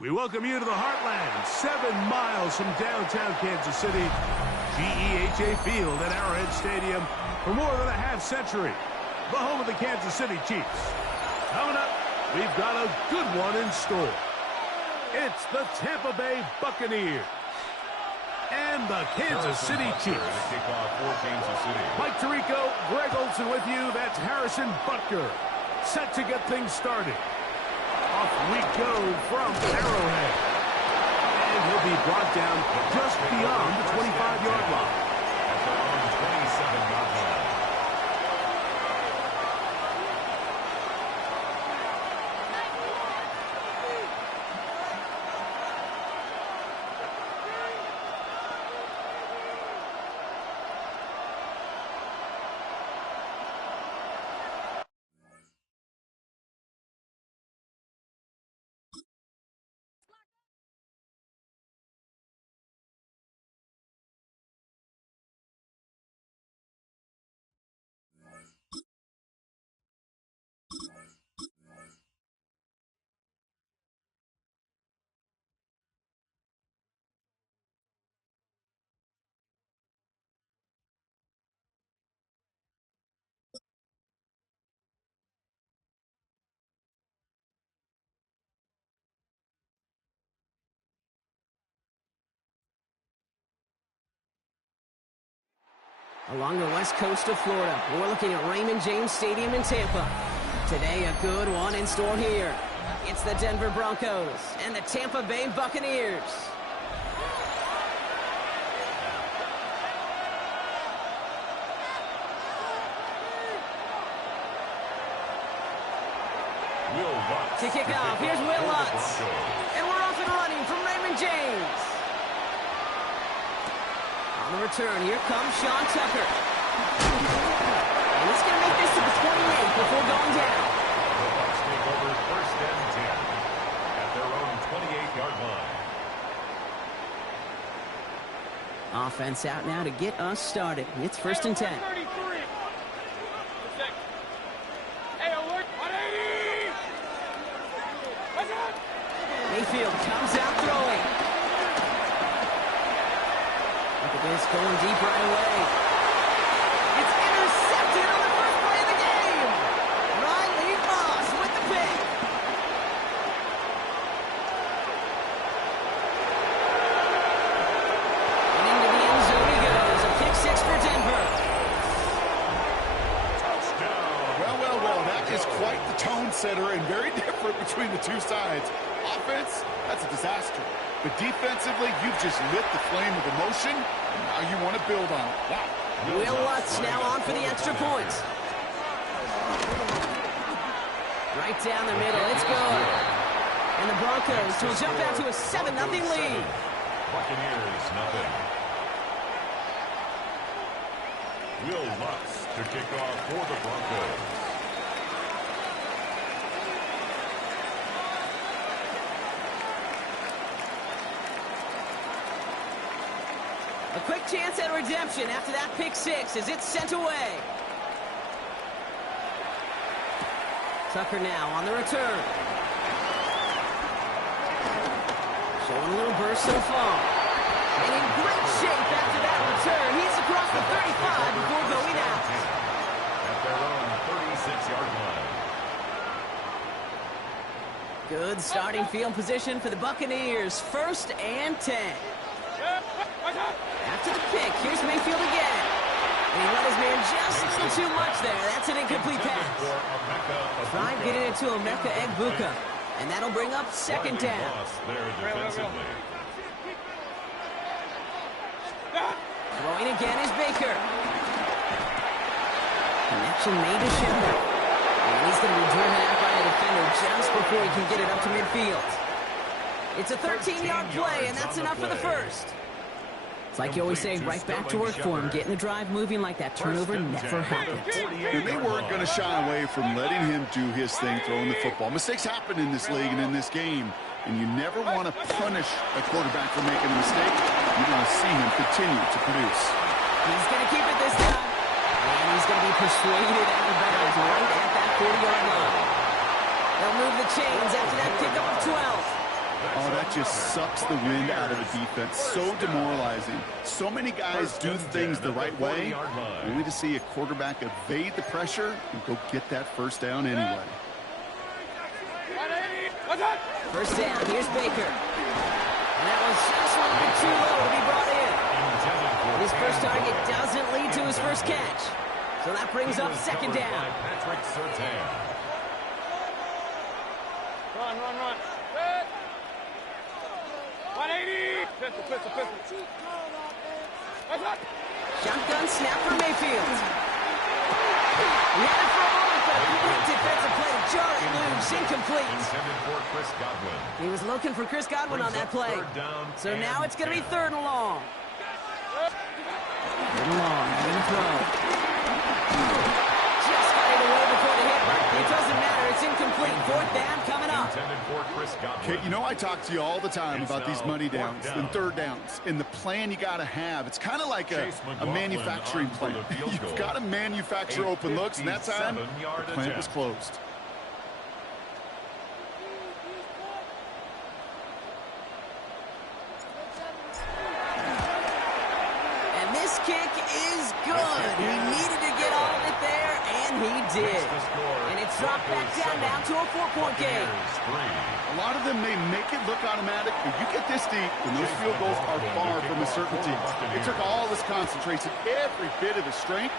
We welcome you to the Heartland, 7 miles from downtown Kansas City, GEHA Field at Arrowhead Stadium for more than a half-century, the home of the Kansas City Chiefs. Coming up, we've got a good one in store. It's the Tampa Bay Buccaneers and the Kansas City Chiefs. Mike Tirico, Greg Olson with you. That's Harrison Butker, set to get things started. Off we go from Arrowhead. And he'll be brought down just beyond the 25-yard line. At the 27-yard line. Along the west coast of Florida, we're looking at Raymond James Stadium in Tampa. Today, a good one in store here. It's the Denver Broncos and the Tampa Bay Buccaneers. To kick off, here's Will Lutz. And we're off and running from Raymond James. On the return, here comes Sean Tucker. And he's going to make this to the 28 before going down. The Bucs take over first and 10 at their own 28-yard line. Offense out now to get us started. It's first and 10. Mayfield comes out throwing. Look at this, going deep right away. It's intercepted on the first play of the game. Riley Moss with the pick. And into the end zone he goes. A pick six for Denver. Touchdown. Well, that is quite the tone setter and very different between the two sides. Offense, that's a disaster. But defensively, you've just lit the flame of emotion, and now you want to build on it. Wow. Will Lutz now on for the extra point. Right down the middle, it's good. And the Broncos will jump out to a 7-0 lead. Buccaneers, nothing. Will Lutz to kick off for the Broncos. A quick chance at redemption after that pick six as it's sent away. Tucker now on the return. Showing a little burst so far. And in great shape after that return. He's across the 35 before going out. At their own 36-yard line. Good starting field position for the Buccaneers. First and 10. After the pick, here's Mayfield again. And he let his man just a little too much there. That's an incomplete pass. Tried getting it to Emeka Egbuka. And that'll bring up second down. Throwing again is Baker. Connection made to Shepard. And he's going to be driven out by a defender just before he can get it up to midfield. It's a 13-yard play, and that's enough for the first. It's like you always say, right back to work for him. Getting the drive moving like that turnover never happened. And they weren't going to shy away from letting him do his thing, throwing the football. Mistakes happen in this league and in this game, and you never want to punish a quarterback for making a mistake. You want to see him continue to produce. He's going to keep it this time. And he's going to be persuaded out of bounds right at that 40-yard line. They'll move the chains after that pickup of 12. Oh, that just sucks the wind out of the defense. So demoralizing. So many guys do things the right way, only to see a quarterback evade the pressure and go get that first down anyway. First down, here's Baker. And that was just a little bit too low to be brought in. His first target doesn't lead to his first catch. So that brings up second down. Patrick Surtain. Run. 180. Pistol. Shotgun snap for Mayfield. He had it for a moment, but a quick defensive play to jar it loose. Incomplete. Intended for Chris Godwin. He was looking for Chris Godwin on that play. So now it's going to be third and long. Third and long, in the throw. Just got it away before the hit, but it doesn't matter. It's incomplete. Fourth down coming up. Intended for Chris Godwin. Okay, you know I talk to you all the time about these money downs and third downs and the plan you got to have. It's kind of like a manufacturing plant. You've got to manufacture open looks, and that time the plant was closed. And this kick is good. He needed to get all of it there, and he did. And it's dropped back down to a 4-point game. A lot of them may make it look automatic, but you get this deep, and those field goals are far from a certainty. It took all his concentration, every bit of his strength,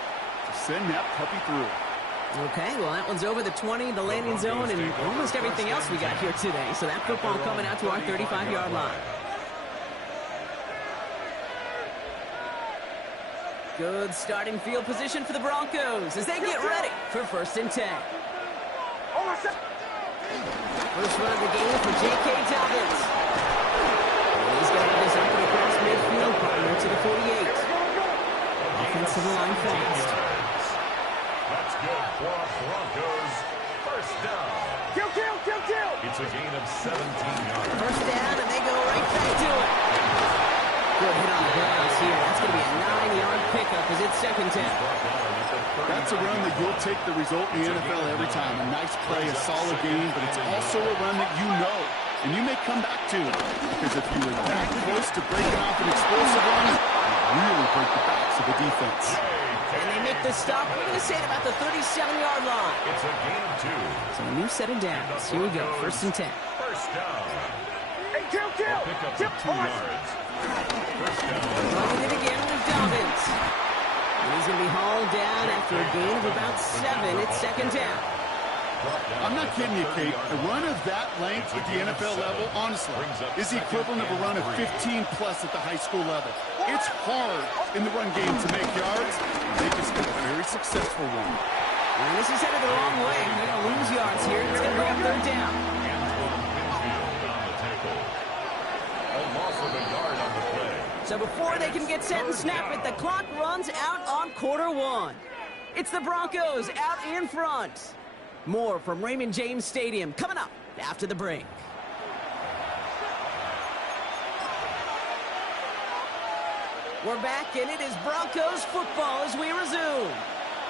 to send that puppy through. Okay, well, that one's over the 20, the landing zone, and almost everything else we got here today. So that football coming out to our 35-yard line. Good starting field position for the Broncos as they get ready for 1st and 10. First run of the game for J.K. Dobbins. And he's going to have this open across midfield, partner to the 48. Offensive line fast. That's good for Broncos. First down. Kill. It's a gain of 17 yards. First down, and they go right back to it. Good hit on the grounds here. That's going to be a 9-yard pickup as it's second down. That's a run that you'll take the result in the NFL every time. A nice play, a solid game, but it's also a run that you know, and you may come back to it. Because if you were that close to breaking off an explosive run, you really break the backs of the defense. And they make the stop. We're going to say it about the 37-yard line. It's a gain of 2. So a new set of downs. Here we go, 1st and 10. First down. Hey, kill. Pick up to 2 yards. First down. Running it again with Dobbins. And he's going to be hauled down after a gain of about 7. It's second down. I'm not kidding you, Kate. A run of that length at the NFL level, honestly, is the equivalent of a run of 15-plus at the high school level. It's hard in the run game to make yards, and they just got a very successful one. And this is headed the wrong way. They're going to lose yards here. It's going to bring up third down. A loss of a yard on the play. So before they can get set and snap it, the clock runs out on quarter 1. It's the Broncos out in front. More from Raymond James Stadium coming up after the break. We're back, and it is Broncos football as we resume.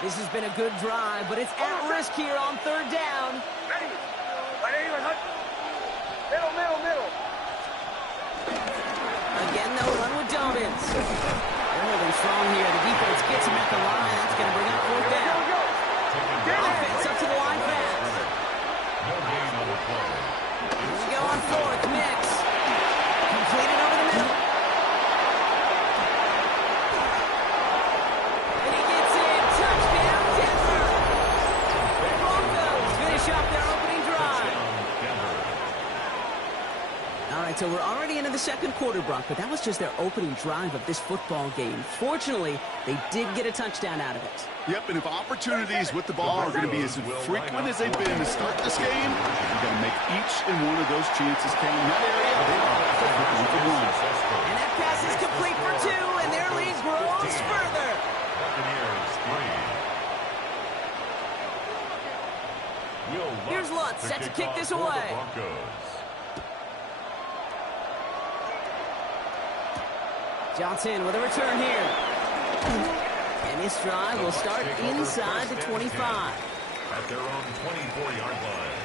This has been a good drive, but it's at risk here on third down. Middle. Again, they'll run with Dobbins. They're holding strong here. The defense gets him at the line. That's going to bring up fourth down. Offense up to the line fast. No gain on the play. Here we go on fourth. Mix. Completed over the middle. And he gets in. Touchdown, Denver. The Broncos finish up their opening drive. All right, so we're already into the second quarter, Brock, but that was just their opening drive of this football game. Fortunately, they did get a touchdown out of it. Yep, and if opportunities with the ball are going to be as frequent as they've been to start this game, you've got to make each and one of those chances count. In that area, they are perfectly for one. And that pass is complete for 2, and their lead grows further. Buccaneers 3. Here's Lutz set to kick this away. Johnson with a return here. And this drive will start inside the 25. At their own 24-yard line.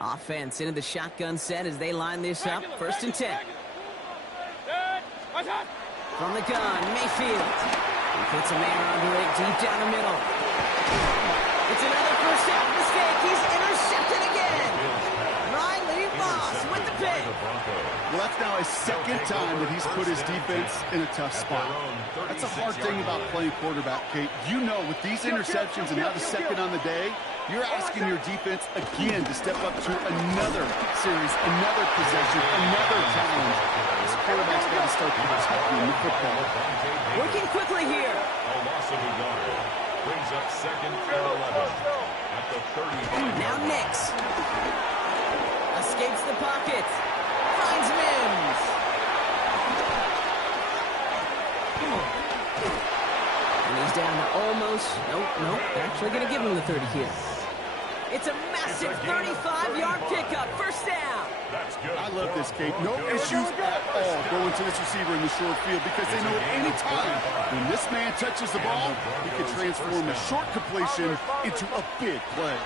Offense into the shotgun set as they line this up. 1st and 10. From the gun, Mayfield. He puts a man under it deep down the middle. It's another first down mistake. He's intercepted again. Riley Moss with the pick. Well, that's now his 2nd time that he's put his defense in a tough spot. That's a hard thing about playing quarterback, Kate. You know, with these interceptions and now the 2nd on the day, you're asking your defense again to step up to another series, another possession, another challenge. This quarterback's got to start protecting the football. Working quickly here. A loss of a yard. Brings up 2nd and 11 at the 30. Now Nix. Escapes the pocket. Finds Mims. And he's down to almost... Nope. They're actually going to give him the 30 here. It's a massive 35-yard pickup. 1st down. That's good. I love this, Kate. No issues at all going to this receiver in the short field because they know at any time when this man touches the ball, he can transform a short completion into a big play.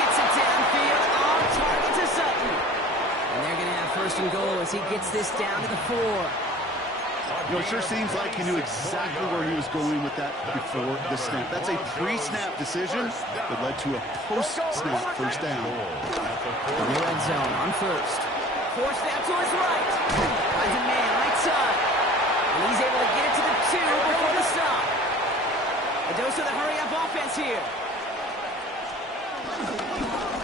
Gets it downfield on target to Sutton. And they're going to have 1st and goal as he gets this down to the 4. You know, it sure seems like he knew exactly where he was going with that before the snap. That's a pre-snap decision that led to a post-snap 1st down. In the red zone on 1st. Forced out to his right. Finds a man right side. And he's able to get it to the 2 before the stop. A dose of the hurry-up offense here.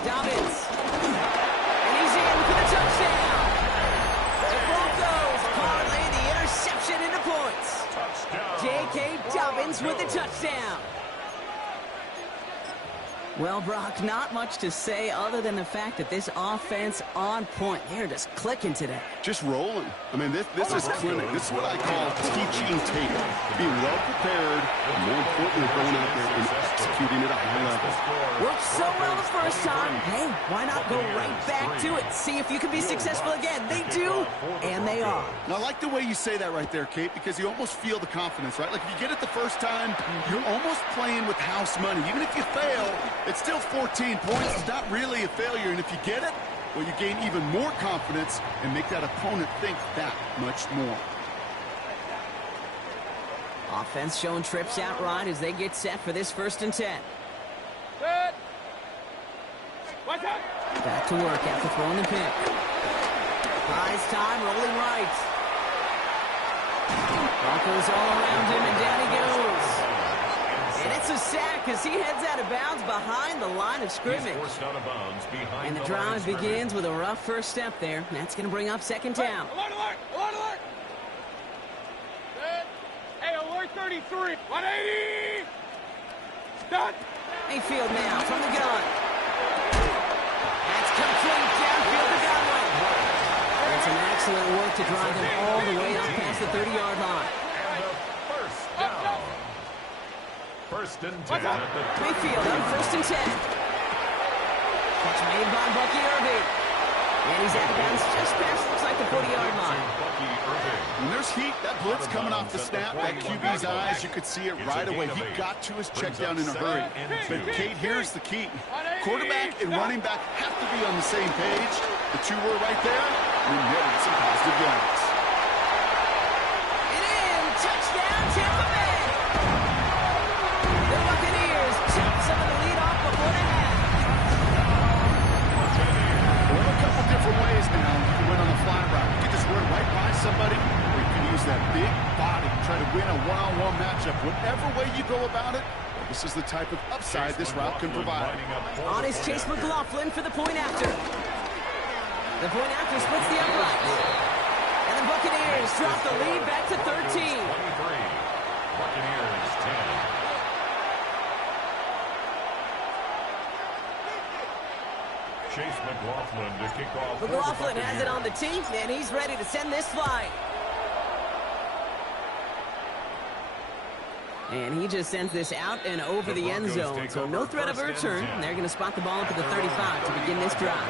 Dobbins. And he's in for the touchdown. The Broncos parlay the interception into points. J.K. Dobbins with the touchdown. Well, Brock, not much to say other than the fact that this offense on point. They're just clicking today. Just rolling. I mean, this is clinic. This is what I call teaching tape. Being well prepared, and more importantly, going out there and executing at a high level. Worked so well the 1st time. Hey, why not go right back to it? See if you can be successful again. They do, and they are. Now, I like the way you say that right there, Kate, because you almost feel the confidence, right? Like, if you get it the 1st time, you're almost playing with house money. Even if you fail, it's still 14 points. It's not really a failure, and if you get it, well, you gain even more confidence and make that opponent think that much more. Offense showing trips out right as they get set for this 1st and 10. Good. Watch out. Back to work after throwing the pick. Prize time, rolling right. Broncos all around him, and down he goes. And it's a sack as he heads out of bounds behind the line of scrimmage. And the drive begins with a rough 1st step there. That's going to bring up 2nd down. Alert, alert, alert, alert. Good. Hey, alert 33. 180. Done. Mayfield now from the gun. That's complete downfield to Godwin. And some excellent work to drive them all the way up past the 30-yard line. And a 1st down. 1st and 10. Mayfield on 1st and 10. Catch made by Bucky Irving. And he's out of bounds just past, looks like the 40-yard line. When there's heat, that blitz coming off the snap, that QB's eyes, you could see it right away. He got to his check down in a hurry. But, Kate, here's the key. Quarterback and running back have to be on the same page. The 2 were right there. We netted some positive yards. And in, touchdown, Tampa Bay. The Buccaneers chop some of the lead off before the half. Well, a couple different ways now. You can win on the fly route. You can just run right by somebody, or you can use that big body to try to win a one-on-one matchup. Whatever way you go about it, well, this is the type of upside this route can provide. On is Chase McLaughlin for the point after. The point after splits the upright. And the Buccaneers drop the lead back to 13. Buccaneers 10. Chase McLaughlin to kick off. McLaughlin has it on the tee, and he's ready to send this flying. And he just sends this out and over the end zone. So no threat of a return. And they're going to spot the ball up at the 35 to begin this drive.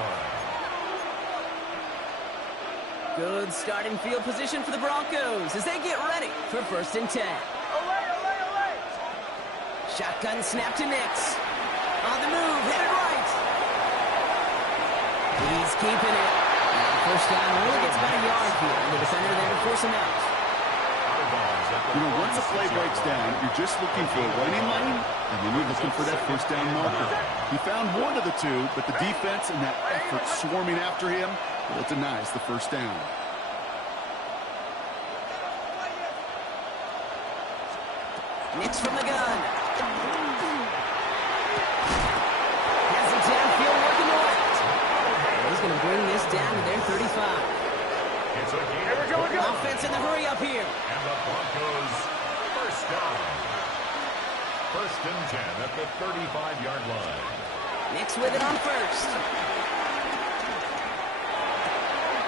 Good starting field position for the Broncos as they get ready for 1st and 10. Shotgun snap to Nix. On the move, headed right. He's keeping it. And first down really gets about a yard here. And the defender there to force him out. You know, once a play breaks down, you're just looking for a running lane, and then you're looking for that first down marker. He found one of the two, but the defense and that effort swarming after him, well, it denies the first down. Nix from the gun. Has it downfield working the left. He's going to bring this down to their 35. It's a Here we go. Offense in the hurry up here. And the Broncos first down. First and 10 at the 35-yard line. Nix with it on first.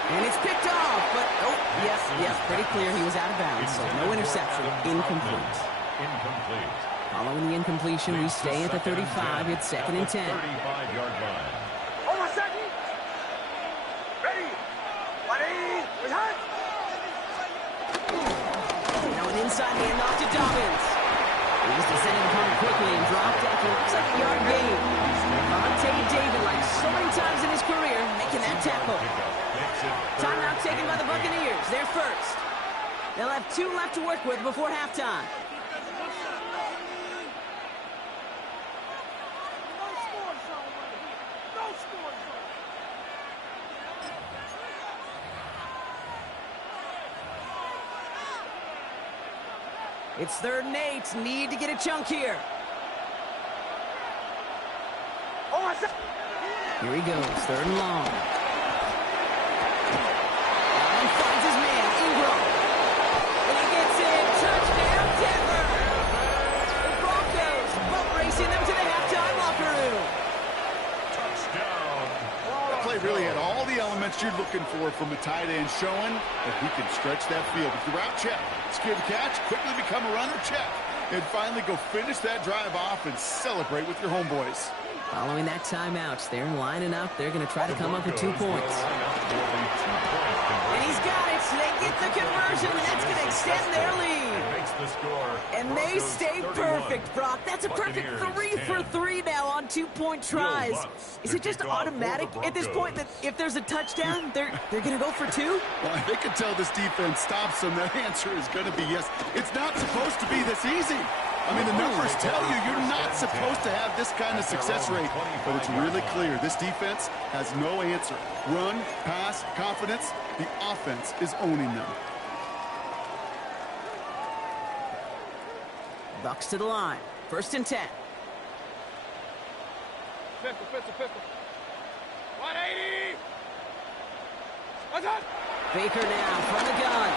And it's picked off, but oh, yes, pretty clear he was out of bounds, so no interception, incomplete. Incomplete. Following the incompletion, we stay at the 35. It's second and 10. 35-yard line. Hold on a second. Ready. 180. Return. Now an inside handoff to Dobbins. He was descending upon quickly and dropped after it looks like a yard gain. Vontae David, like so many times in his career, making that tackle. Timeout taken by the Buccaneers. They're first. They'll have 2 left to work with before halftime. It's 3rd and 8. Need to get a chunk here. Here he goes. 3rd and long. And finds his man, Ingram. And he gets in. Touchdown, Denver. The Broncos boat racing them to the halftime locker room. Touchdown. That play really had all the elements you're looking for from a tight end, showing that he can stretch that field. With the route check, secure the catch, quickly become a runner check, and finally go finish that drive off and celebrate with your homeboys. Following that timeout, they're lining up. They're going to try to come up with 2 points. And he's got it. They get the conversion, and that's going to extend their lead. The score. And they stay perfect, Brock. That's a perfect 3 for 3 now on 2-point tries. Is it just automatic at this point that if there's a touchdown, they're going to go for 2? Well, they can tell this defense stops them. Their answer is going to be yes. It's not supposed to be this easy. I mean, the numbers tell you you're not supposed to have this kind of success rate, but it's really clear. This defense has no answer. Run, pass, confidence. The offense is owning them. Bucks to the line. 1st and 10. Pistol. 180. What's up? Baker now from the gun.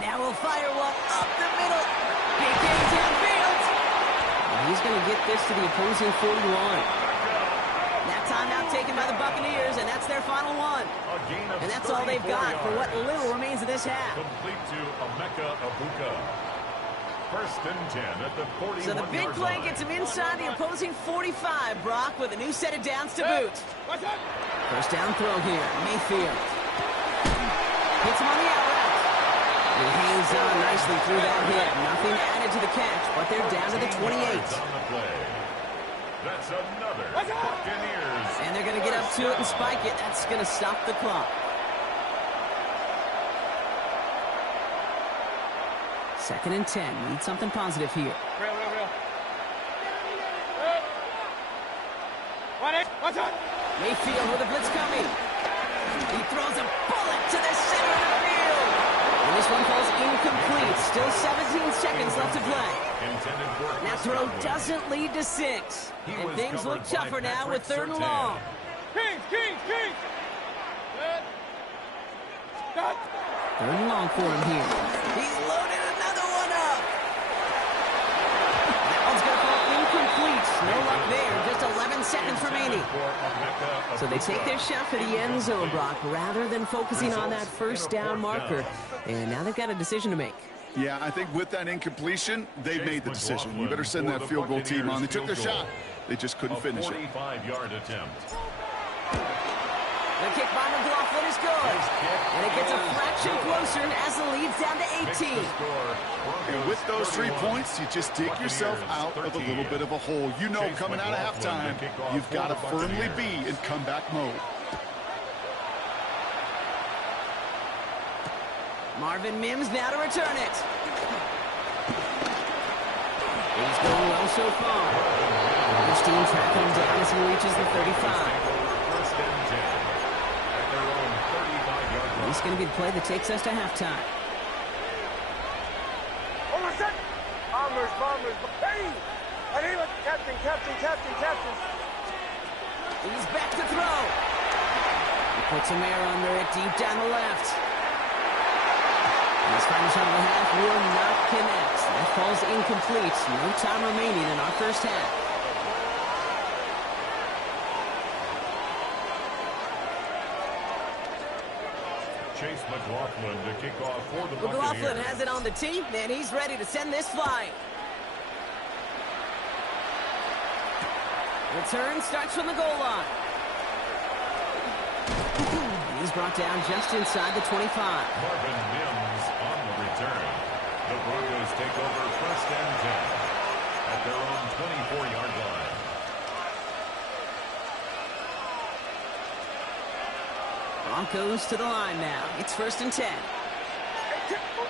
Now we'll fire one up the middle. Big game downfield. And he's going to get this to the opposing 41. That timeout taken by the Buccaneers, and that's their final one. And that's all they've got for what little remains of this half. Complete to Emeka Egbuka. 1st and 10 at the 41. So the big play gets him inside the opposing 45, Brock, with a new set of downs to boot. First down throw here, Mayfield. Hits him on the out route. He hangs on nicely through that hit. Nothing added to the catch, but they're down to the 28. That's another Buccaneers. And they're going to get up to it and spike it. That's going to stop the clock. 2nd and 10. Need something positive here. Real. 180. What's up? Mayfield with a blitz coming. He throws a bullet to the center of the field. And this one falls incomplete. Still 17 seconds left to play. That throw doesn't lead to 6. And things look tougher now with 3rd and long. Kings. Stop. 3rd and long for him here. He's loaded another one up. That one's going to fall incomplete. No luck there. Just 11 seconds remaining. So they take their shot for the end zone, Brock, rather than focusing on that first down marker. And now they've got a decision to make. Yeah, I think with that incompletion, they made the decision. You better send that field goal team on. They took their shot. They just couldn't finish it. 45-yard attempt. The kick by McLaughlin is good. And it gets a fraction closer as the lead's down to 18. And with those 3 points, you just dig yourself out of a little bit of a hole. You know, coming out of halftime, you've got to firmly be in comeback mode. Marvin Mims now to return it. He's going well so far. Each team tracking him down as he reaches the 35. This is going to be the play that takes us to halftime. Hold on a sec. Bombers. Hey! I need a captain. He's back to throw. He puts some air under it deep down the left. His final shot of the half will not connect. That falls incomplete. No time remaining in our first half. Chase McLaughlin to kick off for the Buccaneers. McLaughlin has it on the tee, and he's ready to send this flying. Return starts from the goal line. He's brought down just inside the 25. Marvin Mims on the return. The Broncos take over 1st and 10 at their own 24-yard line. Broncos to the line now. It's 1st and 10. Hey, tip. Go.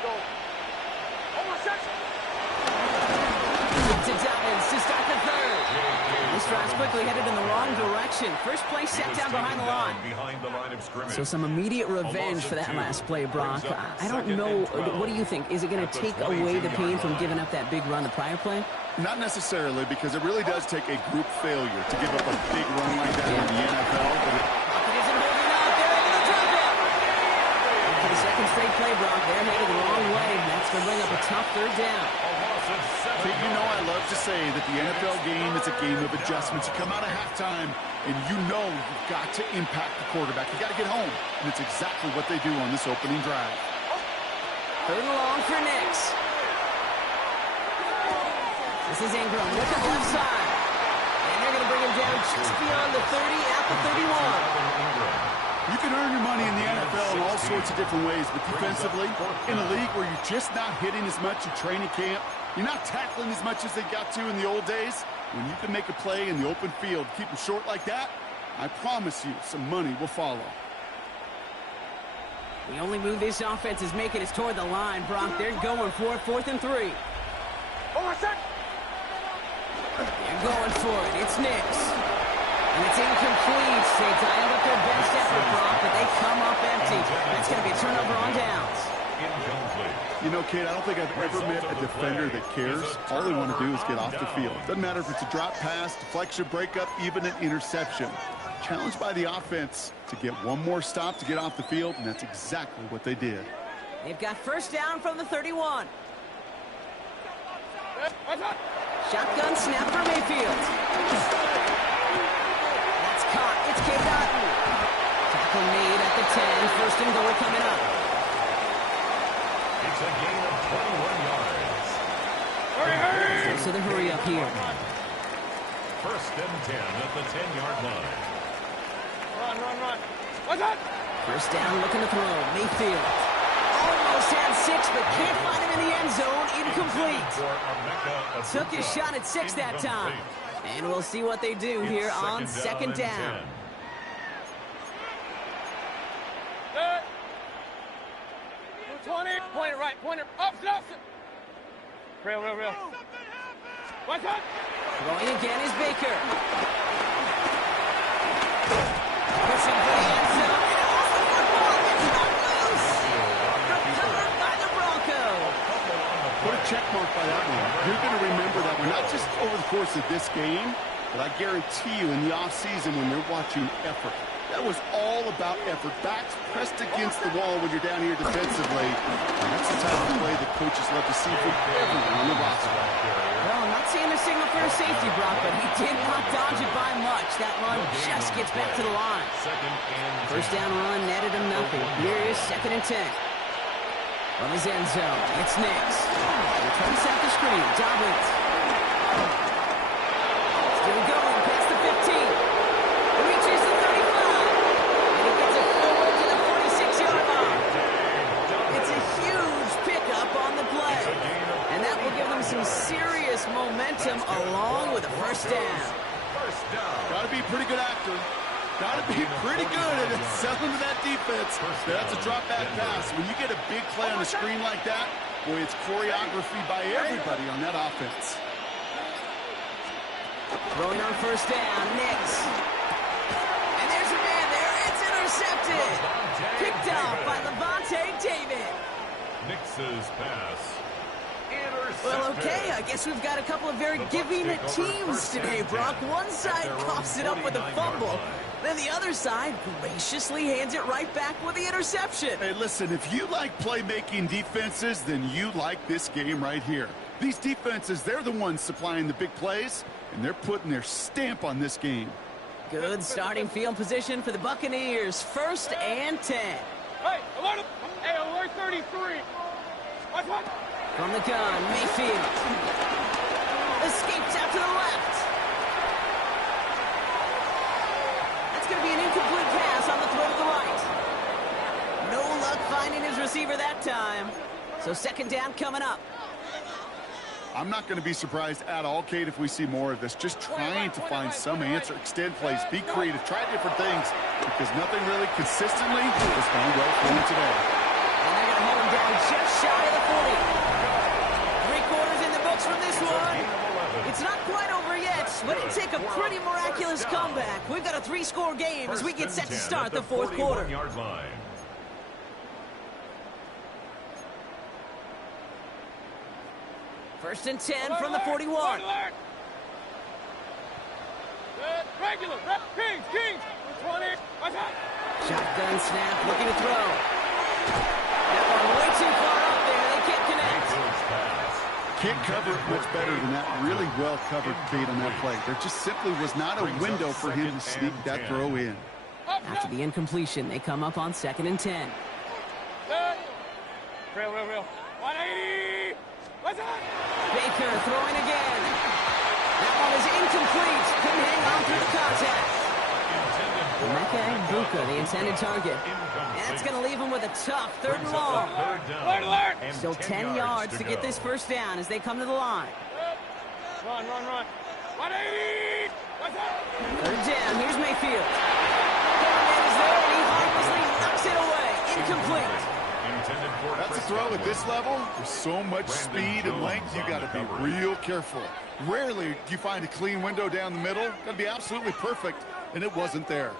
Hold on a sec. To Dobbins to start the third. This drive's quickly headed in the wrong direction. First play set down behind the line. So some immediate revenge for that last play, Brock. I don't know. What do you think? Is it going to take away the pain from giving up that big run the prior play? Not necessarily, because it really does take a group failure to give up a big run like that in the NFL. But It isn't holding up. They're able to drop it. For the second straight play, Brock, they're headed the wrong way. That's going to bring up a tough third down. you know I love to say that the NFL game is a game of adjustments. You come out of halftime, and you know you've got to impact the quarterback. You got to get home, and it's exactly what they do on this opening drive. Third and long for Nix. This is Ingram with the left side. And they're going to bring him down just beyond the 30 at the 31. You can earn your money in the NFL in all sorts of different ways, but defensively, in a league where you're just not hitting as much in training camp, you're not tackling as much as they got to in the old days, when you can make a play in the open field, keep them short like that, I promise you some money will follow. The only move this offense is making is toward the line, Brock. They're going for it, 4th and 3. Hold on a sec. They're going for it. It's Nix. And it's incomplete. They dialed up their best effort, Brock, but they come up empty. That's going to be a turnover on downs. You know, kid, I don't think I've ever met a defender that cares. All they want to do is get off the field. Doesn't matter if it's a drop pass, deflection, breakup, even an interception. Challenged by the offense to get one more stop to get off the field, and that's exactly what they did. They've got first down from the 31. Shotgun snap for Mayfield. That's caught. It's K. Dotton. Tackle made at the 10. First and goal coming up. It's a gain of 21 yards. Hurry! So the hurry up here. First and 10 at the 10-yard line. Run. What's that? First down, looking to throw. Mayfield. Almost had 6, but can't find him in the end zone. Incomplete. Took his shot at 6 that time. And we'll see what they do here on second down. 20. Pointer right. Pointer up. Real. What's that? Throwing again is Baker. Pushing for the end zone. And off the football. It's not loose. Recovered by the Broncos. Put a check mark by that one. You're going to remember that one, not just over the course of this game, but I guarantee you in the offseason when they're watching effort. That was all about effort. Backs pressed against the wall when you're down here defensively. And that's the type of play that coaches love to see from everyone on the roster. Well, I'm not seeing a signal for a safety, Brock, but he did not dodge it by much. That run just gets back to the line. First down run netted him nothing. Here is 2nd and 10. From his end zone, it's Nix. Returns out the screen. Dobbins. Still going past the 15. Reaches the 35. And he gets them some serious momentum along with a first down. Got to be a pretty good actor. Got to be pretty good at selling to that defense. That's a drop back pass. When you get a big play on the screen like that, boy, it's choreography by everybody on that offense. Throwing on first down, Nix. And there's a man there. It's intercepted. Picked off by Levante David. Nix's pass. Well, okay, I guess we've got a couple of very giving teams today, Brock. One side coughs it up with a fumble. Then the other side graciously hands it right back with the interception. Hey, listen, if you like playmaking defenses, then you like this game right here. These defenses, they're the ones supplying the big plays, and they're putting their stamp on this game. Good starting field position for the Buccaneers. 1st and 10. Hey, alert 33. What? From the gun, Mayfield. Escapes out to the left. That's going to be an incomplete pass on the throw to the right. No luck finding his receiver that time. So 2nd down coming up. I'm not going to be surprised at all, Kate, if we see more of this. Just trying to find some answer, extend plays, be creative, try different things, because nothing really consistently has gone well for him today. And they're going to hold him down just shy of the 40. 3/4 in the books from this one. It's not quite over yet, but it'll take a pretty miraculous comeback. We've got a 3-score game as we get set to start the 4th quarter. Line. 1st and 10 from the 41. Regular. Kings. 20. Shotgun snap, looking to throw. That one way too far up there. They can't connect. Can't cover it much better than that. Really well covered, Kate, on that play. There just simply was not a window for him to sneak that throw in. After the incompletion, they come up on 2nd and 10. Real. 180. What's that? Baker throwing again. That one is incomplete. Couldn't hang on through the contact. Mecca Buka, the intended target. And that's going to leave him with a tough 3rd and long. Alert. Still 10 yards to get this first down as they come to the line. Run. 180. What's that? 3rd down. Here's Mayfield. Coleman is there, and he harmlessly knocks it away. Incomplete. That's a throw at this level. There's so much speed and length, you got to be real careful. Rarely do you find a clean window down the middle. Got to be absolutely perfect, and it wasn't there.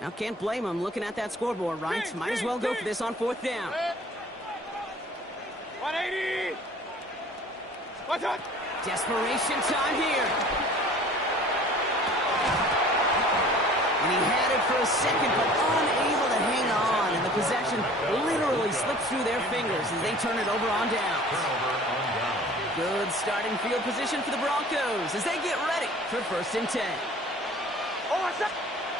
Now, can't blame him looking at that scoreboard, right? Might as well go for this on 4th down. 180. What's that? Desperation time here. And he had it for a second, but unable to hang on. And the possession literally slips through their fingers as they turn it over on down. Good starting field position for the Broncos as they get ready for 1st and 10. Oh, what's that?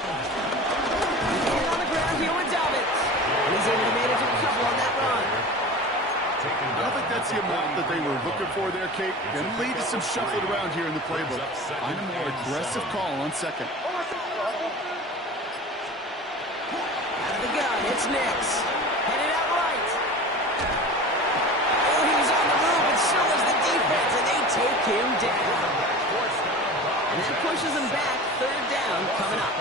And on the ground here with Dobbins. And he's able to manage a couple on that run. I don't think that's the amount that they were looking for there, Kate. Going to lead to some shuffling around here in the playbook. Find a more aggressive call on 2nd. Out of the gun, it's Nix. Headed out right. Oh, he's on the move, and so is the defense, and they take him down. And that pushes him back. 3rd down coming up.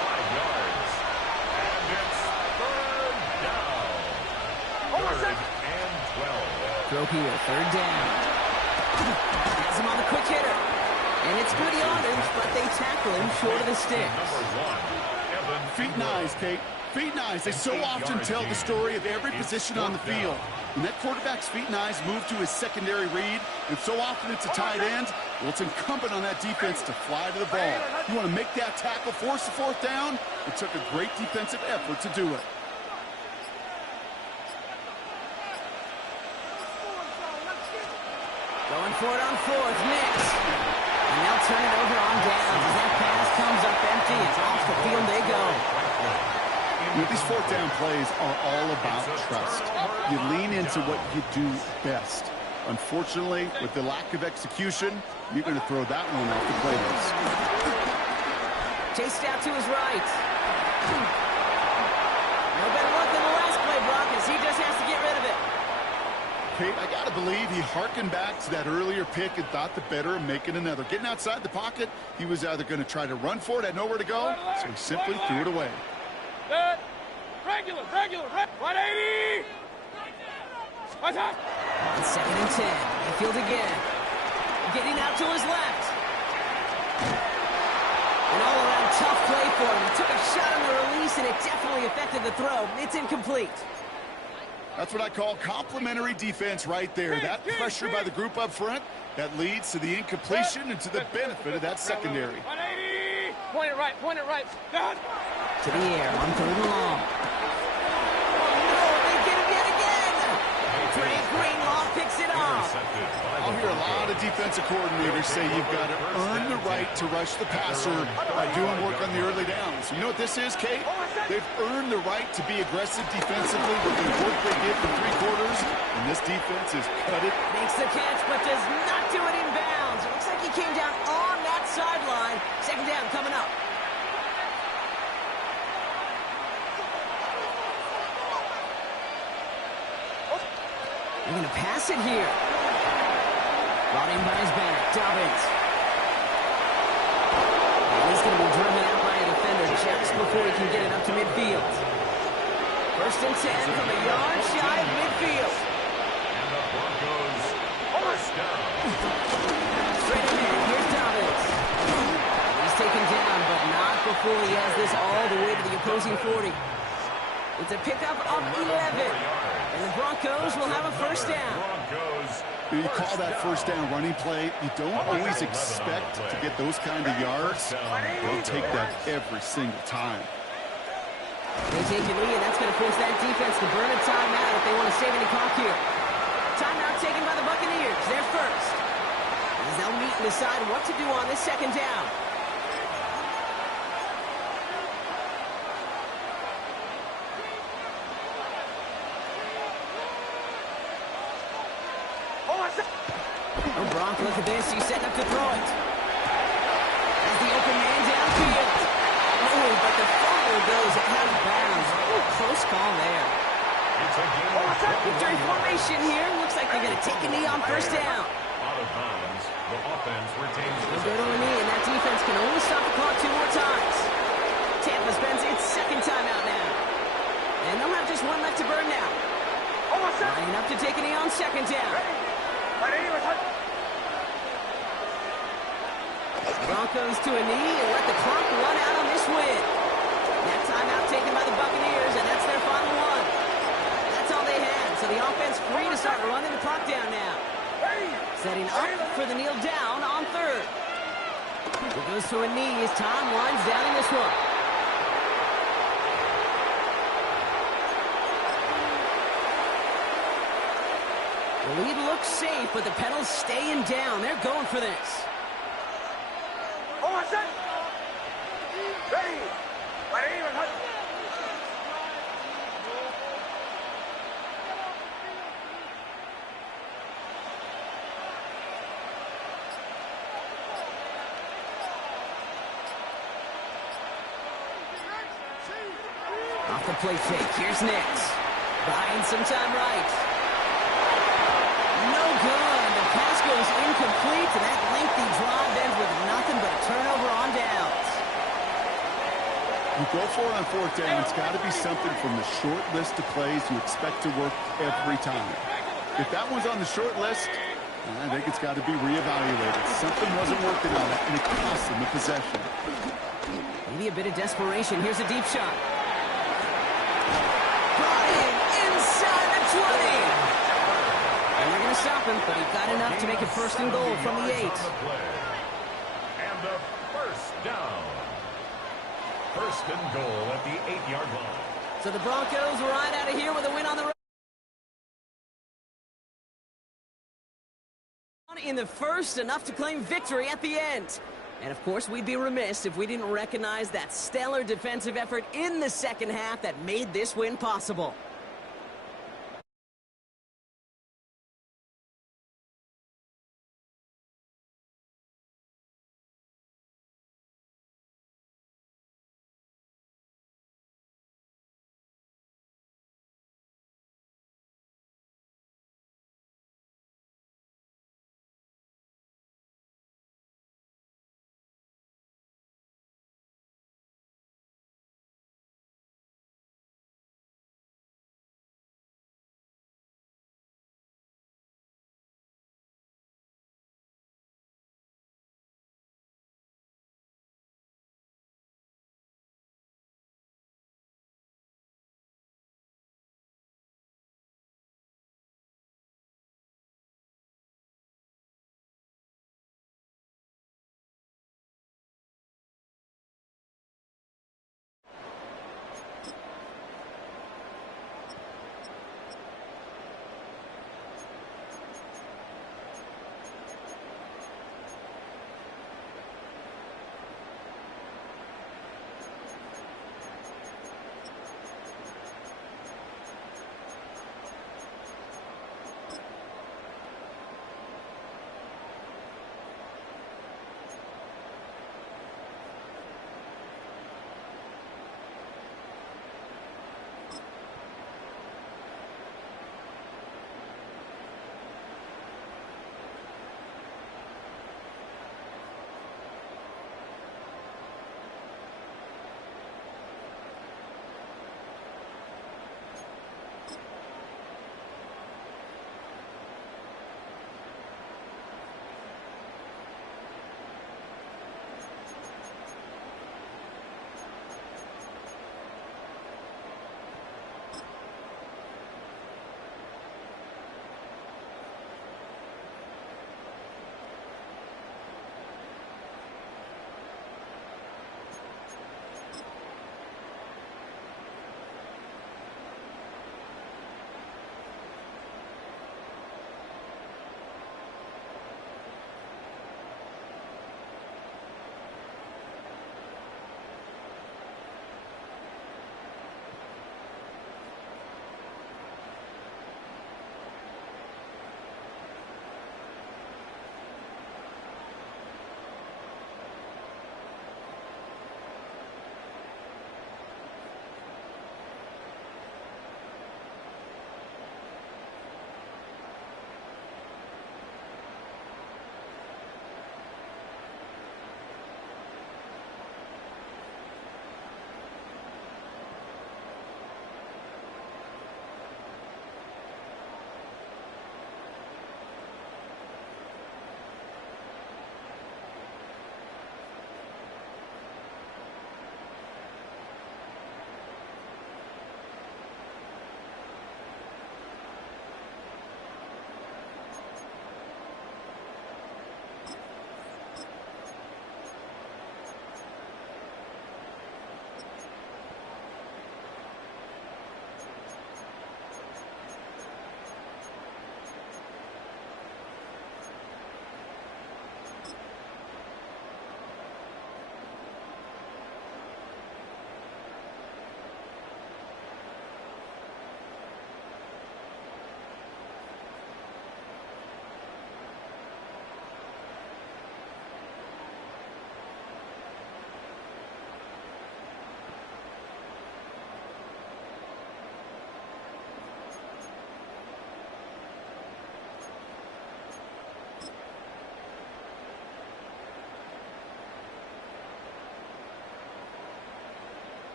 Throw here, 3rd down. Has him on the quick hitter. And it's good yardage, but they tackle him short of the sticks. Feet and eyes, Kate. Feet and eyes. They so often tell the story of every position on the field. When that quarterback's feet and eyes move to his secondary read, and so often it's a tight end, well, it's incumbent on that defense to fly to the ball. You want to make that tackle, force the 4th down? It took a great defensive effort to do it. Going for it on 4th, Nix. And they'll turn it over on downs as that pass comes up empty. It's off the field they go. You know, these 4th down plays are all about trust. You lean into what you do best. Unfortunately, with the lack of execution, you're going to throw that one off the play list. Chased out to his right. No better luck than the last play, Brock, as he just has to get rid of it. Pete, I got to believe he harkened back to that earlier pick and thought the better of making another. Getting outside the pocket, he was either going to try to run for it, had nowhere to go, so he simply threw it away. Good. Regular. 180. What's up? On 2nd and 10. Mayfield again. Getting out to his left. An all-around tough play for him. He took a shot on the release, and it definitely affected the throw. It's incomplete. That's what I call complimentary defense right there. That pressure by the group up front, that leads to the incompletion and to the benefit of that secondary. 180. Point it right. Done. To the air on 3rd and long. Oh, they get him yet again. Trey Greenlaw picks it off. I'll hear a lot of defensive coordinators say you've got to earn the right to rush the passer by doing work on the early downs. You know what this is, Kate? They've earned the right to be aggressive defensively with the work they did for 3 quarters, and this defense has cut it. Makes the catch, but does not do it in bounds. It looks like he came down on that sideline. 2nd down coming up. They're going to pass it here. Brought in by his back, Dobbins. And he's going to be driven out by a defender just before he can get it up to midfield. 1st and 10 from a yard shy of midfield. And the Broncos first down. Straight ahead, here's Dobbins. He's taken down, but not before he has this all the way to the opposing 40. It's a pickup of 11. And the Broncos will have a 1st down. You call that 1st down running play. You don't always expect to get those kind of yards. They'll take that every single time. They take a knee, and that's going to force that defense to burn a timeout if they want to save any clock here. Timeout taken by the Buccaneers. They're first. As they'll meet and decide what to do on this 2nd down. Oh, Gronk, look at this. He's setting up to throw it. As the open man downfield. Oh, but the fumble goes out of bounds. Oh, close call there. Victory formation here. Looks like they're going to take a knee on 1st down. Out of bounds. The offense retains They'll go to a knee, and that defense can only stop the clock 2 more times. Tampa spends its 2nd timeout now. And they'll have just 1 left to burn now. Lining up to take a knee on 2nd down. Broncos to a knee and let the clock run out on this win. That timeout taken by the Buccaneers, and that's their final one. That's all they had, so the offense free to start running the clock down now. Setting up for the kneel down on 3rd. He goes to a knee as time winds down in this one. The lead looks safe, but the pedals staying down. They're going for this. Off the play fake, here's Nix. Buying some time right. No good. The pass goes incomplete, and that lengthy drive ends with nothing but a turnover on downs. You go for it on 4th down. It's got to be something from the short list of plays you expect to work every time. If that one's on the short list, I think it's got to be reevaluated. Something wasn't working on it, and it cost them the possession. Maybe a bit of desperation. Here's a deep shot. Brought in inside the 20. And they're going to stop him, but he got enough to make it 1st and goal from the 8. And a 1st down. 1st and goal at the 8-yard line. So the Broncos right out of here with a win on the road. In the 1st, enough to claim victory at the end. And of course, we'd be remiss if we didn't recognize that stellar defensive effort in the 2nd half that made this win possible.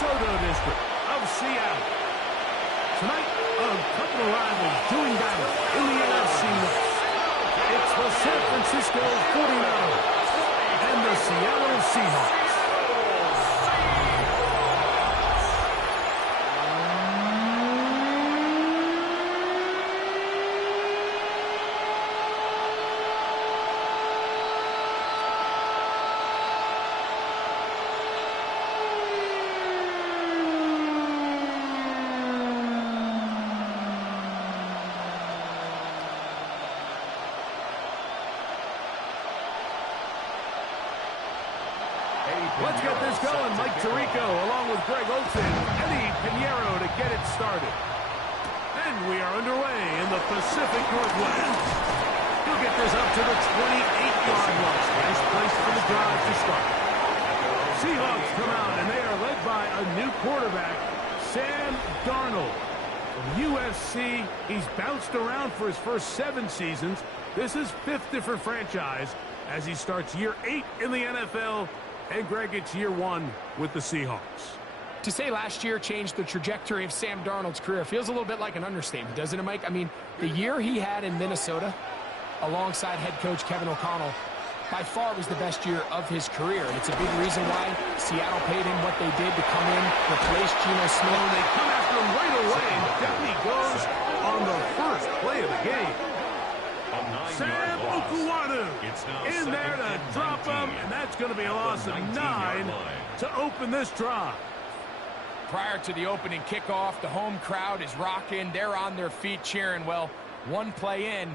DeSoto district of Seattle. Tonight, a couple of rivals doing battle in the NFC West. It's the San Francisco 49ers and the Seattle Seahawks. Let's get this going. Mike Tirico along with Greg Olsen, Eddie Pinheiro to get it started. And we are underway in the Pacific Northwest. He'll get this up to the 28-yard line. Nice place for the drive to start. Seahawks come out, and they are led by a new quarterback, Sam Darnold. From USC, he's bounced around for his first 7 seasons. This is 5th different franchise as he starts year 8 in the NFL. And Greg, it's year 1 with the Seahawks. To say last year changed the trajectory of Sam Darnold's career feels a little bit like an understatement, doesn't it, Mike? I mean, the year he had in Minnesota alongside head coach Kevin O'Connell by far was the best year of his career. And it's a big reason why Seattle paid him what they did to come in, replace Geno Smith. And they come after him right away, and down he goes on the first play of the game. Sam Okuwanu in there to drop him, and that's going to be a loss of 9 to open this drive. Prior to the opening kickoff, the home crowd is rocking. They're on their feet cheering. Well, one play in,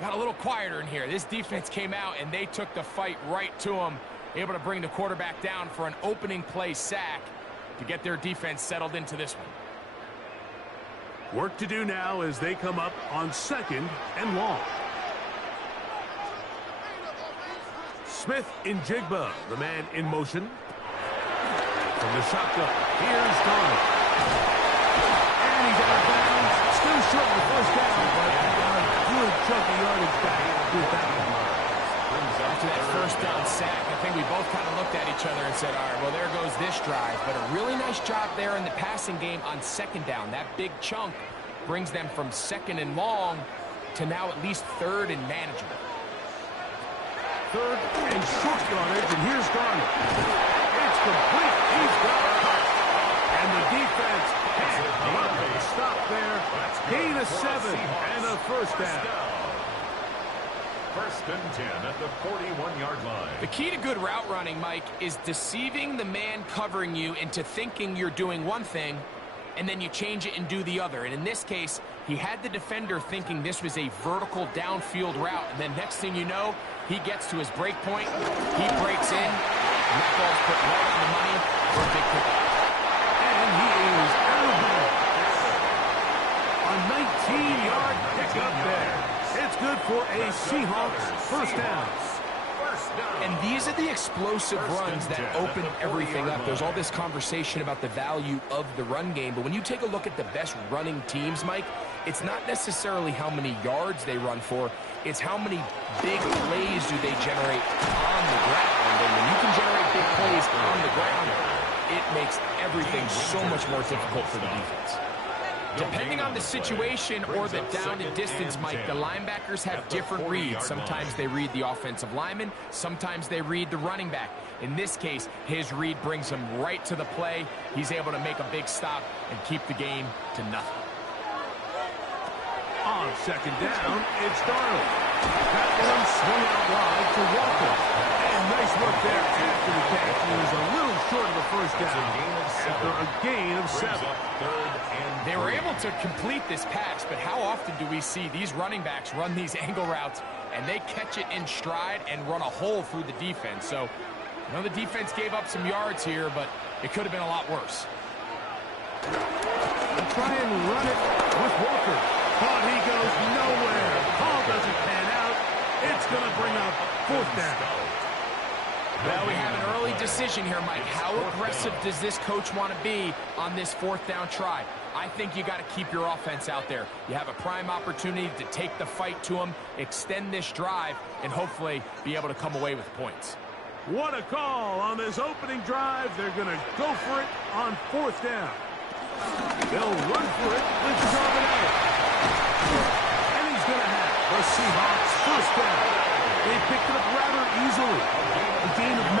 got a little quieter in here. This defense came out, and they took the fight right to him, able to bring the quarterback down for an opening play sack to get their defense settled into this one. Work to do now as they come up on 2nd and long. Smith in Jigba, the man in motion. From the shotgun, here's Darnold. And he's out of bounds. Still short of the first down, but a good chunk of yardage back with that one. After that first down sack, I think we both kind of looked at each other and said, all right, well, there goes this drive. But a really nice job there in the passing game on 2nd down. That big chunk brings them from 2nd and long to now at least 3rd and manageable. 3rd and short yardage, and here's Darnold. It's complete. He's got cut. And the defense can't allow him to stop there. Gain of 7 and a first down. 1st and 10 at the 41-yard line. The key to good route running, Mike, is deceiving the man covering you into thinking you're doing one thing, and then you change it and do the other. And in this case, he had the defender thinking this was a vertical downfield route, and then next thing you know, he gets to his break point, he breaks in, and that ball's put right on the money for a big pickup. And he is out of bounds. A 19-yard pickup there. It's good for a Seahawks first down. And these are the explosive runs that open everything up. There's all this conversation about the value of the run game, but when you take a look at the best running teams, Mike, it's not necessarily how many yards they run for, it's how many big plays do they generate on the ground. And when you can generate big plays on the ground, it makes everything so much more difficult for the defense. Depending on the situation or the down and distance, Mike, the linebackers have different reads. Sometimes they read the offensive lineman. Sometimes they read the running back. In this case, his read brings him right to the play. He's able to make a big stop and keep the game to nothing. On 2nd down, it's Darnold. That one swung out wide to Walker. And nice work there after the catch. He was a little short of the first down after a gain of 7. They were able to complete this pass, but how often do we see these running backs run these angle routes and they catch it in stride and run a hole through the defense? So, I know the defense gave up some yards here, but it could have been a lot worse. And try and run it with Walker. But he goes nowhere. Ball doesn't pan out. It's going to bring up 4th down. Well, we have an early decision here, Mike. How aggressive does this coach want to be on this 4th down try? I think you got to keep your offense out there. You have a prime opportunity to take the fight to him, extend this drive, and hopefully be able to come away with points. What a call on this opening drive. They're going to go for it on 4th down. They'll run for it with Charbonnet. And he's going to have the Seahawks 1st down. They picked it up rather easily. A gain of 9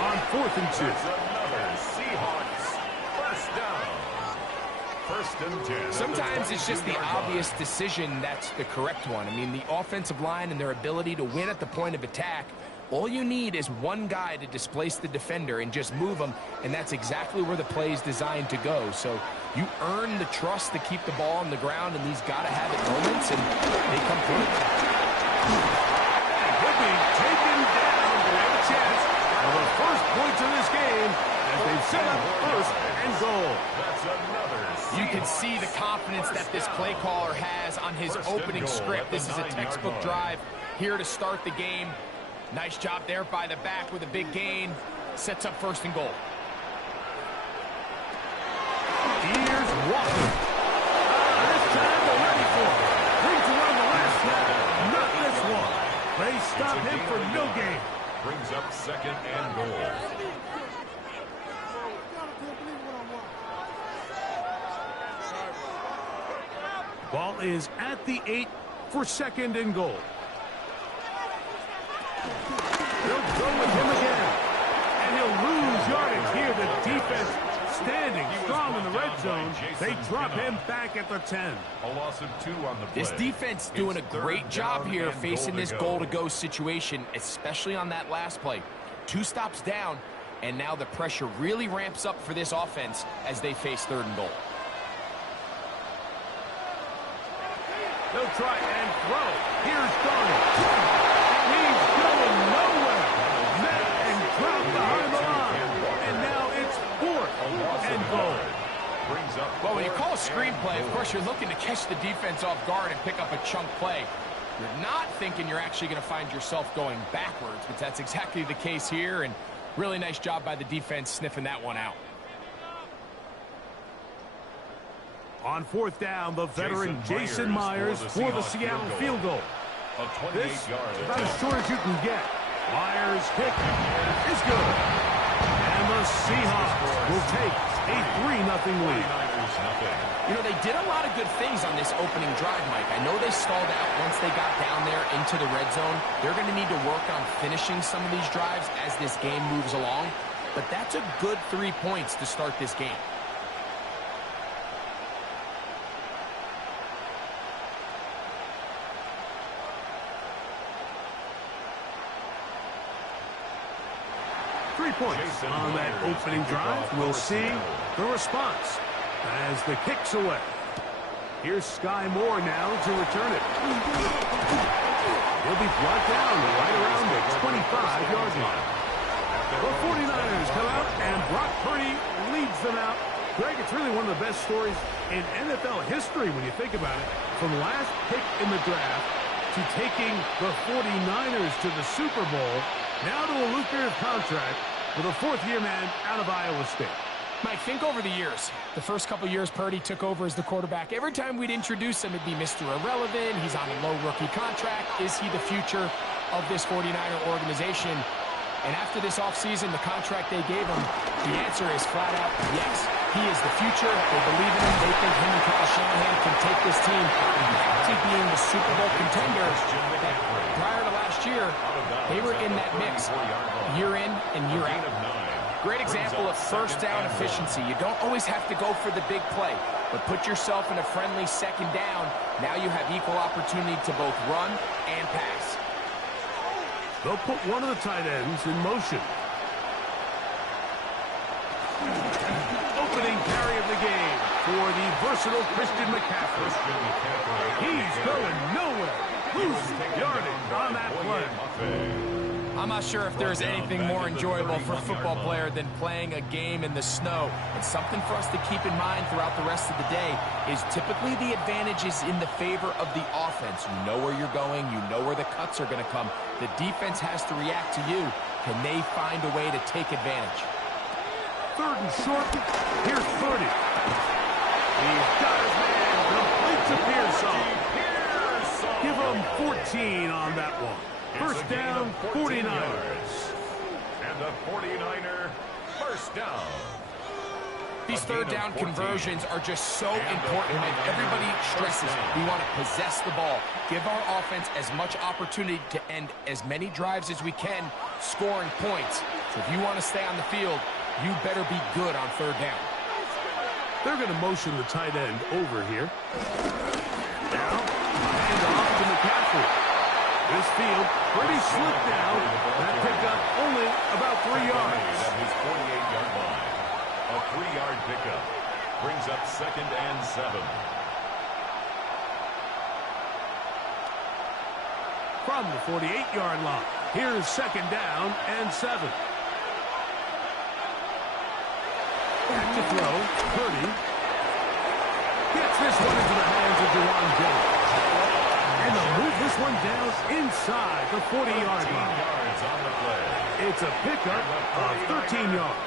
on 4th and 2. Another Seahawks 1st down. 1st and 10. Sometimes it's just the obvious decision that's the correct one. I mean, the offensive line and their ability to win at the point of attack, all you need is one guy to displace the defender and just move him, and that's exactly where the play is designed to go. So you earn the trust to keep the ball on the ground in these gotta-have-it moments, and they come through. And he'll be taken down to have a chance for the first points of this game as they've set up 1st and goal. That's another You can see the confidence that this play caller has on his opening script. This is a textbook drive here to start the game. Nice job there by the back with a big gain. Sets up 1st and goal. Here's Walker. This time they're ready for it. Brings to run the last snap. Not this one. They stop him for no gain. brings up 2nd and goal. Ball is at the 8 for 2nd and goal. They'll go with him again. And he'll lose yardage here. The defense standing strong in the red zone. They drop him back at the 10. A loss of 2 on the play. This defense doing a great job here facing this goal-to-go situation, especially on that last play. 2 stops down, and now the pressure really ramps up for this offense as they face 3rd and goal. They'll try and throw. Here's Darnold. And he's going nowhere. Met and dropped behind the line. And now it's 4th and goal. Well, when you call a screenplay, of course, you're looking to catch the defense off guard and pick up a chunk play. You're not thinking you're actually going to find yourself going backwards, but that's exactly the case here, and really nice job by the defense sniffing that one out. On 4th down, the veteran Jason Myers for the Seattle field goal. This is about as short as you can get. Myers' kick is good. And the Seahawks will take a 3-0 lead. You know, they did a lot of good things on this opening drive, Mike. I know they stalled out once they got down there into the red zone. They're going to need to work on finishing some of these drives as this game moves along. But that's a good 3 points to start this game. Points on that opening drive. We'll see the response as the kick's away. Here's Sky Moore now to return it. He'll be brought down right around the 25-yard line. The 49ers come out, and Brock Purdy leads them out. Greg, it's really one of the best stories in NFL history when you think about it. From last pick in the draft to taking the 49ers to the Super Bowl, now to a lucrative contract with a 4th-year man out of Iowa State. Mike, think over the years. The first couple years Purdy took over as the quarterback. Every time we'd introduce him, it'd be Mr. Irrelevant. He's on a low rookie contract. Is he the future of this 49er organization? And after this offseason, the contract they gave him, the answer is flat out yes. He is the future. They believe in him. They think him and Kyle Shanahan can take this team back to being the Super Bowl contender that prior to last year, they were in that mix year in and year out. Great example of 1st down efficiency. You don't always have to go for the big play, but put yourself in a friendly 2nd down. Now you have equal opportunity to both run and pass. They'll put one of the tight ends in motion. Opening carry of the game for the versatile Christian McCaffrey. He's going nowhere. Losing yardage on that play. I'm not sure if there's anything more enjoyable for a football player than playing a game in the snow. And something for us to keep in mind throughout the rest of the day is typically the advantage is in the favor of the offense. You know where you're going. You know where the cuts are going to come. The defense has to react to you. Can they find a way to take advantage? 3rd and short. Here's Purdy. He's got his man complete to Pearson. Give him 14 on that one. 1st down, 49ers. the 49er first down. These third down conversions are just so important. Like everybody stresses, we want to possess the ball, give our offense as much opportunity to end as many drives as we can, scoring points. So if you want to stay on the field, you better be good on third down. They're going to motion the tight end over here. Now, hand off to McCaffrey. This field pretty slick now. That pickup only about 3 yards. At his 48-yard line. A 3-yard pickup brings up 2nd and 7. From the 48-yard line, here's 2nd down and 7. Back to throw. Purdy gets this one into the hands of Jawan Jones. And they'll move this one down inside the 40-yard line. Yards on the play. It's a pickup of 13 yards.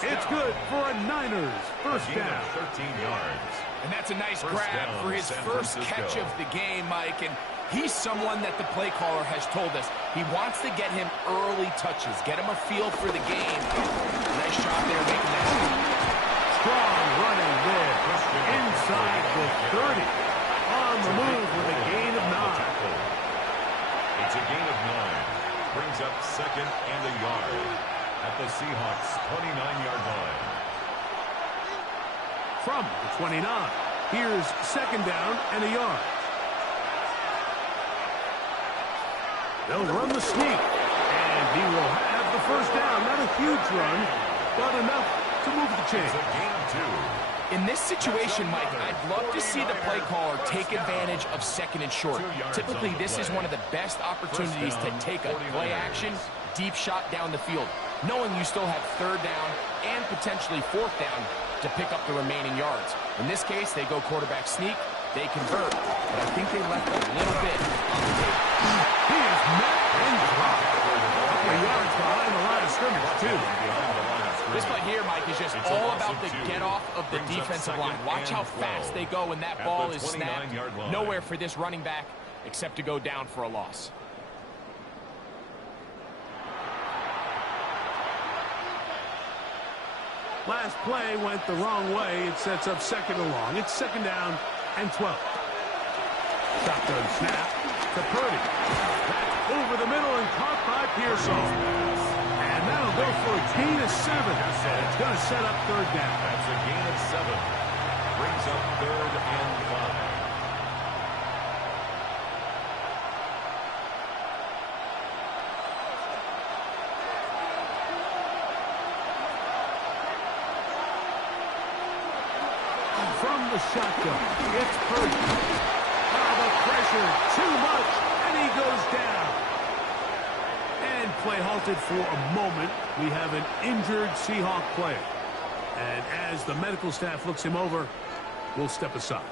It's good for a Niners first down. 13 yards. And that's a nice grab for his first catch of the game, Mike. And he's someone that the play caller has told us he wants to get him early touches, get him a feel for the game. Nice shot there making that speed. Strong running there. Inside the 30. On the move with a gain of 9. It's a gain of 9. Brings up 2nd and a yard at the Seahawks' 29-yard line. From the 29, here's 2nd down and a yard. They'll run the sneak, and he will have the first down. Not a huge run, but enough to move the chain. It's a gain of 2. In this situation, Mike, I'd love to see the play caller take advantage of 2nd and short. Typically, this is one of the best opportunities to take a play action, deep shot down the field, knowing you still have 3rd down and potentially 4th down to pick up the remaining yards. In this case, they go quarterback sneak, they convert, but I think they left a little bit on the table. He is met and dropped. A couple of yards behind the line of scrimmage, too. This play here, Mike, is just all about the get-off of the defensive line. Watch how fast they go when that ball is snapped. Nowhere for this running back except to go down for a loss. Last play went the wrong way. It sets up 2nd and long. It's 2nd down and 12. Shotgun snap to Purdy. That's over the middle and caught by Pearsall. And that'll go for a gain of 7. It's going to set up 3rd down. That's a gain of 7. Brings up 3rd and 5. From the shotgun, it's Purdy. The pressure, too much, and he goes down. And play halted for a moment. We have an injured Seahawk player. And as the medical staff looks him over, we'll step aside.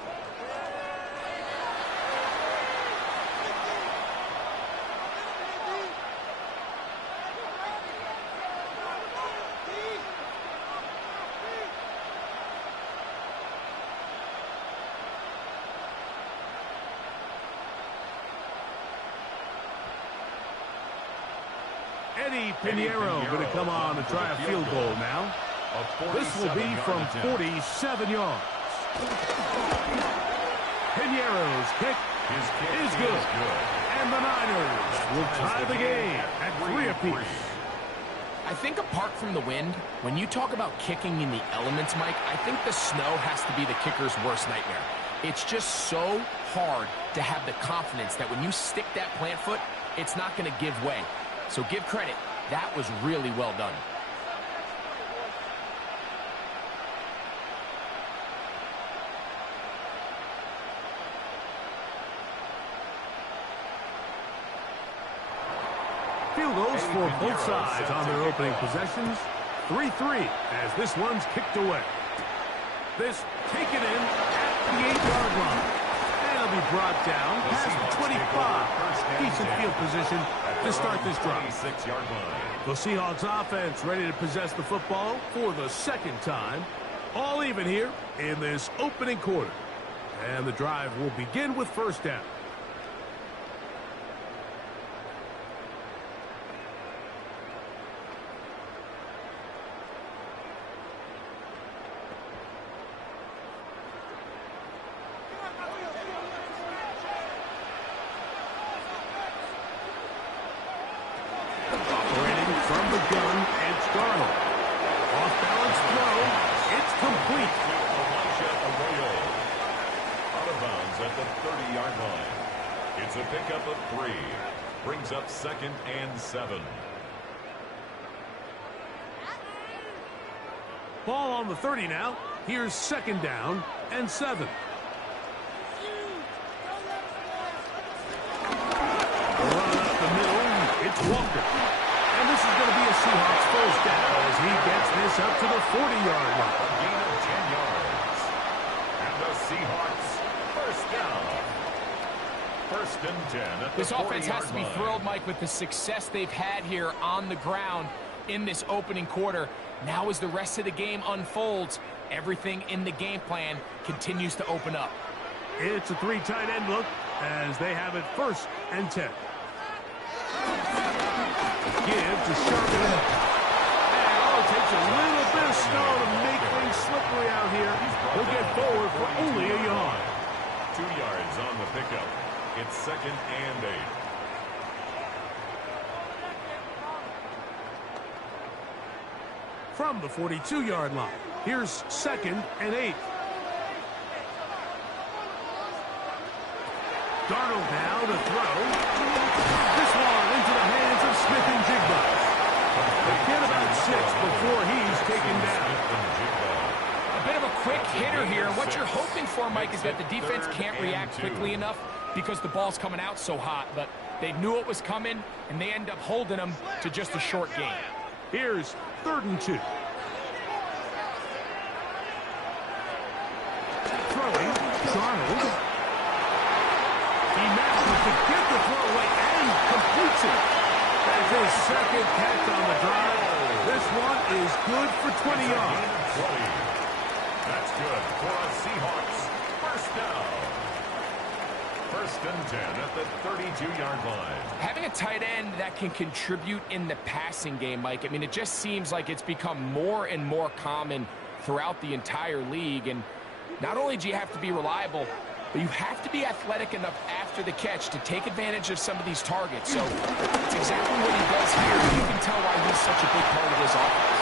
Eddie Pinheiro going to come on and try a field goal now. This will be from 47 yards. Pinheiro's kick is good. And the Niners will tie the game at 3 apiece. I think apart from the wind, when you talk about kicking in the elements, Mike, I think the snow has to be the kicker's worst nightmare. It's just so hard to have the confidence that when you stick that plant foot, it's not going to give way. So give credit. That was really well done. Field goals for both sides on their opening possessions. 3-3 as this one's kicked away. This taken in at the 8-yard line. And it'll be brought down past the 25. Decent field position to start this drive. The Seahawks offense ready to possess the football for the 2nd time. All even here in this opening quarter. And the drive will begin with 1st down. the gun, it's Darnold. Off-balance throw. It's complete. Out of bounds at the 30-yard line. It's a pickup of 3. Brings up 2nd and 7. Ball on the 30 now. Here's 2nd down and 7. Run up the middle. It's Walker. And this is going to be a Seahawks first down as he gets this up to the 40-yard line. A gain of 10 yards. And the Seahawks first down. 1st and 10 at the This offense has to be line. thrilled, Mike, with the success they've had here on the ground in this opening quarter. Now as the rest of the game unfolds, everything in the game plan continues to open up. It's a 3 tight end look as they have it 1st and 10. Give to Sharpen. And it takes a little bit of snow to make things slippery out here. He'll get forward for only a yard. 2 yards on the pickup. It's 2nd and 8. From the 42-yard line, here's 2nd and 8. Darnold now to throw. This one into the hands of Smith and Jigba. They get about 6 before he's taken down. A bit of a quick hitter here. What you're hoping for, Mike, is that the defense can't react quickly enough because the ball's coming out so hot. But they knew it was coming, and they end up holding them to just a short gain. Here's 3rd and 2. Throwing, Darnold. He manages to get the throw away and completes it. That's his 2nd catch on the drive. This one is good for 20 yards. That's good for a Seahawks first down. 1st and 10 at the 32-yard line. Having a tight end that can contribute in the passing game, Mike, I mean, it just seems like it's become more and more common throughout the entire league. And not only do you have to be reliable, but you have to be athletic enough after the catch to take advantage of some of these targets. So it's exactly what he does here. You can tell why he's such a big part of this offense.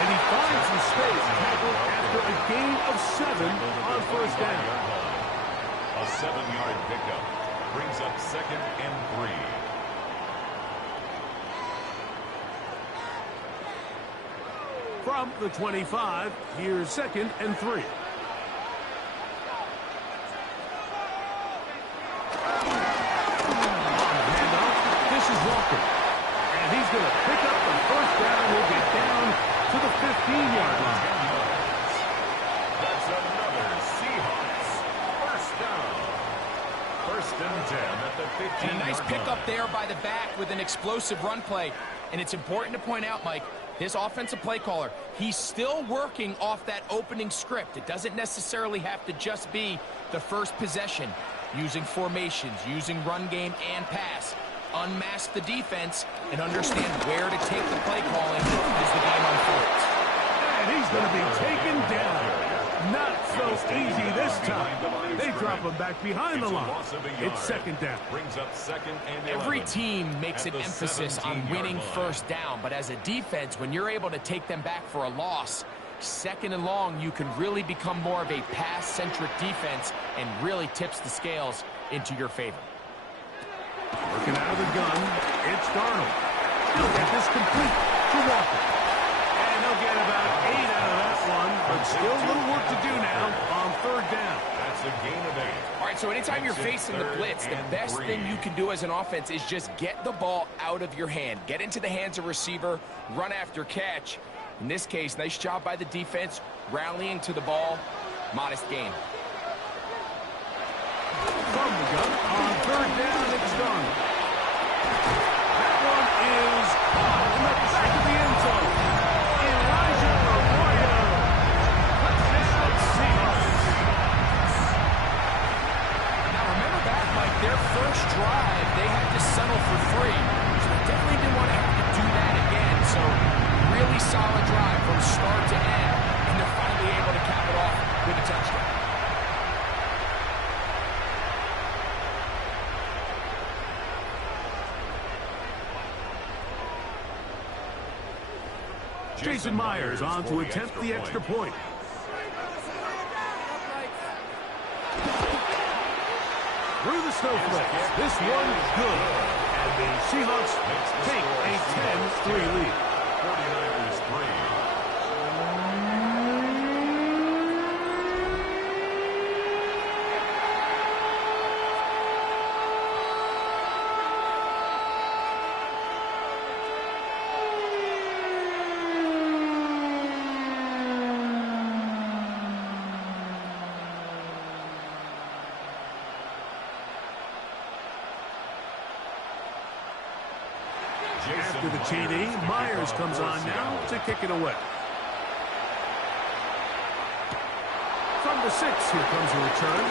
And he finds some space tackled after a gain of 7 on 1st down. A 7-yard pickup brings up 2nd and 3. From the 25, here's 2nd and 3. Walker. And he's going to pick up the 1st down. He'll get down to the 15-yard line. That's another Seahawks first down. 1st and 10 at the 15-yard line. And a nice pickup there by the back with an explosive run play. And it's important to point out, Mike, this offensive play caller, he's still working off that opening script. It doesn't necessarily have to just be the first possession. Using formations, using run game and pass. Unmask the defense and understand where to take the play calling as the game unfolds. And he's going to be taken down. Not so easy this time. They drop him back behind the line. It's 2nd down. Brings up 2nd and 11. Every team makes an emphasis on winning first down, but as a defense, when you're able to take them back for a loss, 2nd and long, you can really become more of a pass-centric defense and really tips the scales into your favor. Working out of the gun, it's Darnold. He'll get this complete to Walker. And he'll get about 8 out of that one, but still a little work to do now on 3rd down. That's a gain of 8. All right, so anytime you're facing the blitz, the best thing you can do as an offense is just get the ball out of your hand. Get into the hands of receiver, run after catch. In this case, nice job by the defense, rallying to the ball. Modest gain. From the gun on 3rd down, it's Darnold. That one is caught in the back of the end zone. Elijah Arroyo. Touchdown, Seahawks. Now remember back, Mike, their first drive, they had to settle for 3. So they definitely didn't want to have to do that again. So really solid drive from start to end, and they're finally able to cap it off with a touchdown. Jason Myers on to attempt the extra point. Through the snowflakes. This one good. And the Seahawks take a 10-3 lead. 49ers 3. After the TD, Myers comes on now to kick it away. From the 6, here comes a return.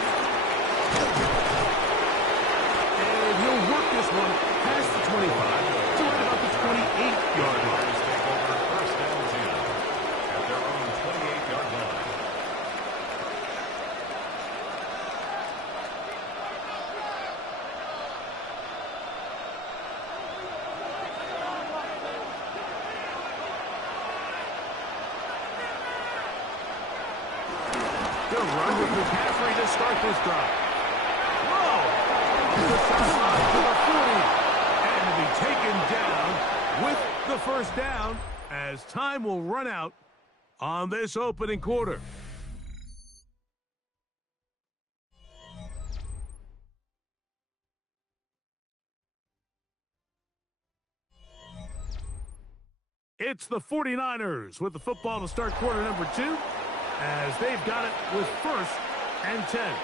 And he'll work this one past the 25 to right about the 28-yard line. Take over first down 10 at their own 28-yard line. They'll run with McCaffrey to start this drive. Whoa! The sideline to the 40. And to be taken down with the first down as time will run out on this opening quarter. It's the 49ers with the football to start quarter number 2. As they've got it with 1st and 10.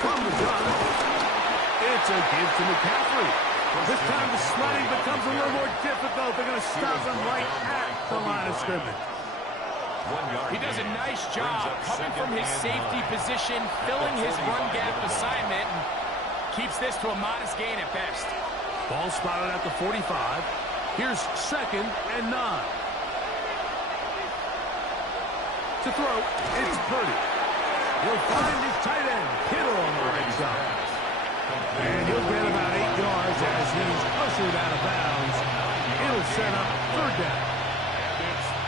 From the gun, it's a give to McCaffrey. This time the sledding becomes a little more difficult. They're going to stop him right at the line of scrimmage. He does a nice job coming from his safety position, filling his run gap assignment, and keeps this to a modest gain at best. Ball spotted at the 45. Here's 2nd and 9. To throw, it's Purdy. He'll find his tight end, Kittle, on the right side. And he'll get about 8 yards as he's ushered out of bounds. It'll set up 3rd down.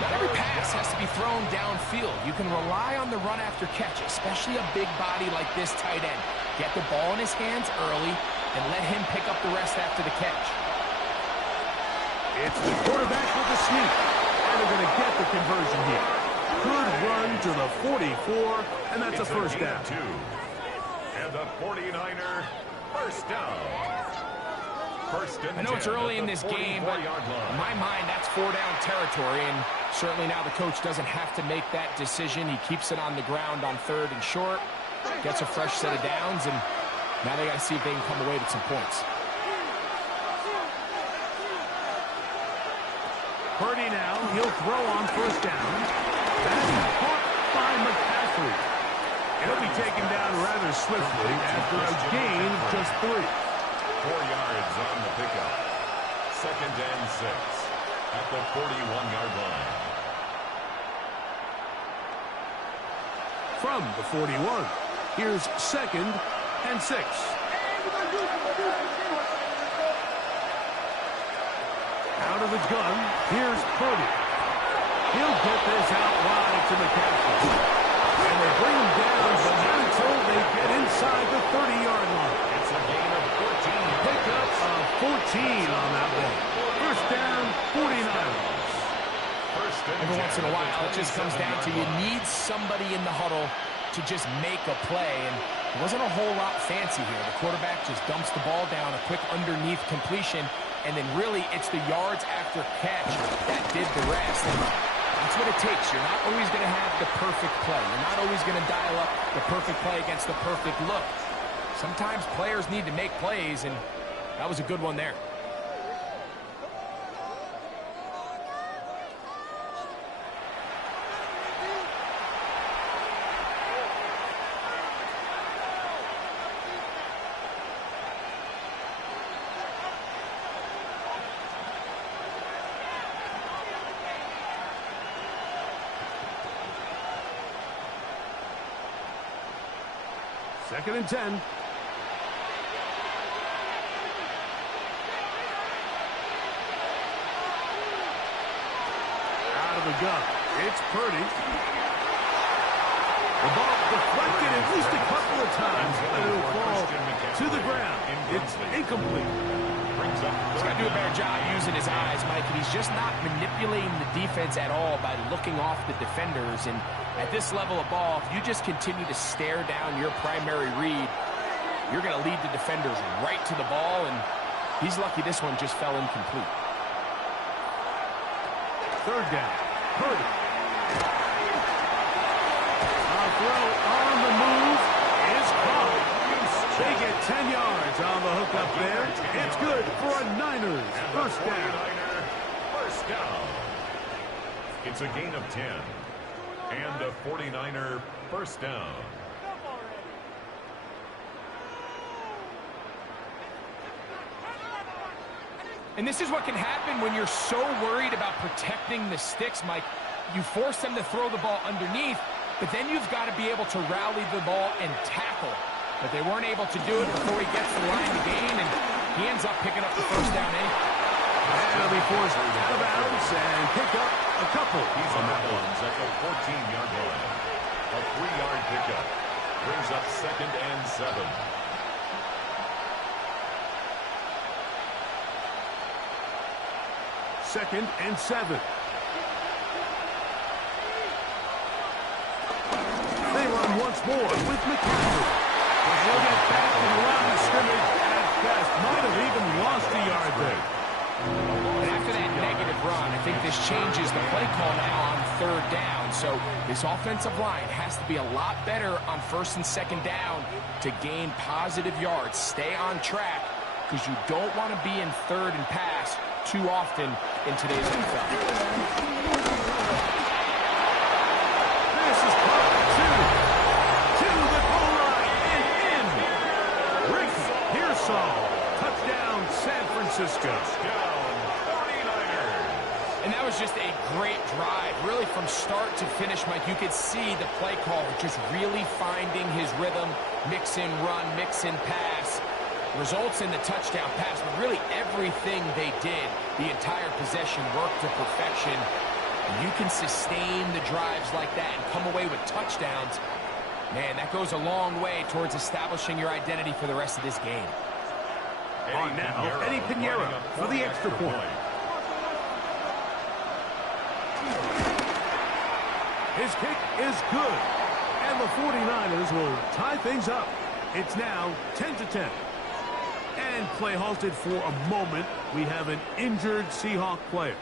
Not every pass has to be thrown downfield. You can rely on the run after catch, especially a big body like this tight end. Get the ball in his hands early and let him pick up the rest after the catch. It's the quarterback with the sneak. And they're going to get the conversion here. Good run to the 44, and that's a first down. And the 49er first down. I know it's early in this game, but in my mind, that's 4-down territory, and certainly now the coach doesn't have to make that decision. He keeps it on the ground on 3rd and short, gets a fresh set of downs, and now they got to see if they can come away with some points. Purdy now, he'll throw on 1st down. That's caught by McCaffrey. He'll be taken down rather swiftly after a gain of just 3. 4 yards on the pickup. 2nd and 6 at the 41-yard line. From the 41, here's 2nd and 6. Out of the gun, here's Purdy. He'll get this out wide to McCaffrey. And they bring him down, but not until they get inside the 30-yard line. It's a gain of 14. Pickup of 14 on that one. First down, 49ers. Every once in a while, it just comes down to you need somebody in the huddle to just make a play, and it wasn't a whole lot fancy here. The quarterback just dumps the ball down, a quick underneath completion, and then really it's the yards after catch that did the rest. And that's what it takes. You're not always going to have the perfect play. You're not always going to dial up the perfect play against the perfect look. Sometimes players need to make plays, and that was a good one there. Second and 10. Out of the gun. It's Purdy. The ball deflected at least a couple of times, but it'll fall to the ground. It's incomplete. He's got to do a better job using his eyes, Mike, and he's just not manipulating the defense at all by looking off the defenders. And at this level of ball, if you just continue to stare down your primary read, you're going to lead the defenders right to the ball, and he's lucky this one just fell incomplete. Third down. Purdy. A throw on the move is caught. They get 10 yards on the hook up there. It's good for a Niners first down. First down. It's a gain of 10. And a 49er first down. And this is what can happen when you're so worried about protecting the sticks, Mike. You force them to throw the ball underneath, but then you've got to be able to rally the ball and tackle. But they weren't able to do it before he gets the line to gain, and he ends up picking up the first down anyway. And he'll be forced out of bounds and pick up a couple. He's on that one at the 14-yard line. A 3-yard pickup brings up second and 7. Second and 7. They run once more with McCaffrey. He'll get back to the line of scrimmage at best. Might have even lost a yard there. And after that negative run, I think this changes the play call now on third down. So this offensive line has to be a lot better on first and second down to gain positive yards. Stay on track, because you don't want to be in third and pass too often in today's NFL. This is caught to the goal line and in. Rick Pearsall, touchdown San Francisco. And that was just a great drive, really from start to finish, Mike. You could see the play call just really finding his rhythm, mix in run, mix in pass. Results in the touchdown pass, but really everything they did, the entire possession worked to perfection. And you can sustain the drives like that and come away with touchdowns. Man, that goes a long way towards establishing your identity for the rest of this game. On now, Eddie Pinheiro for the extra point. His kick is good, and the 49ers will tie things up. It's now 10-10. And play halted for a moment. We have an injured Seahawk player.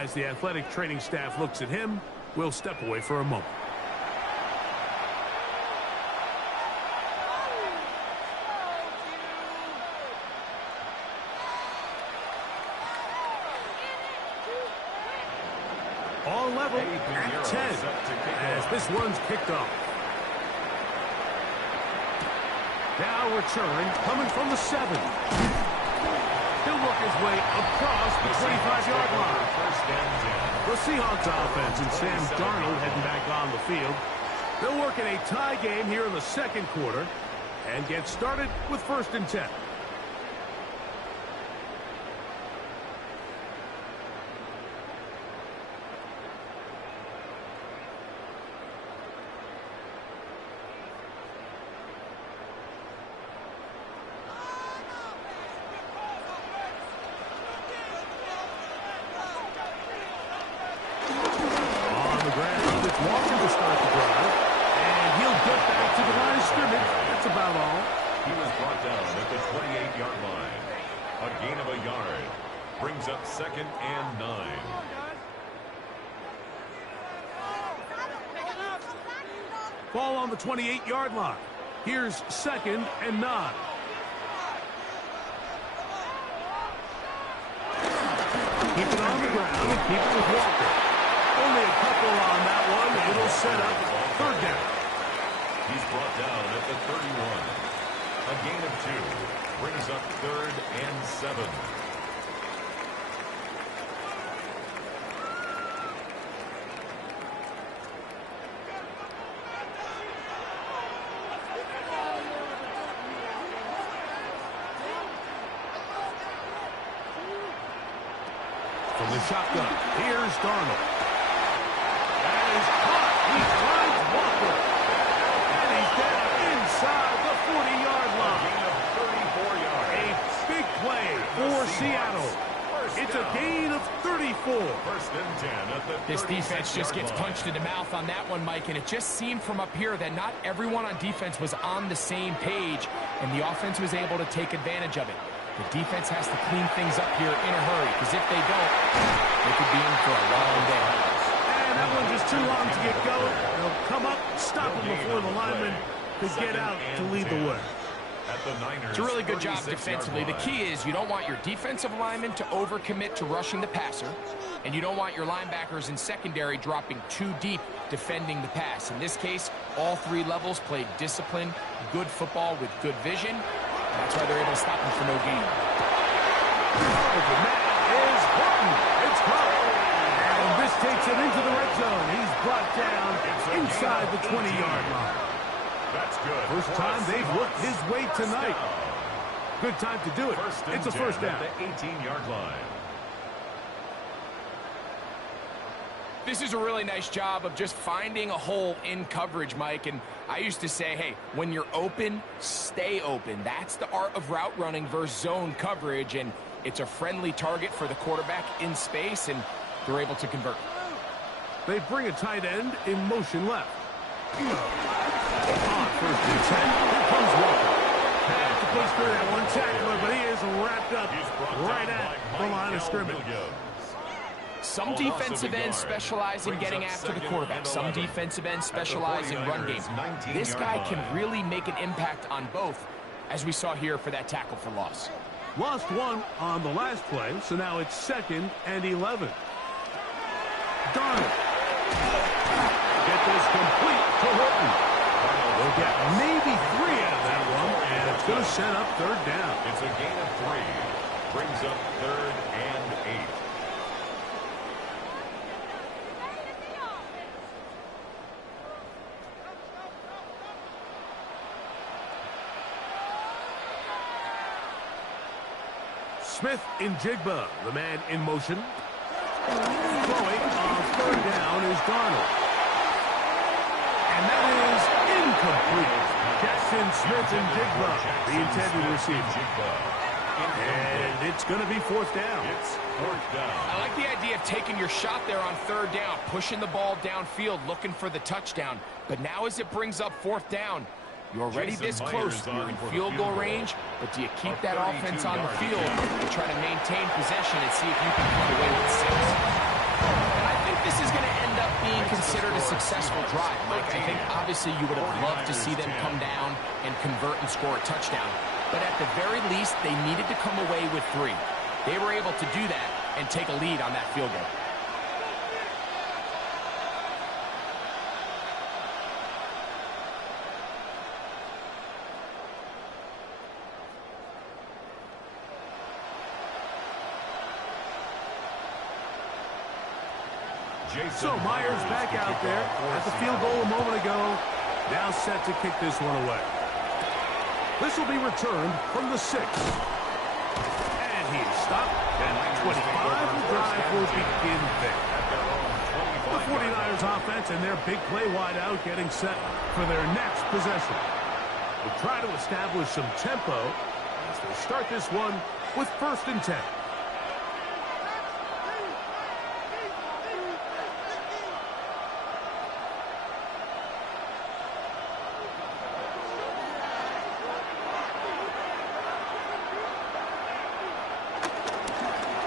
As the athletic training staff looks at him, we'll step away for a moment. All level at 10 as this one's kicked off. Now return coming from the 7. He'll work his way across the 25-yard line. The Seahawks offense and Sam Darnold heading back on the field. They'll work in a tie game here in the second quarter and get started with first and 10. Second and 9. Ball on the 28-yard line. Here's second and 9. Keep it on the ground and keep it with Walker. Only a couple on that one. It'll set up third down. He's brought down at the 31. A gain of 2 brings up third and 7. from the shotgun. Here's Darnold. That is caught. He finds Walker. And he's down inside the 40-yard line. Gain of 34 yards. A big play for Seattle. It's a gain of 34. First and 10 at the This defense just gets 36-yard punched in the mouth on that one, Mike, and it just seemed from up here that not everyone on defense was on the same page, and the offense was able to take advantage of it. The defense has to clean things up here in a hurry, because if they don't, they could be in for a long day. And that one's just too long to get going. They'll come up, stop him before the lineman could get out to lead the way. It's a really good job defensively. The key is you don't want your defensive linemen to overcommit to rushing the passer, and you don't want your linebackers in secondary dropping too deep defending the pass. In this case, all three levels played disciplined, good football with good vision. That's why they're able to stop him for no gain. Open man is Horton. It's caught. And this takes him into the red zone. He's brought down inside the 20-yard line. That's good. First time they've looked his way tonight. Good time to do it. It's a first down. At the 18-yard line. This is a really nice job of just finding a hole in coverage, Mike. And I used to say, hey, when you're open, stay open. That's the art of route running versus zone coverage. And it's a friendly target for the quarterback in space, and they're able to convert. They bring a tight end in motion left. On first and 10, here comes Walker. Had to push through that one tackler, but he is wrapped up right at the line of scrimmage. Some defensive ends specialize in getting after the quarterback. Some defensive ends specialize in run game. This guy can really make an impact on both, as we saw here for that tackle for loss. Lost one on the last play, so now it's 2nd and 11. Darnold. Get this complete to Horton. They'll get maybe 3 out of that one, and it's going to set up 3rd down. It's a gain of 3. Brings up 3rd and 8. Smith in Jigba, the man in motion. Throwing on 3rd down is Darnold. And that is incomplete. Jackson Smith and Jigba, the intended receiver. And it's going to be 4th down. It's 4th down. I like the idea of taking your shot there on 3rd down, pushing the ball downfield, looking for the touchdown. But now as it brings up 4th down, you're already this close. You're in field goal range, but do you keep that offense on the field and try to maintain possession and see if you can come away with 6? And I think this is going to end up being considered a successful drive, Mike. I think obviously you would have loved to see them come down and convert and score a touchdown. But at the very least, they needed to come away with 3. They were able to do that and take a lead on that field goal. So Myers back out there at the field goal a moment ago. Now set to kick this one away. This will be returned from the 6. And he's stopped. And 25, the drive will begin there. The 49ers offense and their big play wide out getting set for their next possession. They try to establish some tempo as they start this one with 1st and 10.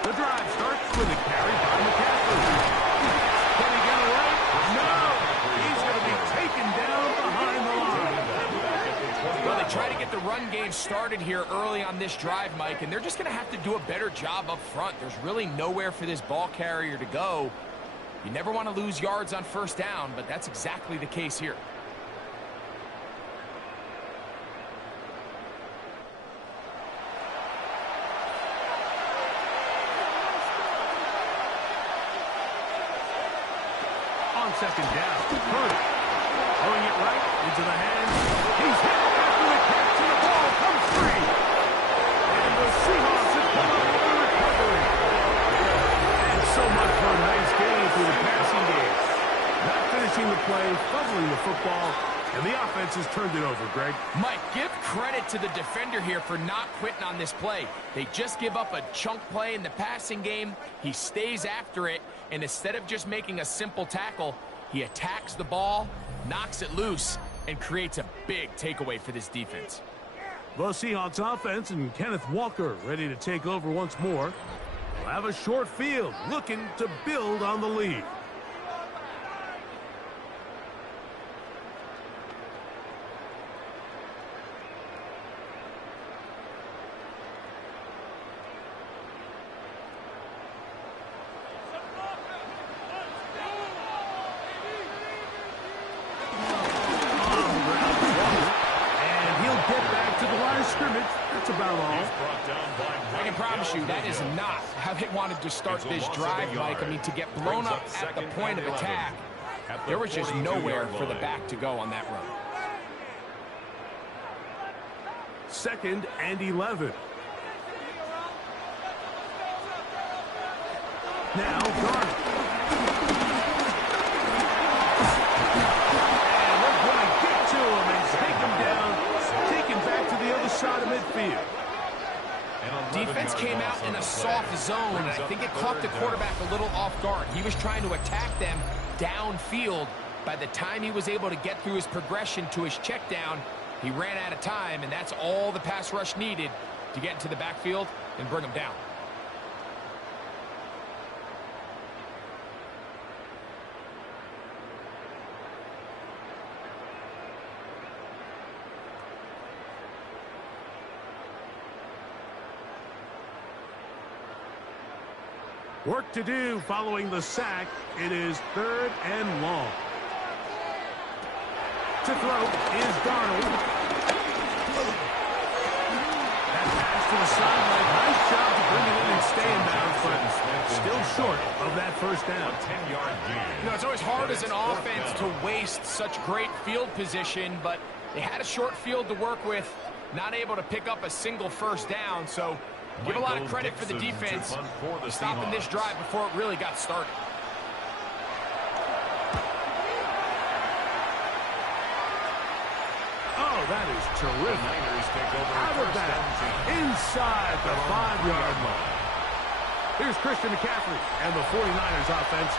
The drive starts with a carry by McCaffrey. Can he get away? No! He's going to be taken down behind the line. Well, they try to get the run game started here early on this drive, Mike, and they're just going to have to do a better job up front. There's really nowhere for this ball carrier to go. You never want to lose yards on 1st down, but that's exactly the case here. On 2nd down, Purdy throwing it right into the hands. He's hit after the catch, and the ball comes free. And the Seahawks have come up with a recovery. And defense has turned it over, Greg. Mike, give credit to the defender here for not quitting on this play. They just give up a chunk play in the passing game. He stays after it, and instead of just making a simple tackle, he attacks the ball, knocks it loose, and creates a big takeaway for this defense. The Seahawks offense and Kenneth Walker ready to take over once more. They'll have a short field, looking to build on the lead. That's about all. I can promise you that is not how they wanted to start this drive, Mike. I mean, to get blown up at the point of attack, there was just nowhere for the back to go on that run. 2nd and 11. Now, Garner. And we're going to get to him and take him down. Taken back to the other side of midfield. Defense came out in a soft zone, and I think it caught the quarterback a little off guard. He was trying to attack them downfield. By the time he was able to get through his progression to his check down, he ran out of time, and that's all the pass rush needed to get into the backfield and bring him down. Work to do following the sack. It is 3rd and long. To throw is Darnold. That pass to the sideline. Nice job to bring it in and stay in bounds, but still short of that first down. 10-yard gain. You know, it's always hard as an offense to waste such great field position, but they had a short field to work with, not able to pick up a single first down, so give a lot of credit for the defense stopping this drive before it really got started. Oh, that is terrific. Out of bounds, inside the 5-yard line. Here's Christian McCaffrey and the 49ers offense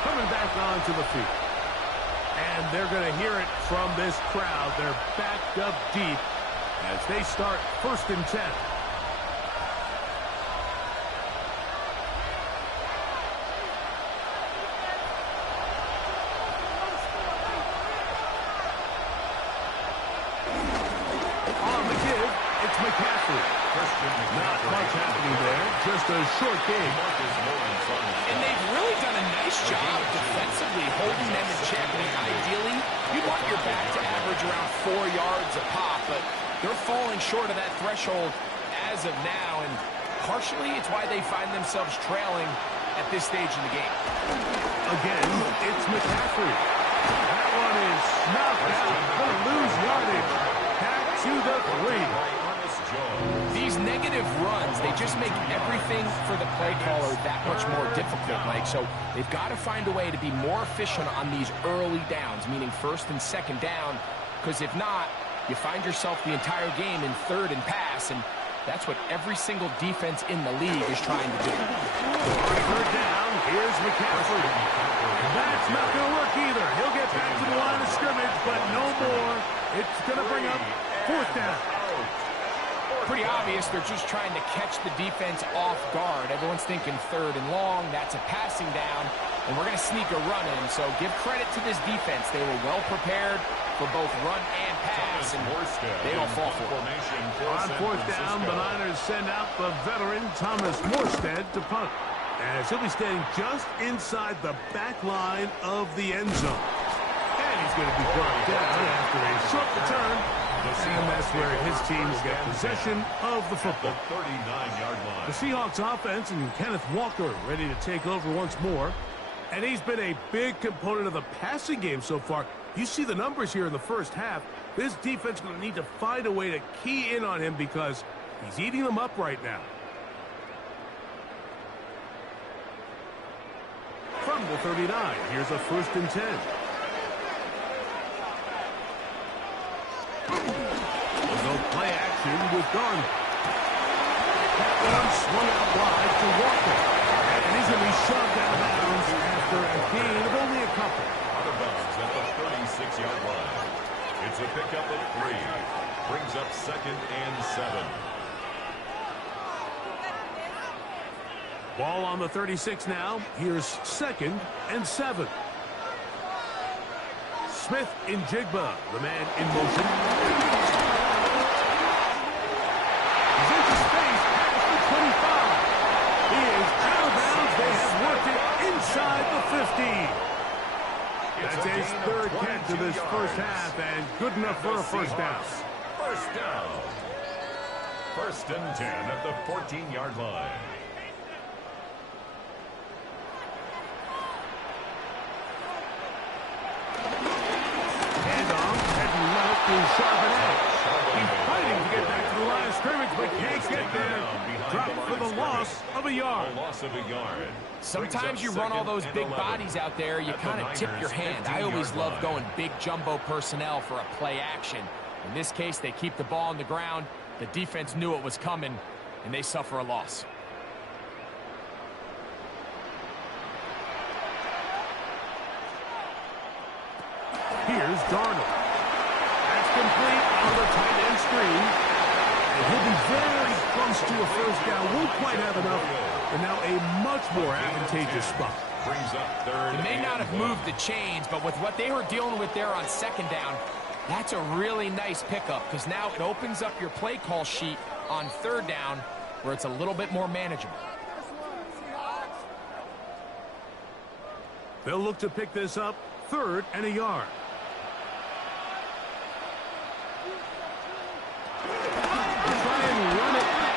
coming back onto the field. And they're going to hear it from this crowd. They're backed up deep as they start 1st and 10. Not much happening there. Just a short game. And they've really done a nice job defensively holding them in check. I mean, ideally, you'd want your back to average around 4 yards a pop, but they're falling short of that threshold as of now, and partially it's why they find themselves trailing at this stage in the game. Again, it's McCaffrey. That one is knocked out. Going to lose yardage. Back to the 3. These negative runs, they just make everything for the play caller that much more difficult, Mike. So they've got to find a way to be more efficient on these early downs, meaning 1st and 2nd down, because if not, you find yourself the entire game in 3rd and pass, and that's what every single defense in the league is trying to do. On 3rd down, here's McCaffrey. That's not going to work either. He'll get back to the line of scrimmage, but no more. It's going to bring up 4th down. Pretty obvious they're just trying to catch the defense off guard. Everyone's thinking 3rd and long. That's a passing down, and we're going to sneak a run in. So give credit to this defense. They were well prepared for both run and pass, and they don't fall for it. On 4th down, the Niners send out the veteran Thomas Morstead to punt, as he'll be standing just inside the back line of the end zone. And he's going to be brought down after a short return. And that's where his team will get possession of the football. The 39-yard line. The Seahawks offense and Kenneth Walker ready to take over once more. And he's been a big component of the passing game so far. You see the numbers here in the first half. This defense is going to need to find a way to key in on him because he's eating them up right now. From the 39, here's a 1st and 10. We'll go play action with Garner. That one swung out wide to Walker. And he's going to be shoved out of bounds after a gain of only a couple. Out of bounds at the 36-yard line. It's a pickup of 3. Brings up 2nd and 7. Ball on the 36 now. Here's 2nd and 7. Smith in Jigba, the man in motion. He's into space past the 25. He is out of bounds. They have worked it inside the 50. That's his 3rd catch of this first half, and good enough for a first down. First down. 1st and 10 at the 14-yard line. He's fighting to get back to the line of scrimmage, but can't get there. Dropped for the loss of a yard. Sometimes you run all those big bodies out there, you kind of tip your hand. I always love going big jumbo personnel for a play action. In this case, they keep the ball on the ground. The defense knew it was coming, and they suffer a loss. Here's Darnold. Complete on the tight end screen. And he'll be very close to a first down. Won't quite have enough. And now a much more advantageous spot. They may not have moved the chains, but with what they were dealing with there on 2nd down, that's a really nice pickup because now it opens up your play call sheet on 3rd down where it's a little bit more manageable. They'll look to pick this up 3rd and a yard.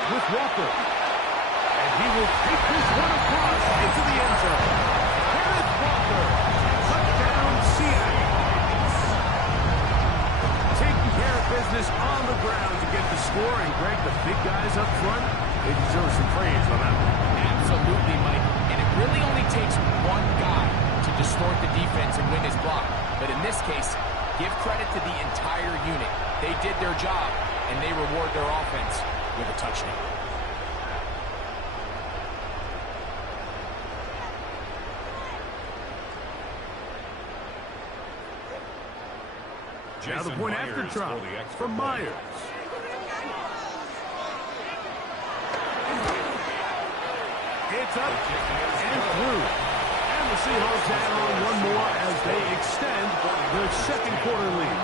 With Walker. And he will take this one across into the end zone. Kenneth Walker. Touchdown, Seattle. Taking care of business on the ground to get the score. And Greg, the big guys up front, they deserve some praise on that one. Absolutely, Mike. And it really only takes one guy to distort the defense and win his block. But in this case, give credit to the entire unit. They did their job, and they reward their offense with a touchdown. Now the point after drop from Myers. It's up and through. And the Seahawks add on one more as they extend their 2nd quarter lead.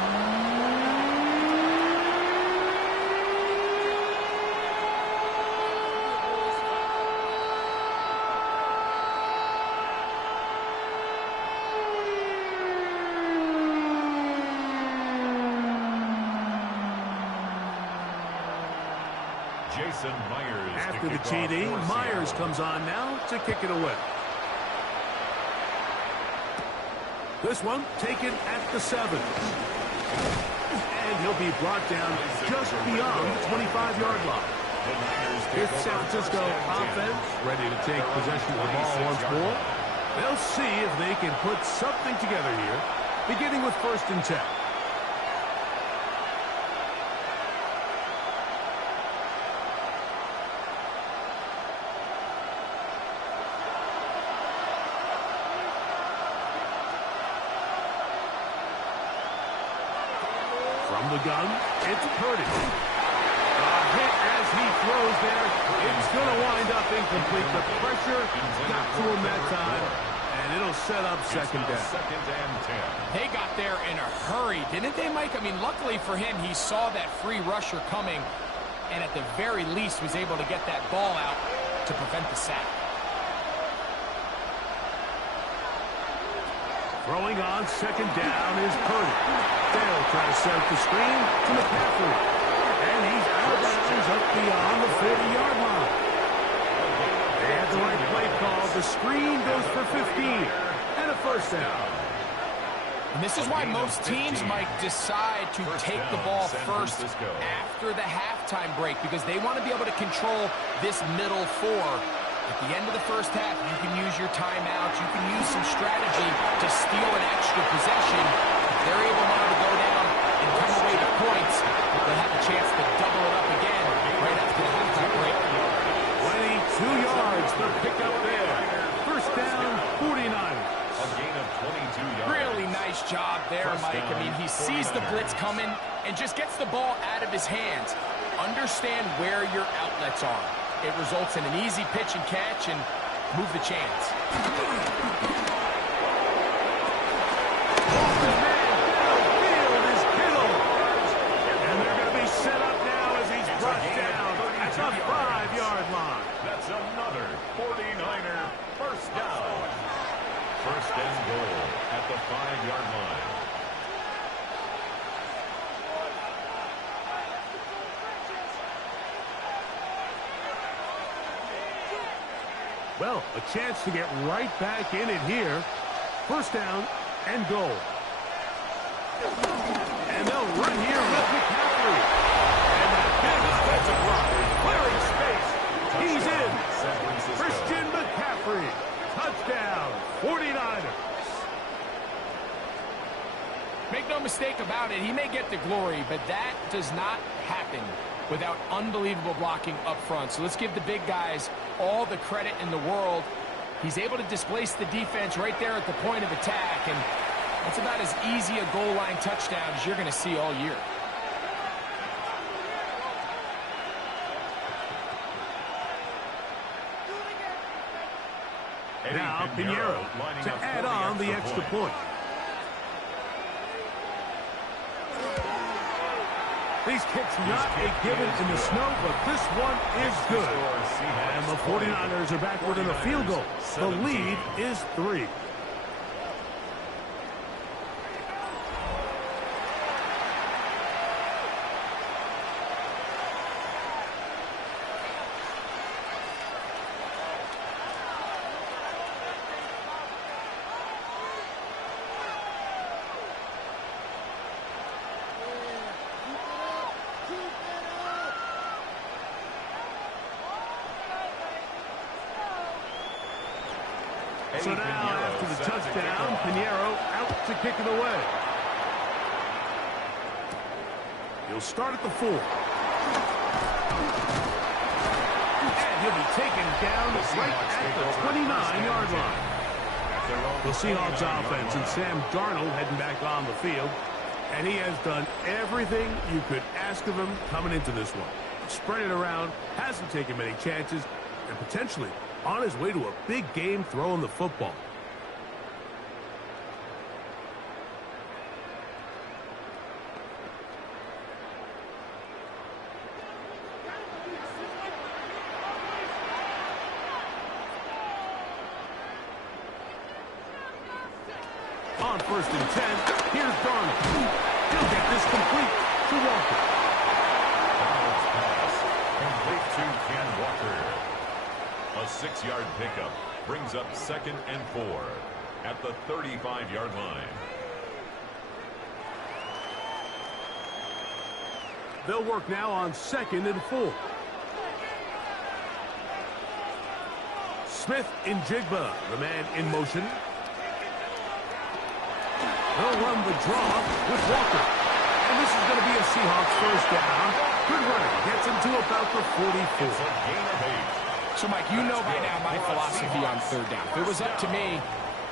After the TD, Myers comes on now to kick it away. This one taken at the 7. And he'll be brought down just beyond the 25-yard line. Here's San Francisco offense ready to take possession of the ball once more. They'll see if they can put something together here, beginning with 1st and 10. From the gun, it's Purdy. A hit as he throws there. It's going to wind up incomplete. The pressure got to him that time, and it'll set up 2nd down. 2nd and 10. They got there in a hurry, didn't they, Mike? I mean, luckily for him, he saw that free rusher coming, and at the very least was able to get that ball out to prevent the sack. Throwing on 2nd down is Purdy. They'll try to set up the screen to McCaffrey. And he's out of bounds up beyond the 40-yard line. They had the right play call. The screen goes for 15. And a first down. And this is why most teams, Mike, decide to take the ball first after the halftime break because they want to be able to control this middle 4. At the end of the first half, you can use your timeouts. You can use some strategy to steal an extra possession. If they're able now to go down and come away with points, chance to double it up again right after the halftime break. 22 yards for pickup there. First down, 49ers. A gain of 22 yards. Really nice job there, Mike. I mean, he sees the blitz coming and just gets the ball out of his hands. Understand where your outlets are. It results in an easy pitch and catch and move the chains. That's another 49er first down. First and goal at the 5-yard line. Well, a chance to get right back in it here. First down and goal. And they'll run here with McCaffrey. And that big offensive block clearing space. He's in. Christian McCaffrey. Touchdown, 49ers. Make no mistake about it, he may get the glory, but that does not happen without unbelievable blocking up front. So let's give the big guys all the credit in the world. He's able to displace the defense right there at the point of attack, and that's about as easy a goal line touchdown as you're going to see all year. Now Pinheiro to add on the extra point. These kicks not a given in the snow, but this one is good. And the 49ers are back within a field goal. The lead is 3. So now, after the touchdown, Pinheiro out to kick it away. He'll start at the 4. And he'll be taken down right at the 29-yard line. The Seahawks offense and Sam Darnold heading back on the field. And he has done everything you could ask of him coming into this one. Spread it around, hasn't taken many chances, and potentially on his way to a big game throwing the football. On 1st and 10, here's Darnold. He'll get this complete to Walker. Darnold's pass complete to Ken Walker. A 6-yard pickup brings up 2nd and 4 at the 35-yard line. They'll work now on 2nd and 4. Smith in Jigba, the man in motion. They'll run the draw with Walker. And this is going to be a Seahawks first down. Good running. Gets him to about the 44. It's a gain of 8. So, Mike, you know by now my philosophy on 3rd down. If it was up to me,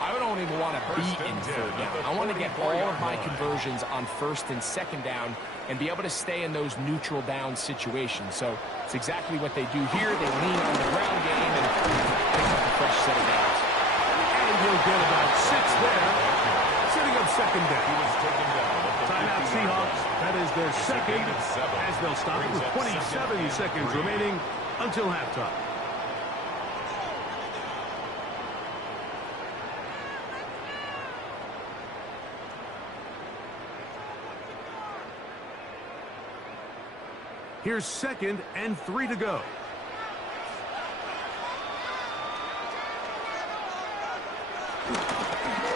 I don't even want to be in 3rd down. I want to get all of my conversions on 1st and 2nd down and be able to stay in those neutral down situations. So it's exactly what they do here. They lean on the ground game and pick up a fresh set of downs. And he'll get about 6 there. Setting up 2nd down. He was taken down at the Timeout 50-yard Seahawks. line. That is their second, gain of 7. as they'll stop it with 27 seconds remaining until halftime. Here's 2nd and 3 to go.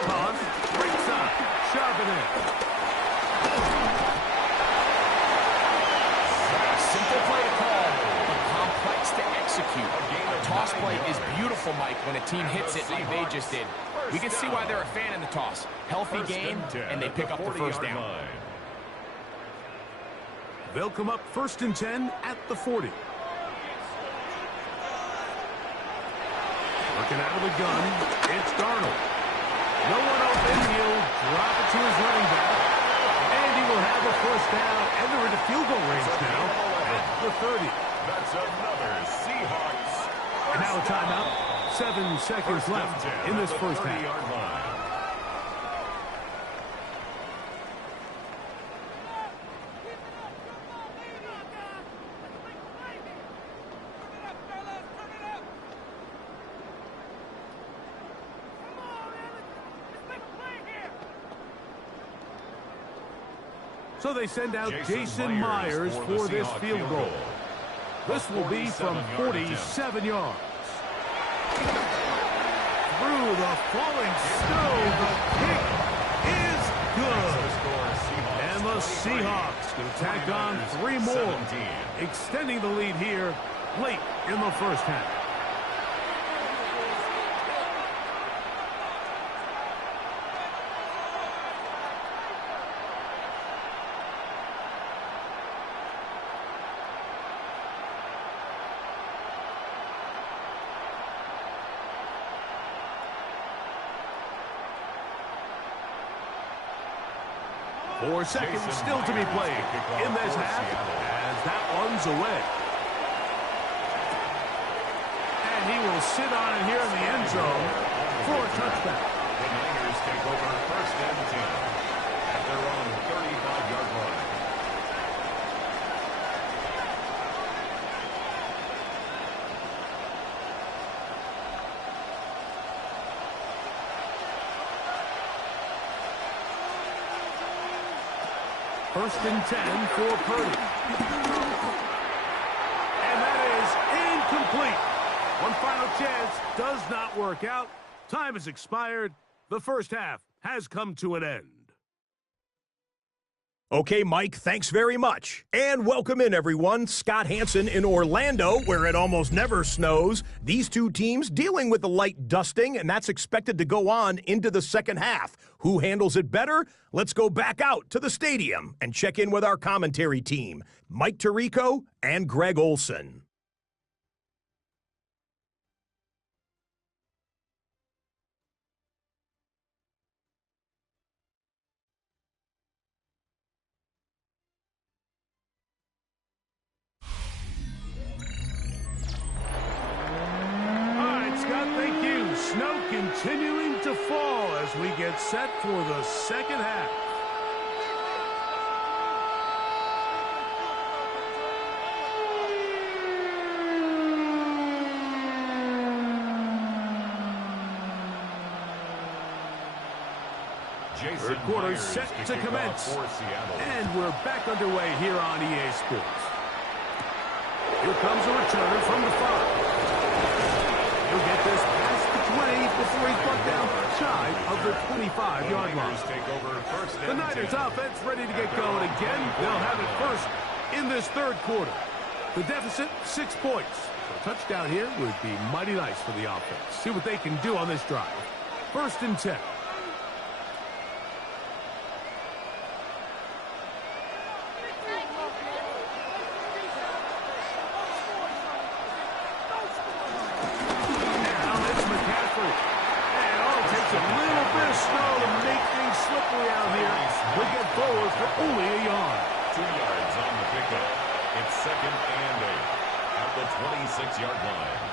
Toss, ringside, shove it in. Simple play to call, but complex to execute. A toss play is beautiful, Mike, when a team hits it like they just did. We can see why they're a fan in the toss. Healthy game, and they pick up the first down. They'll come up 1st and 10 at the 40. Working out of the gun, it's Darnold. No one open, he'll drop it to his running back. And he will have a first down, and they're into field goal range now at the 30. That's another Seahawks. And now a timeout. 7 seconds left in this first half. So they send out Jason Myers for this field goal. This will be from 47 yards. Through the falling snow, the kick is good. And the Seahawks can tack on 3 more, extending the lead here late in the first half. Four seconds still to be played in this half as that one's away. And he will sit on it here in the end zone for a touchback. The Niners take over 1st and 10 at their own 35-yard line. First and 10 for Purdy. And that is incomplete. One final chance does not work out. Time has expired. The first half has come to an end. Okay, Mike, thanks very much. And welcome in, everyone. Scott Hansen in Orlando, where it almost never snows. These two teams dealing with a light dusting, and that's expected to go on into the second half. Who handles it better? Let's go back out to the stadium and check in with our commentary team, Mike Tirico and Greg Olson. Snow continuing to fall as we get set for the second half. Third quarter set to commence. And we're back underway here on EA Sports. Here comes a return from the 5. He'll get this past the 20 before he's brought down shy of the 25-yard line. The Niners offense ready to get going again. They'll have it first in this third quarter. The deficit, 6 points. A touchdown here would be mighty nice for the offense. See what they can do on this drive. 1st and 10. Only a yard. 2 yards on the pickup. It's 2nd and 8 at the 26-yard line.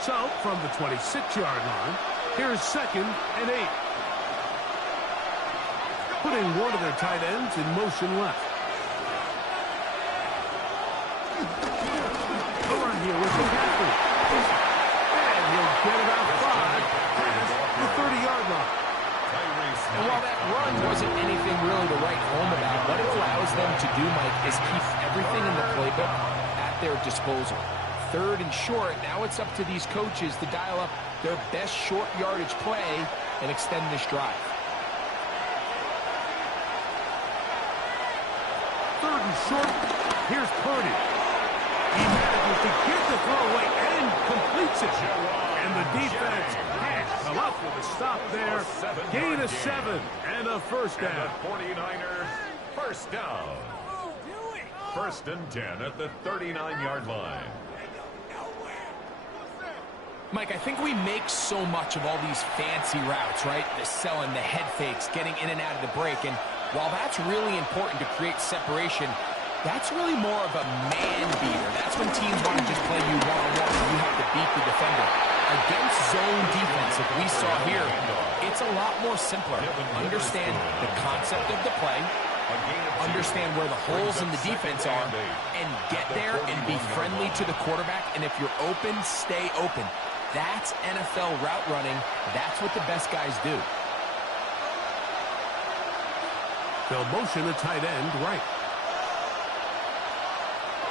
So, from the 26-yard line, here's 2nd and 8. Putting one of their tight ends in motion left. The run here with McCaffrey. And he'll get about 5 past the 30-yard line. And while that run wasn't anything really to write home about, what it allows them to do, Mike, is keep everything in the playbook at their disposal. 3rd and short, now it's up to these coaches to dial up their best short yardage play and extend this drive. 3rd and short, here's Purdy. He manages to get the throw away and completes it. And the defense can't come up with a stop there. Gain of 7 and a first down. And the 49ers first down. First and 10 at the 39-yard line. Mike, I think we make so much of all these fancy routes, right? The selling, the head fakes, getting in and out of the break. And while that's really important to create separation, that's really more of a man beater. That's when teams want to just play you one-on-one and you have to beat the defender. Against zone defense, if we saw here, it's a lot more simpler. Understand the concept of the play, understand where the holes in the defense are, and get there and be friendly to the quarterback. And if you're open, stay open. That's NFL route running. That's what the best guys do. They'll motion the tight end right.